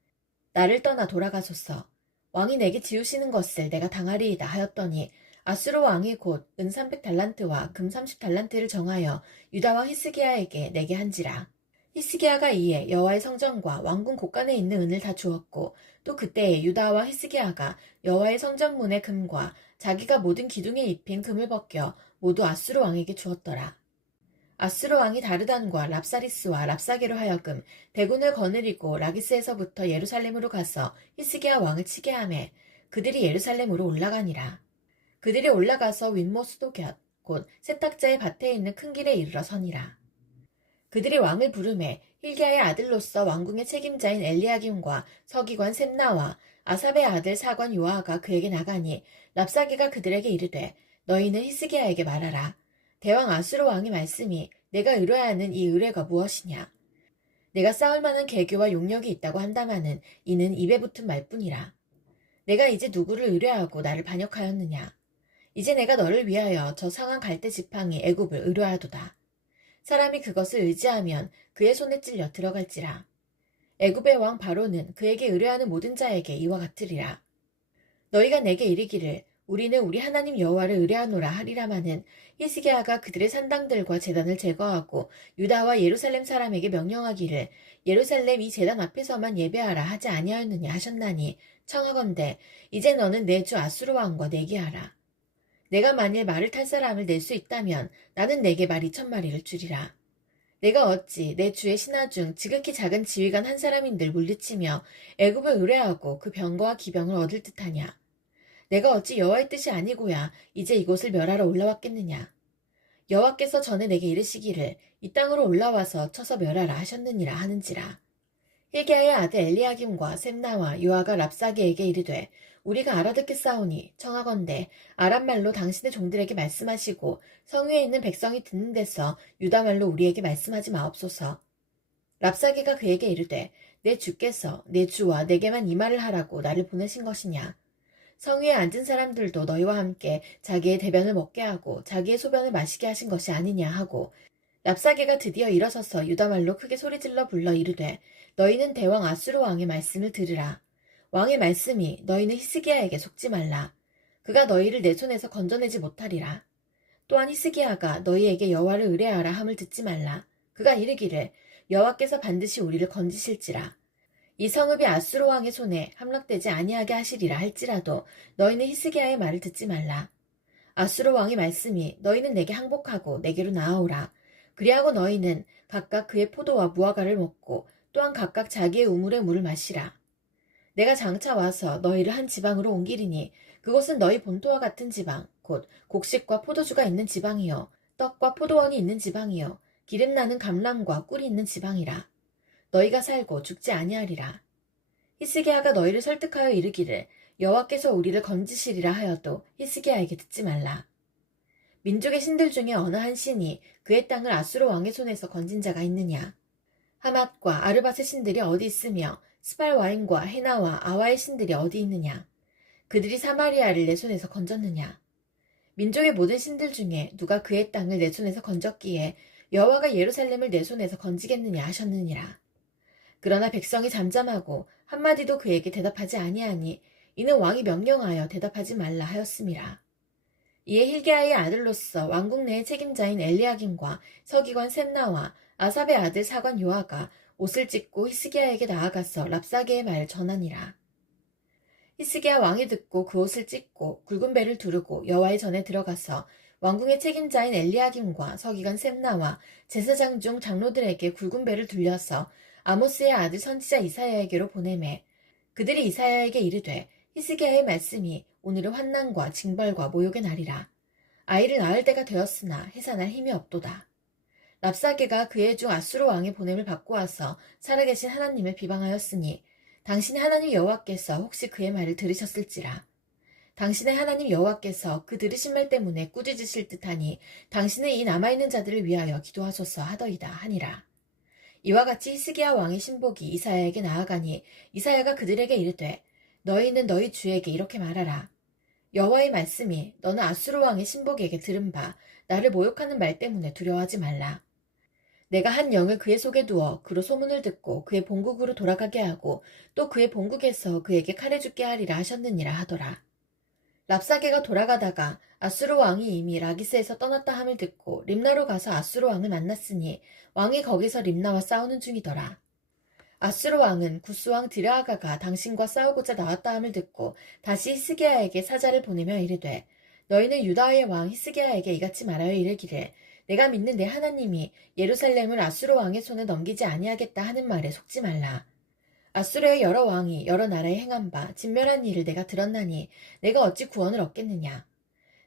나를 떠나 돌아가소서. 왕이 내게 지우시는 것을 내가 당하리이다 하였더니 아수르 왕이 곧 은 300달란트와 금 30달란트를 정하여 유다 왕 히스기야에게 내게 한지라. 히스기야가 이에 여호와의 성전과 왕궁 곳간에 있는 은을 다 주었고 또 그때에 유다 왕 히스기야가 여호와의 성전문의 금과 자기가 모든 기둥에 입힌 금을 벗겨 모두 아수르 왕에게 주었더라. 아수르 왕이 다르단과 랍사리스와 랍사게로 하여금 대군을 거느리고 라기스에서부터 예루살렘으로 가서 히스기야 왕을 치게 하매 그들이 예루살렘으로 올라가니라. 그들이 올라가서 윗모 수도 곁 곧 세탁자의 밭에 있는 큰 길에 이르러 서니라. 그들이 왕을 부르매 hil기야의 아들로서 왕궁의 책임자인 엘리야김과 서기관 셈나와 아삽의 아들 사관 요아가 그에게 나가니 랍사게가 그들에게 이르되 너희는 히스기야에게 말하라. 대왕 아수르 왕의 말씀이 내가 의뢰하는 이 의뢰가 무엇이냐. 내가 싸울 만한 계교와 용력이 있다고 한다마는 이는 입에 붙은 말뿐이라. 내가 이제 누구를 의뢰하고 나를 반역하였느냐. 이제 내가 너를 위하여 저 상한 갈대 지팡이 애굽을 의뢰하도다. 사람이 그것을 의지하면 그의 손에 찔려 들어갈지라. 애굽의 왕 바로는 그에게 의뢰하는 모든 자에게 이와 같으리라. 너희가 내게 이르기를 우리는 우리 하나님 여호와를 의뢰하노라 하리라마는 히스기야가 그들의 산당들과 제단을 제거하고 유다와 예루살렘 사람에게 명령하기를 예루살렘 이 제단 앞에서만 예배하라 하지 아니하였느냐 하셨나니 청하건대 이제 너는 내 주 아수르 왕과 내기하라. 내가 만일 말을 탈 사람을 낼 수 있다면 나는 내게 말 2,000마리를 주리라. 내가 어찌 내 주의 신하 중 지극히 작은 지휘관 한 사람인들 물리치며 애굽을 의뢰하고 그 병거와 기병을 얻을 듯하냐. 내가 어찌 여호와의 뜻이 아니고야 이제 이곳을 멸하러 올라왔겠느냐. 여호와께서 전에 내게 이르시기를 이 땅으로 올라와서 쳐서 멸하라 하셨느니라 하는지라. hil기야의 아들 엘리야김과 셈나와 요아가 랍사게에게 이르되 우리가 알아듣겠사오니 청하건대 아람말로 당신의 종들에게 말씀하시고 성위에 있는 백성이 듣는 데서 유다말로 우리에게 말씀하지 마옵소서. 랍사게가 그에게 이르되 내 주께서 내 주와 내게만 이 말을 하라고 나를 보내신 것이냐. 성위에 앉은 사람들도 너희와 함께 자기의 대변을 먹게 하고 자기의 소변을 마시게 하신 것이 아니냐 하고 랍사게가 드디어 일어서서 유다말로 크게 소리질러 불러 이르되 너희는 대왕 아수르 왕의 말씀을 들으라. 왕의 말씀이 너희는 히스기야에게 속지 말라. 그가 너희를 내 손에서 건져내지 못하리라. 또한 히스기야가 너희에게 여호와를 의뢰하라 함을 듣지 말라. 그가 이르기를 여호와께서 반드시 우리를 건지실지라. 이 성읍이 아수르 왕의 손에 함락되지 아니하게 하시리라 할지라도 너희는 히스기야의 말을 듣지 말라. 아수르 왕의 말씀이 너희는 내게 항복하고 내게로 나아오라. 그리하고 너희는 각각 그의 포도와 무화과를 먹고 또한 각각 자기의 우물의 물을 마시라. 내가 장차 와서 너희를 한 지방으로 옮기리니 그곳은 너희 본토와 같은 지방 곧 곡식과 포도주가 있는 지방이요 떡과 포도원이 있는 지방이요 기름나는 감람과 꿀이 있는 지방이라. 너희가 살고 죽지 아니하리라. 히스기야가 너희를 설득하여 이르기를 여호와께서 우리를 건지시리라 하여도 히스기야에게 듣지 말라. 민족의 신들 중에 어느 한 신이 그의 땅을 아수르 왕의 손에서 건진 자가 있느냐. 하맛과 아르밧의 신들이 어디 있으며 스발와임과 헤나와 아와의 신들이 어디 있느냐. 그들이 사마리아를 내 손에서 건졌느냐. 민족의 모든 신들 중에 누가 그의 땅을 내 손에서 건졌기에 여호와가 예루살렘을 내 손에서 건지겠느냐 하셨느니라. 그러나 백성이 잠잠하고 한마디도 그에게 대답하지 아니하니 이는 왕이 명령하여 대답하지 말라 하였음이라. 이에 hil기야의 아들로서 왕궁 내의 책임자인 엘리야김과 서기관 셈나와 아삽의 아들 사관 요아가 옷을 찢고 히스기야에게 나아가서 랍사게의 말을 전하니라. 히스기야 왕이 듣고 그 옷을 찢고 굵은 배를 두르고 여호와의 전에 들어가서 왕궁의 책임자인 엘리야김과 서기관 셈나와 제사장 중 장로들에게 굵은 배를 둘려서 아모스의 아들 선지자 이사야에게로 보내매 그들이 이사야에게 이르되 히스기야의 말씀이 오늘은 환난과 징벌과 모욕의 날이라. 아이를 낳을 때가 되었으나 해산할 힘이 없도다. 랍사게가 그의 중 아수르 왕의 보냄을 받고 와서 살아계신 하나님을 비방하였으니 당신의 하나님 여호와께서 혹시 그의 말을 들으셨을지라. 당신의 하나님 여호와께서 그 들으신 말 때문에 꾸짖으실 듯하니 당신은 이 남아있는 자들을 위하여 기도하소서 하더이다 하니라. 이와 같이 히스기야 왕의 신복이 이사야에게 나아가니 이사야가 그들에게 이르되 너희는 너희 주에게 이렇게 말하라. 여호와의 말씀이 너는 아수르 왕의 신복에게 들은 바 나를 모욕하는 말 때문에 두려워하지 말라. 내가 한 영을 그의 속에 두어 그로 소문을 듣고 그의 본국으로 돌아가게 하고 또 그의 본국에서 그에게 칼에 죽게 하리라 하셨느니라 하더라. 랍사게가 돌아가다가 아수르 왕이 이미 라기스에서 떠났다 함을 듣고 림나로 가서 아수르 왕을 만났으니 왕이 거기서 림나와 싸우는 중이더라. 아수르 왕은 구스 왕 드르아가가 당신과 싸우고자 나왔다 함을 듣고 다시 히스기야에게 사자를 보내며 이르되 너희는 유다의 왕 히스기야에게 이같이 말하여 이르기를 내가 믿는 내 하나님이 예루살렘을 아수르 왕의 손에 넘기지 아니하겠다 하는 말에 속지 말라. 아수르의 여러 왕이 여러 나라에 행한 바 진멸한 일을 내가 들었나니 내가 어찌 구원을 얻겠느냐.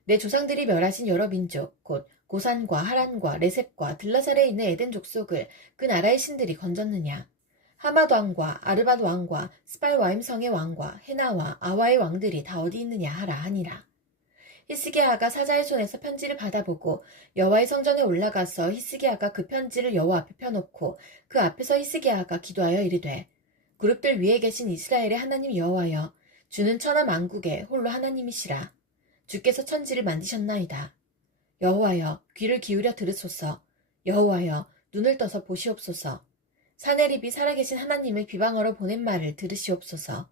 내 조상들이 멸하신 여러 민족 곧 고산과 하란과 레셉과 들라살에 있는 에덴 족속을 그 나라의 신들이 건졌느냐. 하맛 왕과 아르밧 왕과 스발와임 성의 왕과 헤나와 아와의 왕들이 다 어디 있느냐 하라 하니라. 히스기야가 사자의 손에서 편지를 받아보고 여호와의 성전에 올라가서 히스기야가 그 편지를 여호와 앞에 펴놓고 그 앞에서 히스기야가 기도하여 이르되 그룹들 위에 계신 이스라엘의 하나님 여호와여 주는 천하 만국의 홀로 하나님이시라. 주께서 천지를 만드셨나이다. 여호와여 귀를 기울여 들으소서. 여호와여 눈을 떠서 보시옵소서. 사내립이 살아계신 하나님을 비방하러 보낸 말을 들으시옵소서.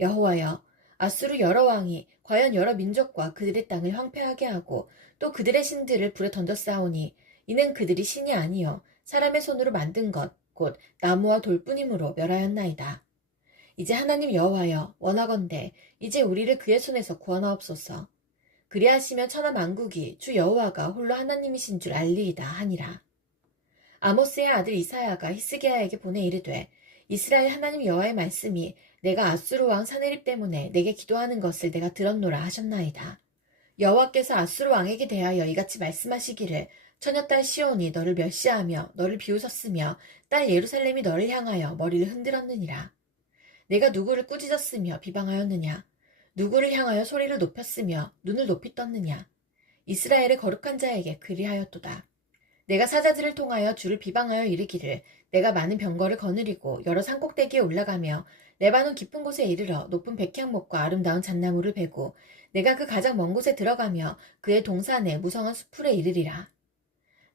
여호와여 아수르 여러 왕이 과연 여러 민족과 그들의 땅을 황폐하게 하고 또 그들의 신들을 불에 던져 싸우니 이는 그들이 신이 아니요 사람의 손으로 만든 것 곧 나무와 돌뿐이므로 멸하였나이다. 이제 하나님 여호와여 원하건대 이제 우리를 그의 손에서 구원하옵소서. 그리하시면 천하 만국이 주 여호와가 홀로 하나님이신 줄 알리이다 하니라. 아모스의 아들 이사야가 히스기야에게 보내 이르되 이스라엘 하나님 여호와의 말씀이 내가 아수르 왕 사네립 때문에 내게 기도하는 것을 내가 들었노라 하셨나이다. 여호와께서 아수르 왕에게 대하여 이같이 말씀하시기를 처녀딸 시온이 너를 멸시하며 너를 비웃었으며 딸 예루살렘이 너를 향하여 머리를 흔들었느니라. 내가 누구를 꾸짖었으며 비방하였느냐. 누구를 향하여 소리를 높였으며 눈을 높이 떴느냐. 이스라엘의 거룩한 자에게 그리하였도다. 내가 사자들을 통하여 주를 비방하여 이르기를 내가 많은 병거를 거느리고 여러 산꼭대기에 올라가며 레바논 깊은 곳에 이르러 높은 백향목과 아름다운 잣나무를 베고 내가 그 가장 먼 곳에 들어가며 그의 동산에 무성한 수풀에 이르리라.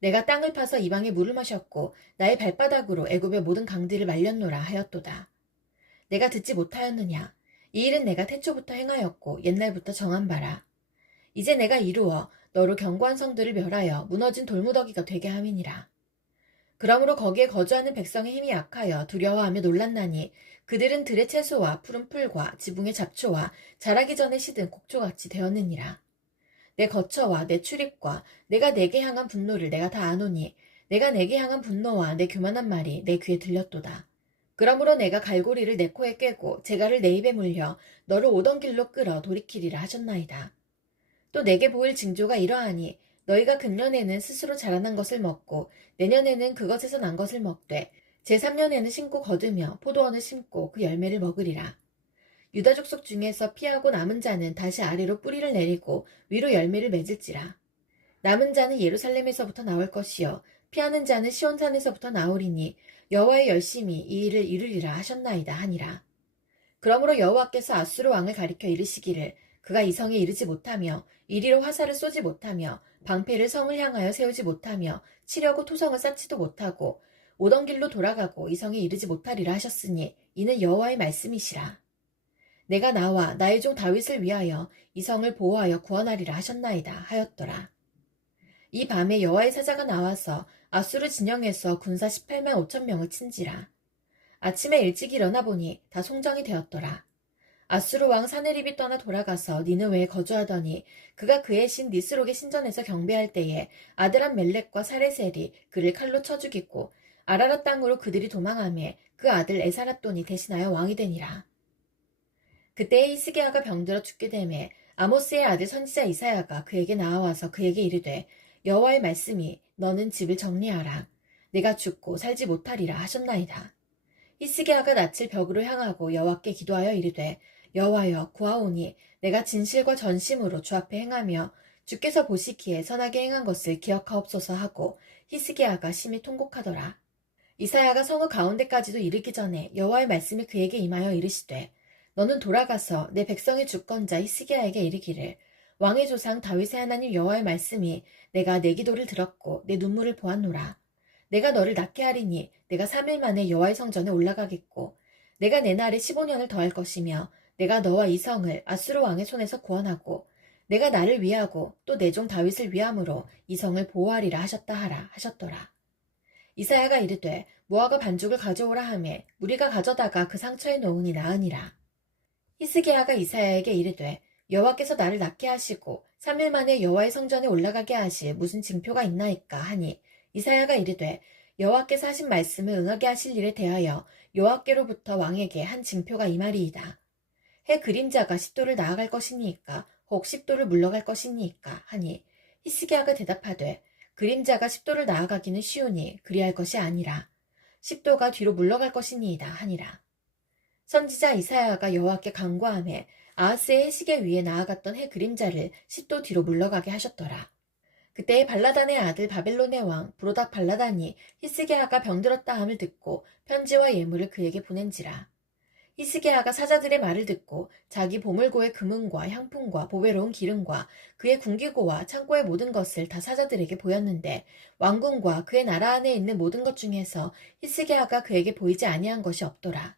내가 땅을 파서 이방에 물을 마셨고 나의 발바닥으로 애굽의 모든 강들을 말렸노라 하였도다. 내가 듣지 못하였느냐. 이 일은 내가 태초부터 행하였고 옛날부터 정한 바라. 이제 내가 이루어 너로 견고한 성들을 멸하여 무너진 돌무더기가 되게 함이니라. 그러므로 거기에 거주하는 백성의 힘이 약하여 두려워하며 놀랐나니 그들은 들의 채소와 푸른 풀과 지붕의 잡초와 자라기 전에 시든 곡초같이 되었느니라. 내 거처와 내 출입과 내가 내게 향한 분노를 내가 다 아노니 내가 내게 향한 분노와 내 교만한 말이 내 귀에 들렸도다. 그러므로 내가 갈고리를 내 코에 꿰고 재갈을 내 입에 물려 너를 오던 길로 끌어 돌이키리라 하셨나이다. 또 내게 보일 징조가 이러하니 너희가 금년에는 스스로 자라난 것을 먹고 내년에는 그것에서 난 것을 먹되 제3년에는 심고 거두며 포도원을 심고 그 열매를 먹으리라. 유다 족속 중에서 피하고 남은 자는 다시 아래로 뿌리를 내리고 위로 열매를 맺을지라. 남은 자는 예루살렘에서부터 나올 것이요 피하는 자는 시온산에서부터 나오리니 여호와의 열심히 이 일을 이루리라 하셨나이다 하니라. 그러므로 여호와께서 아수르 왕을 가리켜 이르시기를 그가 이 성에 이르지 못하며 이리로 화살을 쏘지 못하며 방패를 성을 향하여 세우지 못하며 치려고 토성을 쌓지도 못하고 오던 길로 돌아가고 이 성에 이르지 못하리라 하셨으니 이는 여호와의 말씀이시라. 내가 나와 나의 종 다윗을 위하여 이 성을 보호하여 구원하리라 하셨나이다 하였더라. 이 밤에 여호와의 사자가 나와서 아수르 진영에서 군사 18만 5천 명을 친지라. 아침에 일찍 일어나 보니 다 송정이 되었더라. 아수르 왕 사네립이 떠나 돌아가서 니느웨에 거주하더니 그가 그의 신 니스록의 신전에서 경배할 때에 아드람 멜렉과 사레셀이 그를 칼로 쳐 죽이고 아라라 땅으로 그들이 도망하며 그 아들 에사라돈이 대신하여 왕이 되니라. 그때에 히스기야가 병들어 죽게 되매 아모스의 아들 선지자 이사야가 그에게 나와서 그에게 이르되 여호와의 말씀이 너는 집을 정리하라. 내가 죽고 살지 못하리라 하셨나이다. 히스기야가 낯을 벽으로 향하고 여호와께 기도하여 이르되 여호와여 구하오니 내가 진실과 전심으로 주 앞에 행하며 주께서 보시기에 선하게 행한 것을 기억하옵소서 하고 히스기야가 심히 통곡하더라. 이사야가 성읍 가운데까지도 이르기 전에 여호와의 말씀이 그에게 임하여 이르시되 너는 돌아가서 내 백성의 주권자 히스기야에게 이르기를 왕의 조상 다윗의 하나님 여호와의 말씀이 내가 내 기도를 들었고 내 눈물을 보았노라. 내가 너를 낳게 하리니 내가 3일 만에 여호와의 성전에 올라가겠고 내가 내 날에 15년을 더할 것이며 내가 너와 이 성을 아수르 왕의 손에서 구원하고 내가 나를 위하고 또 내 종 다윗을 위함으로 이 성을 보호하리라 하셨다 하라 하셨더라. 이사야가 이르되 무화과 반죽을 가져오라 하매 우리가 가져다가 그 상처에 놓으니 나으니라. 히스기야가 이사야에게 이르되 여호와께서 나를 낫게 하시고 3일 만에 여호와의 성전에 올라가게 하실 무슨 징표가 있나이까 하니 이사야가 이르되 여호와께서 하신 말씀을 응하게 하실 일에 대하여 여호와께로부터 왕에게 한 징표가 이 말이이다. 해 그림자가 10도를 나아갈 것이니까 혹 10도를 물러갈 것이니까 하니 히스기야가 대답하되 그림자가 10도를 나아가기는 쉬우니 그리할 것이 아니라 10도가 뒤로 물러갈 것이니이다 하니라. 선지자 이사야가 여호와께 간구하매 아하스의 해시계 위에 나아갔던 해 그림자를 10도 뒤로 물러가게 하셨더라. 그때에 발라단의 아들 바벨론의 왕 브로닥 발라단이 히스기야가 병들었다 함을 듣고 편지와 예물을 그에게 보낸지라. 히스기야가 사자들의 말을 듣고 자기 보물고의 금은과 향품과 보배로운 기름과 그의 군기고와 창고의 모든 것을 다 사자들에게 보였는데 왕궁과 그의 나라 안에 있는 모든 것 중에서 히스기야가 그에게 보이지 아니한 것이 없더라.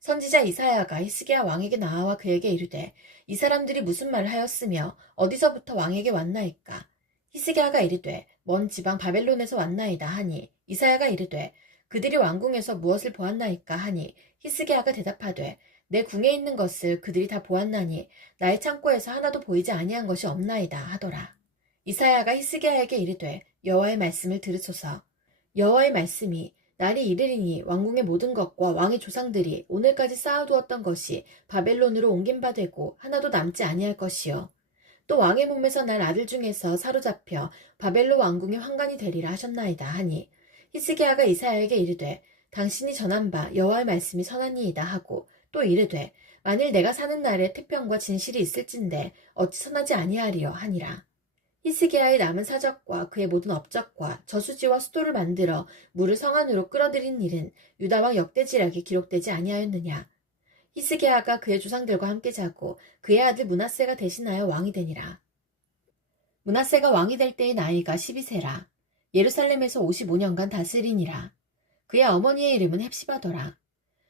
선지자 이사야가 히스기야 왕에게 나아와 그에게 이르되 이 사람들이 무슨 말을 하였으며 어디서부터 왕에게 왔나이까. 히스기야가 이르되 먼 지방 바벨론에서 왔나이다 하니 이사야가 이르되 그들이 왕궁에서 무엇을 보았나이까 하니 히스기야가 대답하되 내 궁에 있는 것을 그들이 다 보았나니 나의 창고에서 하나도 보이지 아니한 것이 없나이다 하더라. 이사야가 히스기야에게 이르되 여호와의 말씀을 들으소서. 여호와의 말씀이 날이 이르리니 왕궁의 모든 것과 왕의 조상들이 오늘까지 쌓아두었던 것이 바벨론으로 옮긴 바 되고 하나도 남지 아니할 것이요. 또 왕의 몸에서 난 아들 중에서 사로잡혀 바벨론 왕궁의 환관이 되리라 하셨나이다 하니 히스기야가 이사야에게 이르되 당신이 전한 바 여호와의 말씀이 선하니이다 하고 또 이르되 만일 내가 사는 날에 태평과 진실이 있을진데 어찌 선하지 아니하리요 하니라. 히스기야의 남은 사적과 그의 모든 업적과 저수지와 수도를 만들어 물을 성 안으로 끌어들인 일은 유다왕 역대지략에 기록되지 아니하였느냐. 히스기야가 그의 조상들과 함께 자고 그의 아들 므낫세가 대신하여 왕이 되니라. 므낫세가 왕이 될 때의 나이가 12세라. 예루살렘에서 55년간 다스리니라. 그의 어머니의 이름은 헵시바더라.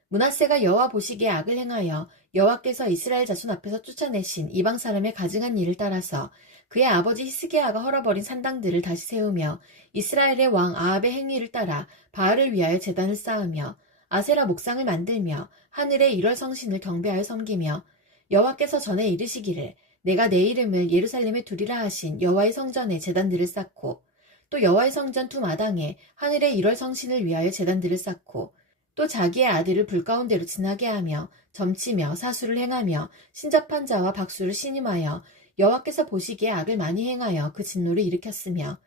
므낫세가 여호와 보시기에 악을 행하여 여호와께서 이스라엘 자손 앞에서 쫓아내신 이방 사람의 가증한 일을 따라서 그의 아버지 히스기야가 헐어버린 산당들을 다시 세우며 이스라엘의 왕 아합의 행위를 따라 바알을 위하여 제단을 쌓으며 아세라 목상을 만들며 하늘의 일월 성신을 경배하여 섬기며 여호와께서 전에 이르시기를 내가 내 이름을 예루살렘에 두리라 하신 여호와의 성전에 제단들을 쌓고 또 여호와의 성전 두 마당에 하늘의 일월 성신을 위하여 제단들을 쌓고 또 자기의 아들을 불 가운데로 지나게 하며 점치며 사수를 행하며 신접한 자와 박수를 신임하여 여호와께서 보시기에 악을 많이 행하여 그 진노를 일으켰으며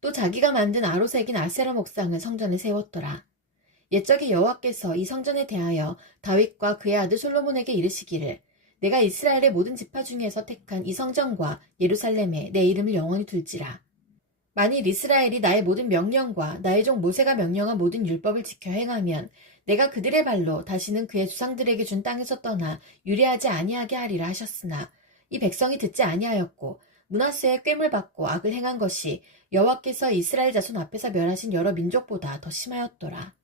또 자기가 만든 아로색인 아세라 목상을 성전에 세웠더라. 옛적에 여호와께서 이 성전에 대하여 다윗과 그의 아들 솔로몬에게 이르시기를 내가 이스라엘의 모든 지파 중에서 택한 이 성전과 예루살렘에 내 이름을 영원히 둘지라. 만일 이스라엘이 나의 모든 명령과 나의 종 모세가 명령한 모든 율법을 지켜 행하면 내가 그들의 발로 다시는 그의 조상들에게 준 땅에서 떠나 유래하지 아니하게 하리라 하셨으나 이 백성이 듣지 아니하였고 므낫세의 꾀물 받고 악을 행한 것이 여호와께서 이스라엘 자손 앞에서 멸하신 여러 민족보다 더 심하였더라.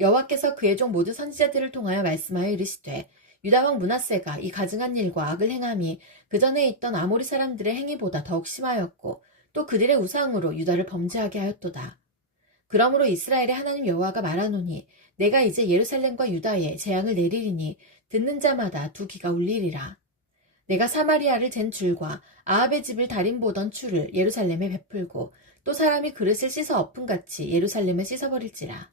여호와께서 그의 종 모든 선지자들을 통하여 말씀하여 이르시되 유다왕 므낫세가 이 가증한 일과 악을 행함이 그 전에 있던 아모리 사람들의 행위보다 더욱 심하였고 또 그들의 우상으로 유다를 범죄하게 하였도다. 그러므로 이스라엘의 하나님 여호와가 말하노니 내가 이제 예루살렘과 유다에 재앙을 내리리니 듣는 자마다 두 귀가 울리리라. 내가 사마리아를 잰 줄과 아합의 집을 다림 보던 추를 예루살렘에 베풀고 또 사람이 그릇을 씻어 엎음같이 예루살렘을 씻어버릴지라.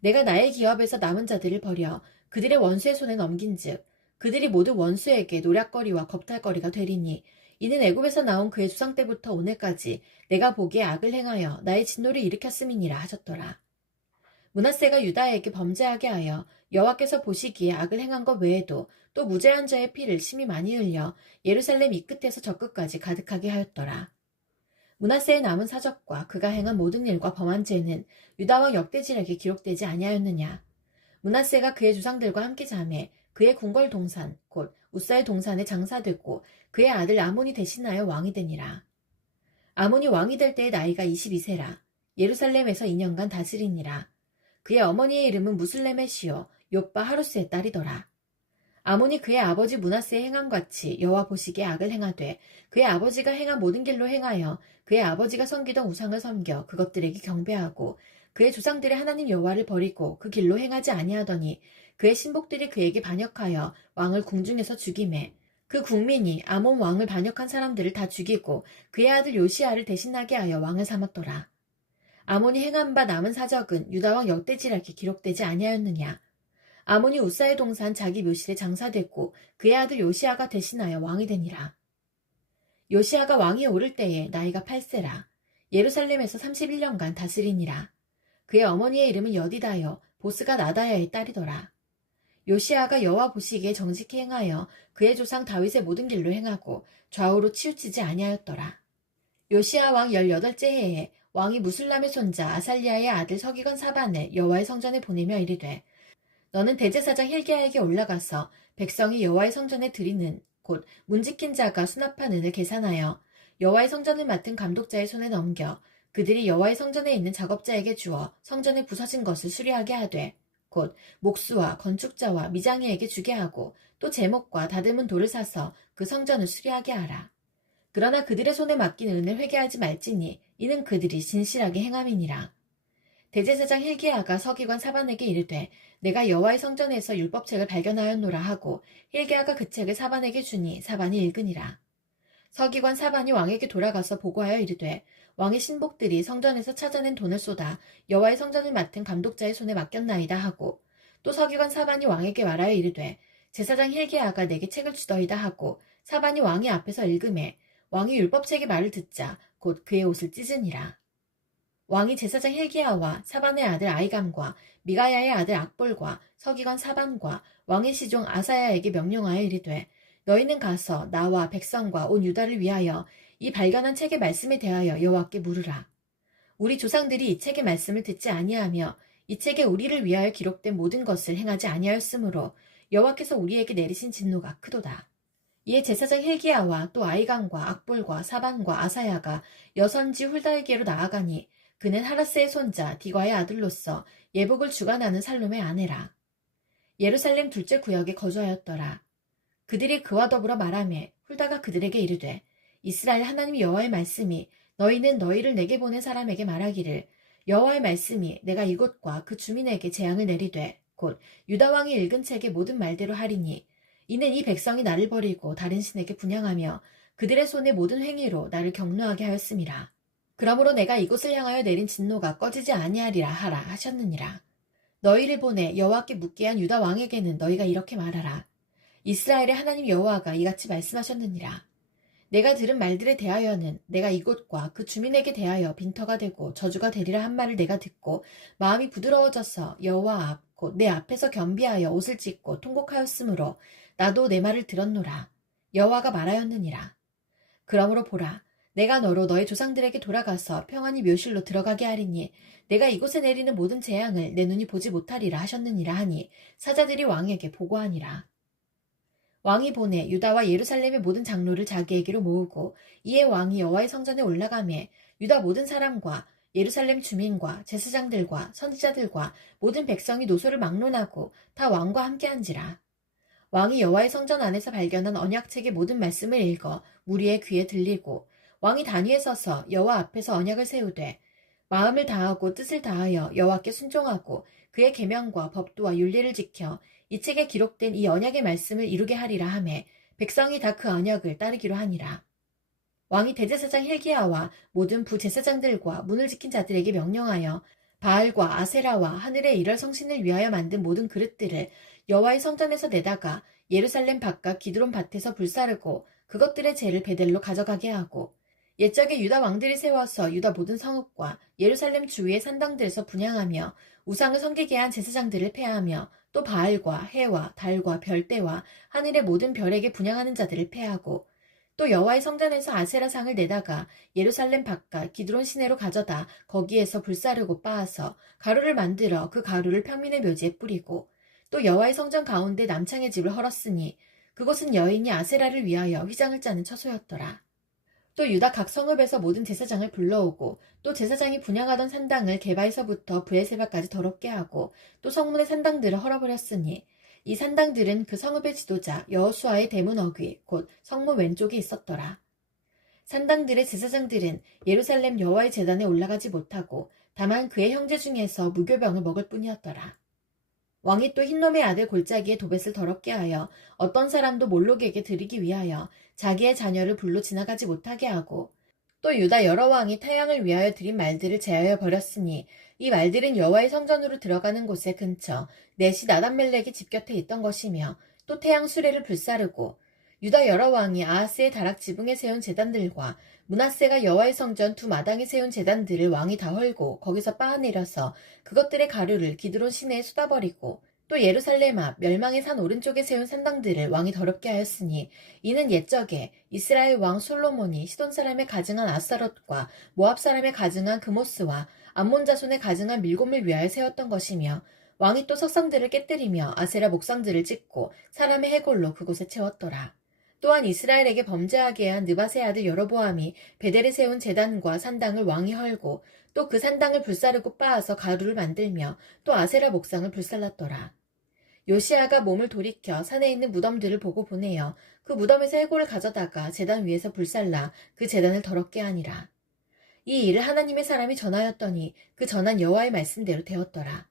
내가 나의 기업에서 남은 자들을 버려 그들의 원수의 손에 넘긴즉 그들이 모두 원수에게 노략거리와 겁탈거리가 되리니 이는 애굽에서 나온 그의 조상 때부터 오늘까지 내가 보기에 악을 행하여 나의 진노를 일으켰음이니라 하셨더라. 므낫세가 유다에게 범죄하게 하여 여호와께서 보시기에 악을 행한 것 외에도 또 무죄한 자의 피를 심히 많이 흘려 예루살렘 이 끝에서 저 끝까지 가득하게 하였더라. 므낫세의 남은 사적과 그가 행한 모든 일과 범한 죄는 유다와 역대지략에 기록되지 아니하였느냐. 므낫세가 그의 조상들과 함께 자매 그의 궁궐 동산 곧 우사의 동산에 장사되고 그의 아들 아몬이 대신하여 왕이 되니라. 아몬이 왕이 될 때의 나이가 22세라. 예루살렘에서 2년간 다스리니라. 그의 어머니의 이름은 무슬레메시요 욥바 하루스의 딸이더라. 아몬이 그의 아버지 므낫세의 행함같이 여호와 보시기에 악을 행하되 그의 아버지가 행한 모든 길로 행하여 그의 아버지가 섬기던 우상을 섬겨 그것들에게 경배하고 그의 조상들의 하나님 여호와를 버리고 그 길로 행하지 아니하더니 그의 신복들이 그에게 반역하여 왕을 궁중에서 죽이매 그 국민이 아몬 왕을 반역한 사람들을 다 죽이고 그의 아들 요시아를 대신하게 하여 왕을 삼았더라. 아몬이 행한 바 남은 사적은 유다 왕 역대지략에 기록되지 아니하였느냐. 아몬이 우사의 동산 자기 묘실에 장사됐고 그의 아들 요시아가 대신하여 왕이 되니라. 요시아가 왕이 오를 때에 나이가 8세라. 예루살렘에서 31년간 다스리니라. 그의 어머니의 이름은 여디다여 보스가 나다야의 딸이더라. 요시아가 여호와 보시기에 정직히 행하여 그의 조상 다윗의 모든 길로 행하고 좌우로 치우치지 아니하였더라. 요시아 왕 18째 해에 왕이 무술람의 손자 아살리아의 아들 서기관 사반을 여호와의 성전에 보내며 이르되 너는 대제사장 힐기야에게 올라가서 백성이 여호와의 성전에 드리는 곧 문지킨 자가 수납한 은을 계산하여 여호와의 성전을 맡은 감독자의 손에 넘겨 그들이 여호와의 성전에 있는 작업자에게 주어 성전에 부서진 것을 수리하게 하되 곧 목수와 건축자와 미장이에게 주게 하고 또 제목과 다듬은 돌을 사서 그 성전을 수리하게 하라. 그러나 그들의 손에 맡긴 은을 회개하지 말지니 이는 그들이 진실하게 행함이니라. 대제사장 힐기야가 서기관 사반에게 이르되 내가 여호와의 성전에서 율법책을 발견하였노라 하고 힐기야가 그 책을 사반에게 주니 사반이 읽으니라. 서기관 사반이 왕에게 돌아가서 보고하여 이르되 왕의 신복들이 성전에서 찾아낸 돈을 쏟아 여호와의 성전을 맡은 감독자의 손에 맡겼나이다 하고 또 서기관 사반이 왕에게 말하여 이르되 제사장 힐기야가 내게 책을 주더이다 하고 사반이 왕의 앞에서 읽음에 왕이 율법책의 말을 듣자 곧 그의 옷을 찢으니라. 왕이 제사장 힐기야와 사반의 아들 아이감과 미가야의 아들 악볼과 서기관 사반과 왕의 시종 아사야에게 명령하여 이르되 너희는 가서 나와 백성과 온 유다를 위하여 이 발견한 책의 말씀에 대하여 여호와께 물으라. 우리 조상들이 이 책의 말씀을 듣지 아니하며 이 책에 우리를 위하여 기록된 모든 것을 행하지 아니하였으므로 여호와께서 우리에게 내리신 진노가 크도다. 이에 제사장 힐기야와 또 아이감과 악볼과 사반과 아사야가 여선지 훌다에게로 나아가니 그는 하라스의 손자 디과의 아들로서 예복을 주관하는 살롬의 아내라. 예루살렘 둘째 구역에 거주하였더라. 그들이 그와 더불어 말하매 훌다가 그들에게 이르되 이스라엘 하나님 여호와의 말씀이 너희는 너희를 내게 보낸 사람에게 말하기를 여호와의 말씀이 내가 이곳과 그 주민에게 재앙을 내리되 곧 유다 왕이 읽은 책의 모든 말대로 하리니 이는 이 백성이 나를 버리고 다른 신에게 분향하며 그들의 손의 모든 행위로 나를 경노하게 하였음이라. 그러므로 내가 이곳을 향하여 내린 진노가 꺼지지 아니하리라 하라 하셨느니라. 너희를 보내 여호와께 묻게 한 유다 왕에게는 너희가 이렇게 말하라. 이스라엘의 하나님 여호와가 이같이 말씀하셨느니라. 내가 들은 말들에 대하여는 내가 이곳과 그 주민에게 대하여 빈터가 되고 저주가 되리라 한 말을 내가 듣고 마음이 부드러워져서 여호와 앞 곧 내 앞에서 겸비하여 옷을 찢고 통곡하였으므로 나도 내 말을 들었노라. 여호와가 말하였느니라. 그러므로 보라. 내가 너로 너의 조상들에게 돌아가서 평안히 묘실로 들어가게 하리니 내가 이곳에 내리는 모든 재앙을 내 눈이 보지 못하리라 하셨느니라 하니 사자들이 왕에게 보고하니라. 왕이 보내 유다와 예루살렘의 모든 장로를 자기에게로 모으고 이에 왕이 여호와의 성전에 올라가매 유다 모든 사람과 예루살렘 주민과 제사장들과 선지자들과 모든 백성이 노소를 막론하고 다 왕과 함께한지라. 왕이 여호와의 성전 안에서 발견한 언약책의 모든 말씀을 읽어 무리의 귀에 들리고 왕이 단위에 서서 여호와 앞에서 언약을 세우되 마음을 다하고 뜻을 다하여 여호와께 순종하고 그의 계명과 법도와 율례를 지켜 이 책에 기록된 이 언약의 말씀을 이루게 하리라 하매 백성이 다 그 언약을 따르기로 하니라. 왕이 대제사장 힐기야와 모든 부제사장들과 문을 지킨 자들에게 명령하여 바알과 아세라와 하늘의 일월 성신을 위하여 만든 모든 그릇들을 여호와의 성전에서 내다가 예루살렘 바깥 기드론 밭에서 불사르고 그것들의 재를 베델로 가져가게 하고 옛적에 유다 왕들이 세워서 유다 모든 성읍과 예루살렘 주위의 산당들에서 분향하며 우상을 섬기게 한 제사장들을 폐하며 또 바알과 해와 달과 별대와 하늘의 모든 별에게 분향하는 자들을 폐하고 또 여호와의 성전에서 아세라상을 내다가 예루살렘 바깥 기드론 시내로 가져다 거기에서 불사르고 빻아서 가루를 만들어 그 가루를 평민의 묘지에 뿌리고 또 여호와의 성전 가운데 남창의 집을 헐었으니 그곳은 여인이 아세라를 위하여 휘장을 짜는 처소였더라. 또 유다 각 성읍에서 모든 제사장을 불러오고 또 제사장이 분향하던 산당을 게바에서부터 브에세바까지 더럽게 하고 또 성문의 산당들을 헐어버렸으니 이 산당들은 그 성읍의 지도자 여호수아의 대문 어귀 곧 성문 왼쪽에 있었더라. 산당들의 제사장들은 예루살렘 여호와의 제단에 올라가지 못하고 다만 그의 형제 중에서 무교병을 먹을 뿐이었더라. 왕이 또 흰놈의 아들 골짜기에 도벳을 더럽게 하여 어떤 사람도 몰록에게 드리기 위하여 자기의 자녀를 불로 지나가지 못하게 하고 또 유다 여러 왕이 타향을 위하여 드린 말들을 제하여 버렸으니 이 말들은 여호와의 성전으로 들어가는 곳의 근처 넷이 나단멜렉의 집 곁에 있던 것이며 또 태양 수레를 불사르고 유다 여러 왕이 아하스의 다락 지붕에 세운 제단들과 므낫세가 여호와의 성전 두 마당에 세운 제단들을 왕이 다 헐고 거기서 빻아내려서 그것들의 가루를 기드론 시내에 쏟아버리고 또 예루살렘 앞 멸망의 산 오른쪽에 세운 산당들을 왕이 더럽게 하였으니 이는 옛적에 이스라엘 왕 솔로몬이 시돈 사람의 가증한 아스타롯과 모압 사람의 가증한 그모스와 암몬 자손의 가증한 밀곰을 위하여 세웠던 것이며 왕이 또 석상들을 깨뜨리며 아세라 목상들을 찍고 사람의 해골로 그곳에 채웠더라. 또한 이스라엘에게 범죄하게 한 느밧의 아들 여로보암이 베델에 세운 제단과 산당을 왕이 헐고 또 그 산당을 불사르고 빻아서 가루를 만들며 또 아세라 목상을 불살랐더라. 요시아가 몸을 돌이켜 산에 있는 무덤들을 보고 보내어 그 무덤에서 해골을 가져다가 제단 위에서 불살라 그 제단을 더럽게 하니라. 이 일을 하나님의 사람이 전하였더니 그 전한 여호와의 말씀대로 되었더라.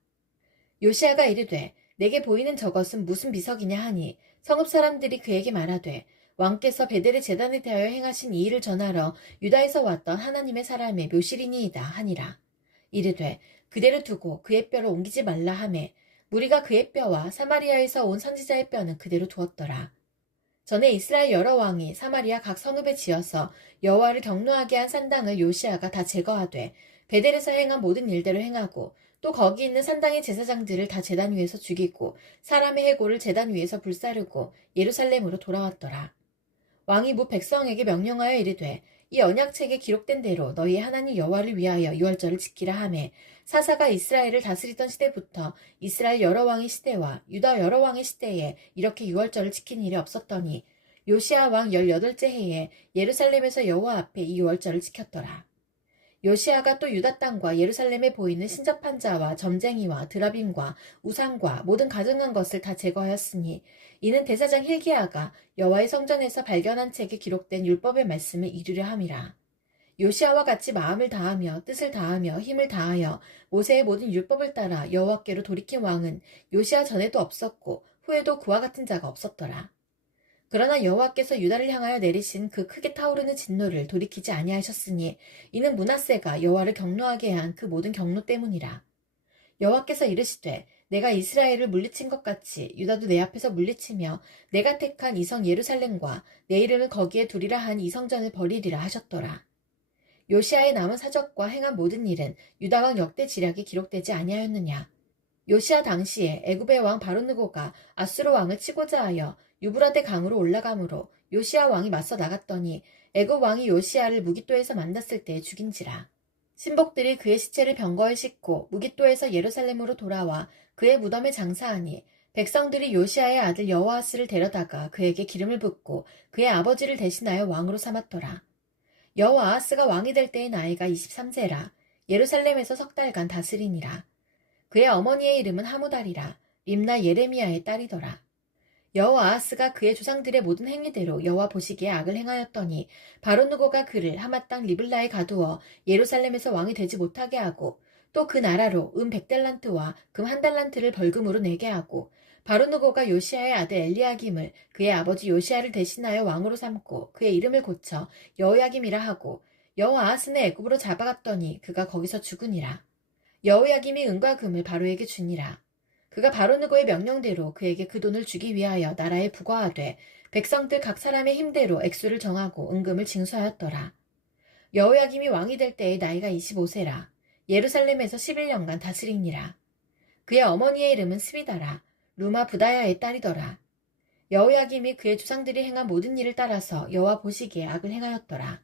요시아가 이르되 내게 보이는 저것은 무슨 비석이냐 하니 성읍 사람들이 그에게 말하되 왕께서 베델의 제단에 대하여 행하신 이 일을 전하러 유다에서 왔던 하나님의 사람의 묘실이니이다 하니라. 이르되 그대로 두고 그의 뼈를 옮기지 말라 하매 무리가 그의 뼈와 사마리아에서 온 선지자의 뼈는 그대로 두었더라. 전에 이스라엘 여러 왕이 사마리아 각 성읍에 지어서 여호와를 경노하게 한 산당을 요시아가 다 제거하되 베델에서 행한 모든 일대로 행하고 또 거기 있는 산당의 제사장들을 다 제단 위에서 죽이고 사람의 해골을 제단 위에서 불사르고 예루살렘으로 돌아왔더라. 왕이 무 백성에게 명령하여 이르되 이 언약책에 기록된 대로 너희 하나님 여호와를 위하여 유월절을 지키라 하매 사사가 이스라엘을 다스리던 시대부터 이스라엘 여러 왕의 시대와 유다 여러 왕의 시대에 이렇게 유월절을 지킨 일이 없었더니 요시아 왕 18째 해에 예루살렘에서 여호와 앞에 이 유월절을 지켰더라. 요시아가 또 유다 땅과 예루살렘에 보이는 신접한 자와 점쟁이와 드라빔과 우상과 모든 가증한 것을 다 제거하였으니 이는 대사장 hil기야가 여호와의 성전에서 발견한 책에 기록된 율법의 말씀을 이루려 함이라. 요시아와 같이 마음을 다하며 뜻을 다하며 힘을 다하여 모세의 모든 율법을 따라 여호와께로 돌이킨 왕은 요시아 전에도 없었고 후에도 그와 같은 자가 없었더라. 그러나 여호와께서 유다를 향하여 내리신 그 크게 타오르는 진노를 돌이키지 아니하셨으니 이는 므낫세가 여호와를 경노하게 한 그 모든 경노 때문이라. 여호와께서 이르시되 내가 이스라엘을 물리친 것 같이 유다도 내 앞에서 물리치며 내가 택한 이 성 예루살렘과 내 이름을 거기에 두리라 한 이 성전을 버리리라 하셨더라. 요시아의 남은 사적과 행한 모든 일은 유다 왕 역대 지략에 기록되지 아니하였느냐. 요시아 당시에 애굽의 왕 바로느고가 아수르 왕을 치고자 하여 유브라데 강으로 올라가므로 요시아 왕이 맞서 나갔더니 애굽 왕이 요시아를 무깃도에서 만났을 때 죽인지라. 신복들이 그의 시체를 병거에 싣고 무깃도에서 예루살렘으로 돌아와 그의 무덤에 장사하니 백성들이 요시아의 아들 여호아스를 데려다가 그에게 기름을 붓고 그의 아버지를 대신하여 왕으로 삼았더라. 여호아하스가 왕이 될 때의 나이가 23세라. 예루살렘에서 석 달간 다스리니라. 그의 어머니의 이름은 하무달이라. 림나 예레미야의 딸이더라. 여호아하스가 그의 조상들의 모든 행위대로 여호와 보시기에 악을 행하였더니 바로누고가 그를 하맛 땅 리블라에 가두어 예루살렘에서 왕이 되지 못하게 하고 또 그 나라로 100달란트와 금 1달란트를 벌금으로 내게 하고 바로누고가 요시아의 아들 엘리야김을 그의 아버지 요시아를 대신하여 왕으로 삼고 그의 이름을 고쳐 여호야김이라 하고 여호아하스는 애굽으로 잡아갔더니 그가 거기서 죽으니라. 여호야김이 은과 금을 바로에게 주니라. 그가 바로느고의 명령대로 그에게 그 돈을 주기 위하여 나라에 부과하되 백성들 각 사람의 힘대로 액수를 정하고 은금을 징수하였더라. 여호야김이 왕이 될 때의 나이가 25세라. 예루살렘에서 11년간 다스리니라. 그의 어머니의 이름은 스비다라. 루마 부다야의 딸이더라. 여호야김이 그의 조상들이 행한 모든 일을 따라서 여호와 보시기에 악을 행하였더라.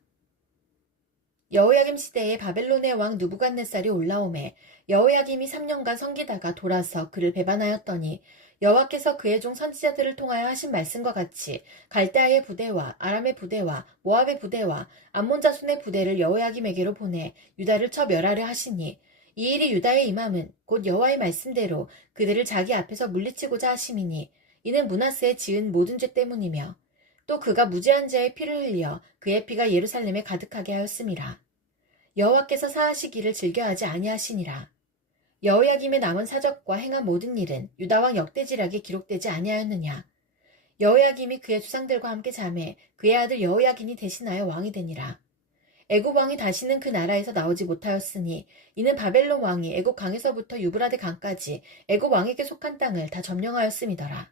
여호야김 시대에 바벨론의 왕 누부갓네살이 올라오매 여호야김이 3년간 섬기다가 돌아서 그를 배반하였더니 여호와께서 그의 종 선지자들을 통하여 하신 말씀과 같이 갈대아의 부대와 아람의 부대와 모압의 부대와 암몬 자손의 부대를 여호야김에게로 보내 유다를 쳐 멸하려 하시니 이 일이 유다의 임함은 곧 여호와의 말씀대로 그들을 자기 앞에서 물리치고자 하심이니 이는 므낫세에 지은 모든 죄 때문이며 또 그가 무죄한 자의 피를 흘려 그의 피가 예루살렘에 가득하게 하였음이라. 여호와께서 사하시기를 즐겨하지 아니하시니라. 여호야김의 남은 사적과 행한 모든 일은 유다 왕 역대지략에 기록되지 아니하였느냐. 여호야김이 그의 조상들과 함께 잠에 그의 아들 여호야긴이 대신하여 왕이 되니라. 애굽 왕이 다시는 그 나라에서 나오지 못하였으니 이는 바벨론 왕이 애굽 강에서부터 유브라데 강까지 애굽 왕에게 속한 땅을 다 점령하였음이더라.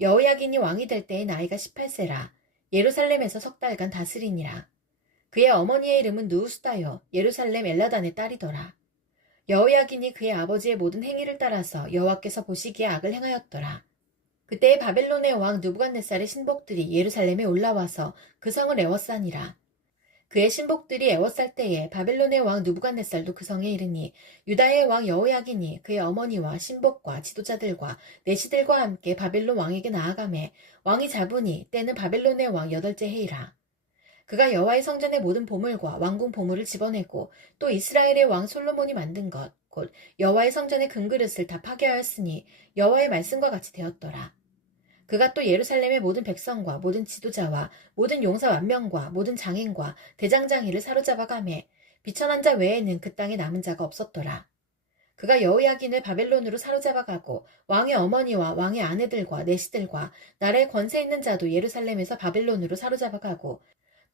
여호야긴이 왕이 될 때의 나이가 18세라. 예루살렘에서 석 달간 다스리니라. 그의 어머니의 이름은 누우스다요 예루살렘 엘라단의 딸이더라. 여호야긴이 그의 아버지의 모든 행위를 따라서 여호와께서 보시기에 악을 행하였더라. 그때의 바벨론의 왕 느부갓네살의 신복들이 예루살렘에 올라와서 그 성을 애워싸니라. 그의 신복들이 애워쌀 때에 바벨론의 왕 느부갓네살도 그 성에 이르니 유다의 왕 여호야긴이 그의 어머니와 신복과 지도자들과 내시들과 함께 바벨론 왕에게 나아가매 왕이 잡으니 때는 바벨론의 왕 8째 해이라. 그가 여호와의 성전의 모든 보물과 왕궁 보물을 집어내고 또 이스라엘의 왕 솔로몬이 만든 것 곧 여호와의 성전의 금그릇을 다 파괴하였으니 여호와의 말씀과 같이 되었더라. 그가 또 예루살렘의 모든 백성과 모든 지도자와 모든 용사 만명과 모든 장인과 대장장이를 사로잡아가매 비천한 자 외에는 그 땅에 남은 자가 없었더라. 그가 여호야긴을 바벨론으로 사로잡아가고 왕의 어머니와 왕의 아내들과 내시들과 나라의 권세 있는 자도 예루살렘에서 바벨론으로 사로잡아가고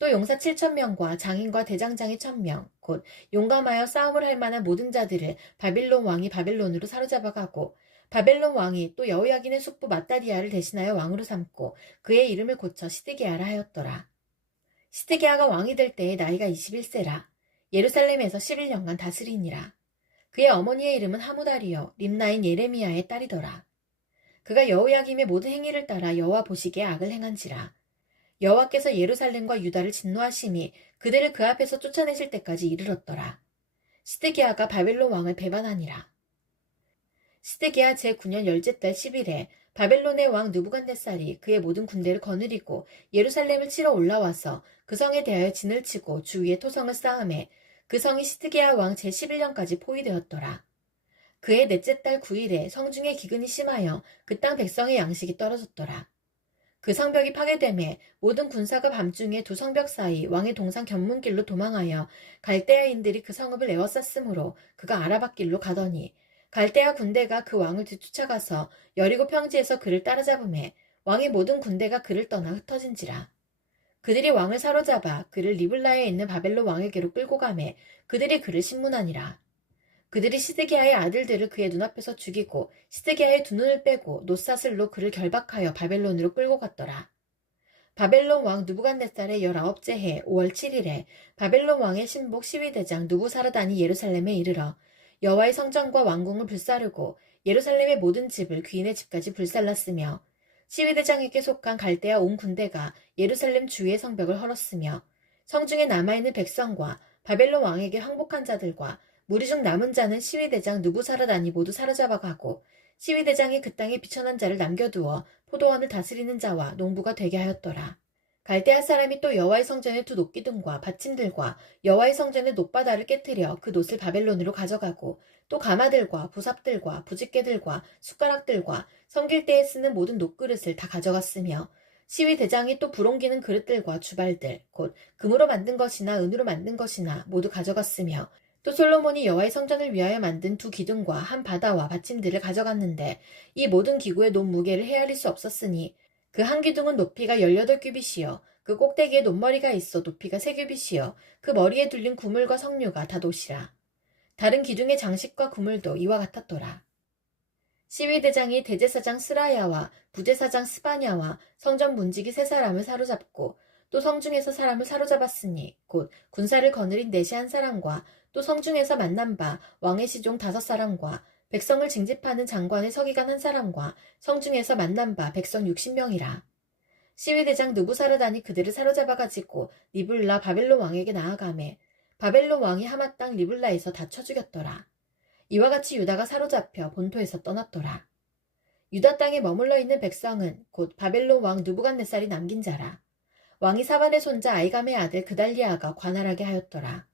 또 용사 7,000명과 장인과 대장장이 1,000명 곧 용감하여 싸움을 할 만한 모든 자들을 바빌론 왕이 바벨론으로 사로잡아가고 바벨론 왕이 또 여호야긴의 숙부 마따디아를 대신하여 왕으로 삼고 그의 이름을 고쳐 시드기야라 하였더라. 시드기야가 왕이 될 때의 나이가 21세라. 예루살렘에서 11년간 다스리니라. 그의 어머니의 이름은 하무다리요 림나인 예레미야의 딸이더라. 그가 여호야김의 모든 행위를 따라 여호와 보시기에 악을 행한지라. 여호와께서 예루살렘과 유다를 진노하심이 그들을 그 앞에서 쫓아내실 때까지 이르렀더라. 시드기야가 바벨론 왕을 배반하니라. 시드기야 제9년 10째 달 10일에 바벨론의 왕 느부갓네살이 그의 모든 군대를 거느리고 예루살렘을 치러 올라와서 그 성에 대하여 진을 치고 주위에 토성을 쌓음에 그 성이 시드기야 왕 제11년까지 포위되었더라. 그의 넷째 달 9일에 성중에 기근이 심하여 그 땅 백성의 양식이 떨어졌더라. 그 성벽이 파괴됨에 모든 군사가 밤중에 두 성벽 사이 왕의 동상 견문길로 도망하여 갈대아인들이 그 성읍을 에워쌌으므로 그가 아라밧길로 가더니 갈대아 군대가 그 왕을 뒤쫓아가서 여리고 평지에서 그를 따라잡음에 왕의 모든 군대가 그를 떠나 흩어진지라. 그들이 왕을 사로잡아 그를 리블라에 있는 바벨론 왕에게로 끌고 가매 그들이 그를 신문하니라. 그들이 시드기야의 아들들을 그의 눈앞에서 죽이고 시드기야의 두 눈을 빼고 놋사슬로 그를 결박하여 바벨론으로 끌고 갔더라. 바벨론 왕 느부갓네살의 19째 해 5월 7일에 바벨론 왕의 신복 시위대장 누부사르단이 예루살렘에 이르러 여호와의 성전과 왕궁을 불사르고 예루살렘의 모든 집을 귀인의 집까지 불살랐으며 시위대장에게 속한 갈대아 온 군대가 예루살렘 주위의 성벽을 헐었으며 성중에 남아있는 백성과 바벨론 왕에게 항복한 자들과 무리 중 남은 자는 시위대장 누부사르단이 모두 사로잡아가고 시위대장이 그 땅에 비천한 자를 남겨두어 포도원을 다스리는 자와 농부가 되게 하였더라. 갈대아 사람이 또 여호와의 성전의 두 놋기둥과 받침들과 여호와의 성전의 놋바다를 깨뜨려 그 놋을 바벨론으로 가져가고 또 가마들과 부삽들과 부집개들과 숟가락들과 섬길 때에 쓰는 모든 놋그릇을 다 가져갔으며 시위대장이 또 불옮기는 그릇들과 주발들 곧 금으로 만든 것이나 은으로 만든 것이나 모두 가져갔으며 또 솔로몬이 여호와의 성전을 위하여 만든 두 기둥과 한 바다와 받침들을 가져갔는데 이 모든 기구의 높 무게를 헤아릴 수 없었으니 그 한 기둥은 높이가 18규빗이요 그 꼭대기에 높머리가 있어 높이가 3규빗이요 그 머리에 둘린 구물과 석류가 다 놋이라. 다른 기둥의 장식과 구물도 이와 같았더라. 시위대장이 대제사장 스라야와 부제사장 스바냐와 성전 문지기 3사람을 사로잡고 또 성중에서 사람을 사로잡았으니 곧 군사를 거느린 내시 한 사람과 또 성중에서 만난 바 왕의 시종 5사람과 백성을 징집하는 장관의 서기관 한 사람과 성중에서 만난 바 백성 60명이라. 시위대장 느부사르단이 그들을 사로잡아가지고 리블라 바벨론 왕에게 나아가매 바벨론 왕이 하마 땅 리블라에서 다 쳐 죽였더라. 이와 같이 유다가 사로잡혀 본토에서 떠났더라. 유다 땅에 머물러 있는 백성은 곧 바벨론 왕 느부갓네살이 남긴 자라. 왕이 사반의 손자 아이감의 아들 그달리아가 관할하게 하였더라.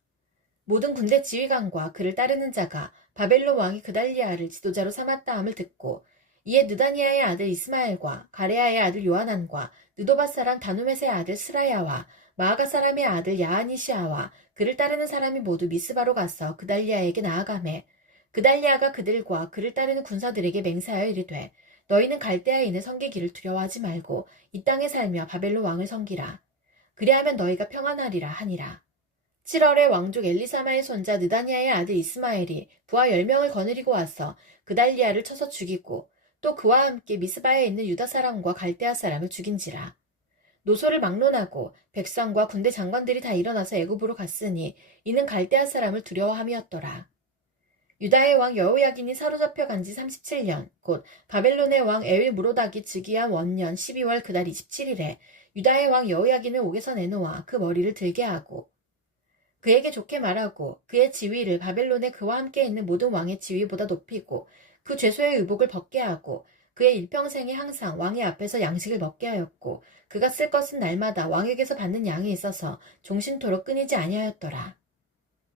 모든 군대 지휘관과 그를 따르는 자가 바벨론 왕이 그달리아를 지도자로 삼았다함을 듣고 이에 느다니아의 아들 이스마엘과 가레아의 아들 요하난과 느도바 사람 다누멧의 아들 스라야와 마아가 사람의 아들 야하니시아와 그를 따르는 사람이 모두 미스바로 가서 그달리아에게 나아가매 그달리아가 그들과 그를 따르는 군사들에게 맹세하여 이르되 너희는 갈대아인의 섬기기를 두려워하지 말고 이 땅에 살며 바벨론 왕을 섬기라. 그리하면 너희가 평안하리라 하니라. 7월에 왕족 엘리사마의 손자 느다니아의 아들 이스마엘이 부하 10명을 거느리고 와서 그달리아를 쳐서 죽이고 또 그와 함께 미스바에 있는 유다 사람과 갈대아 사람을 죽인지라. 노소를 막론하고 백성과 군대 장관들이 다 일어나서 애굽으로 갔으니 이는 갈대아 사람을 두려워함이었더라. 유다의 왕 여호야긴이 사로잡혀 간 지 37년 곧 바벨론의 왕 에윌무로닥이 즉위한 원년 12월 그달 27일에 유다의 왕 여호야긴을 옥에서 내놓아 그 머리를 들게 하고 그에게 좋게 말하고 그의 지위를 바벨론에 그와 함께 있는 모든 왕의 지위보다 높이고 그 죄소의 의복을 벗게 하고 그의 일평생에 항상 왕의 앞에서 양식을 먹게 하였고 그가 쓸 것은 날마다 왕에게서 받는 양이 있어서 종신토록 끊이지 아니하였더라.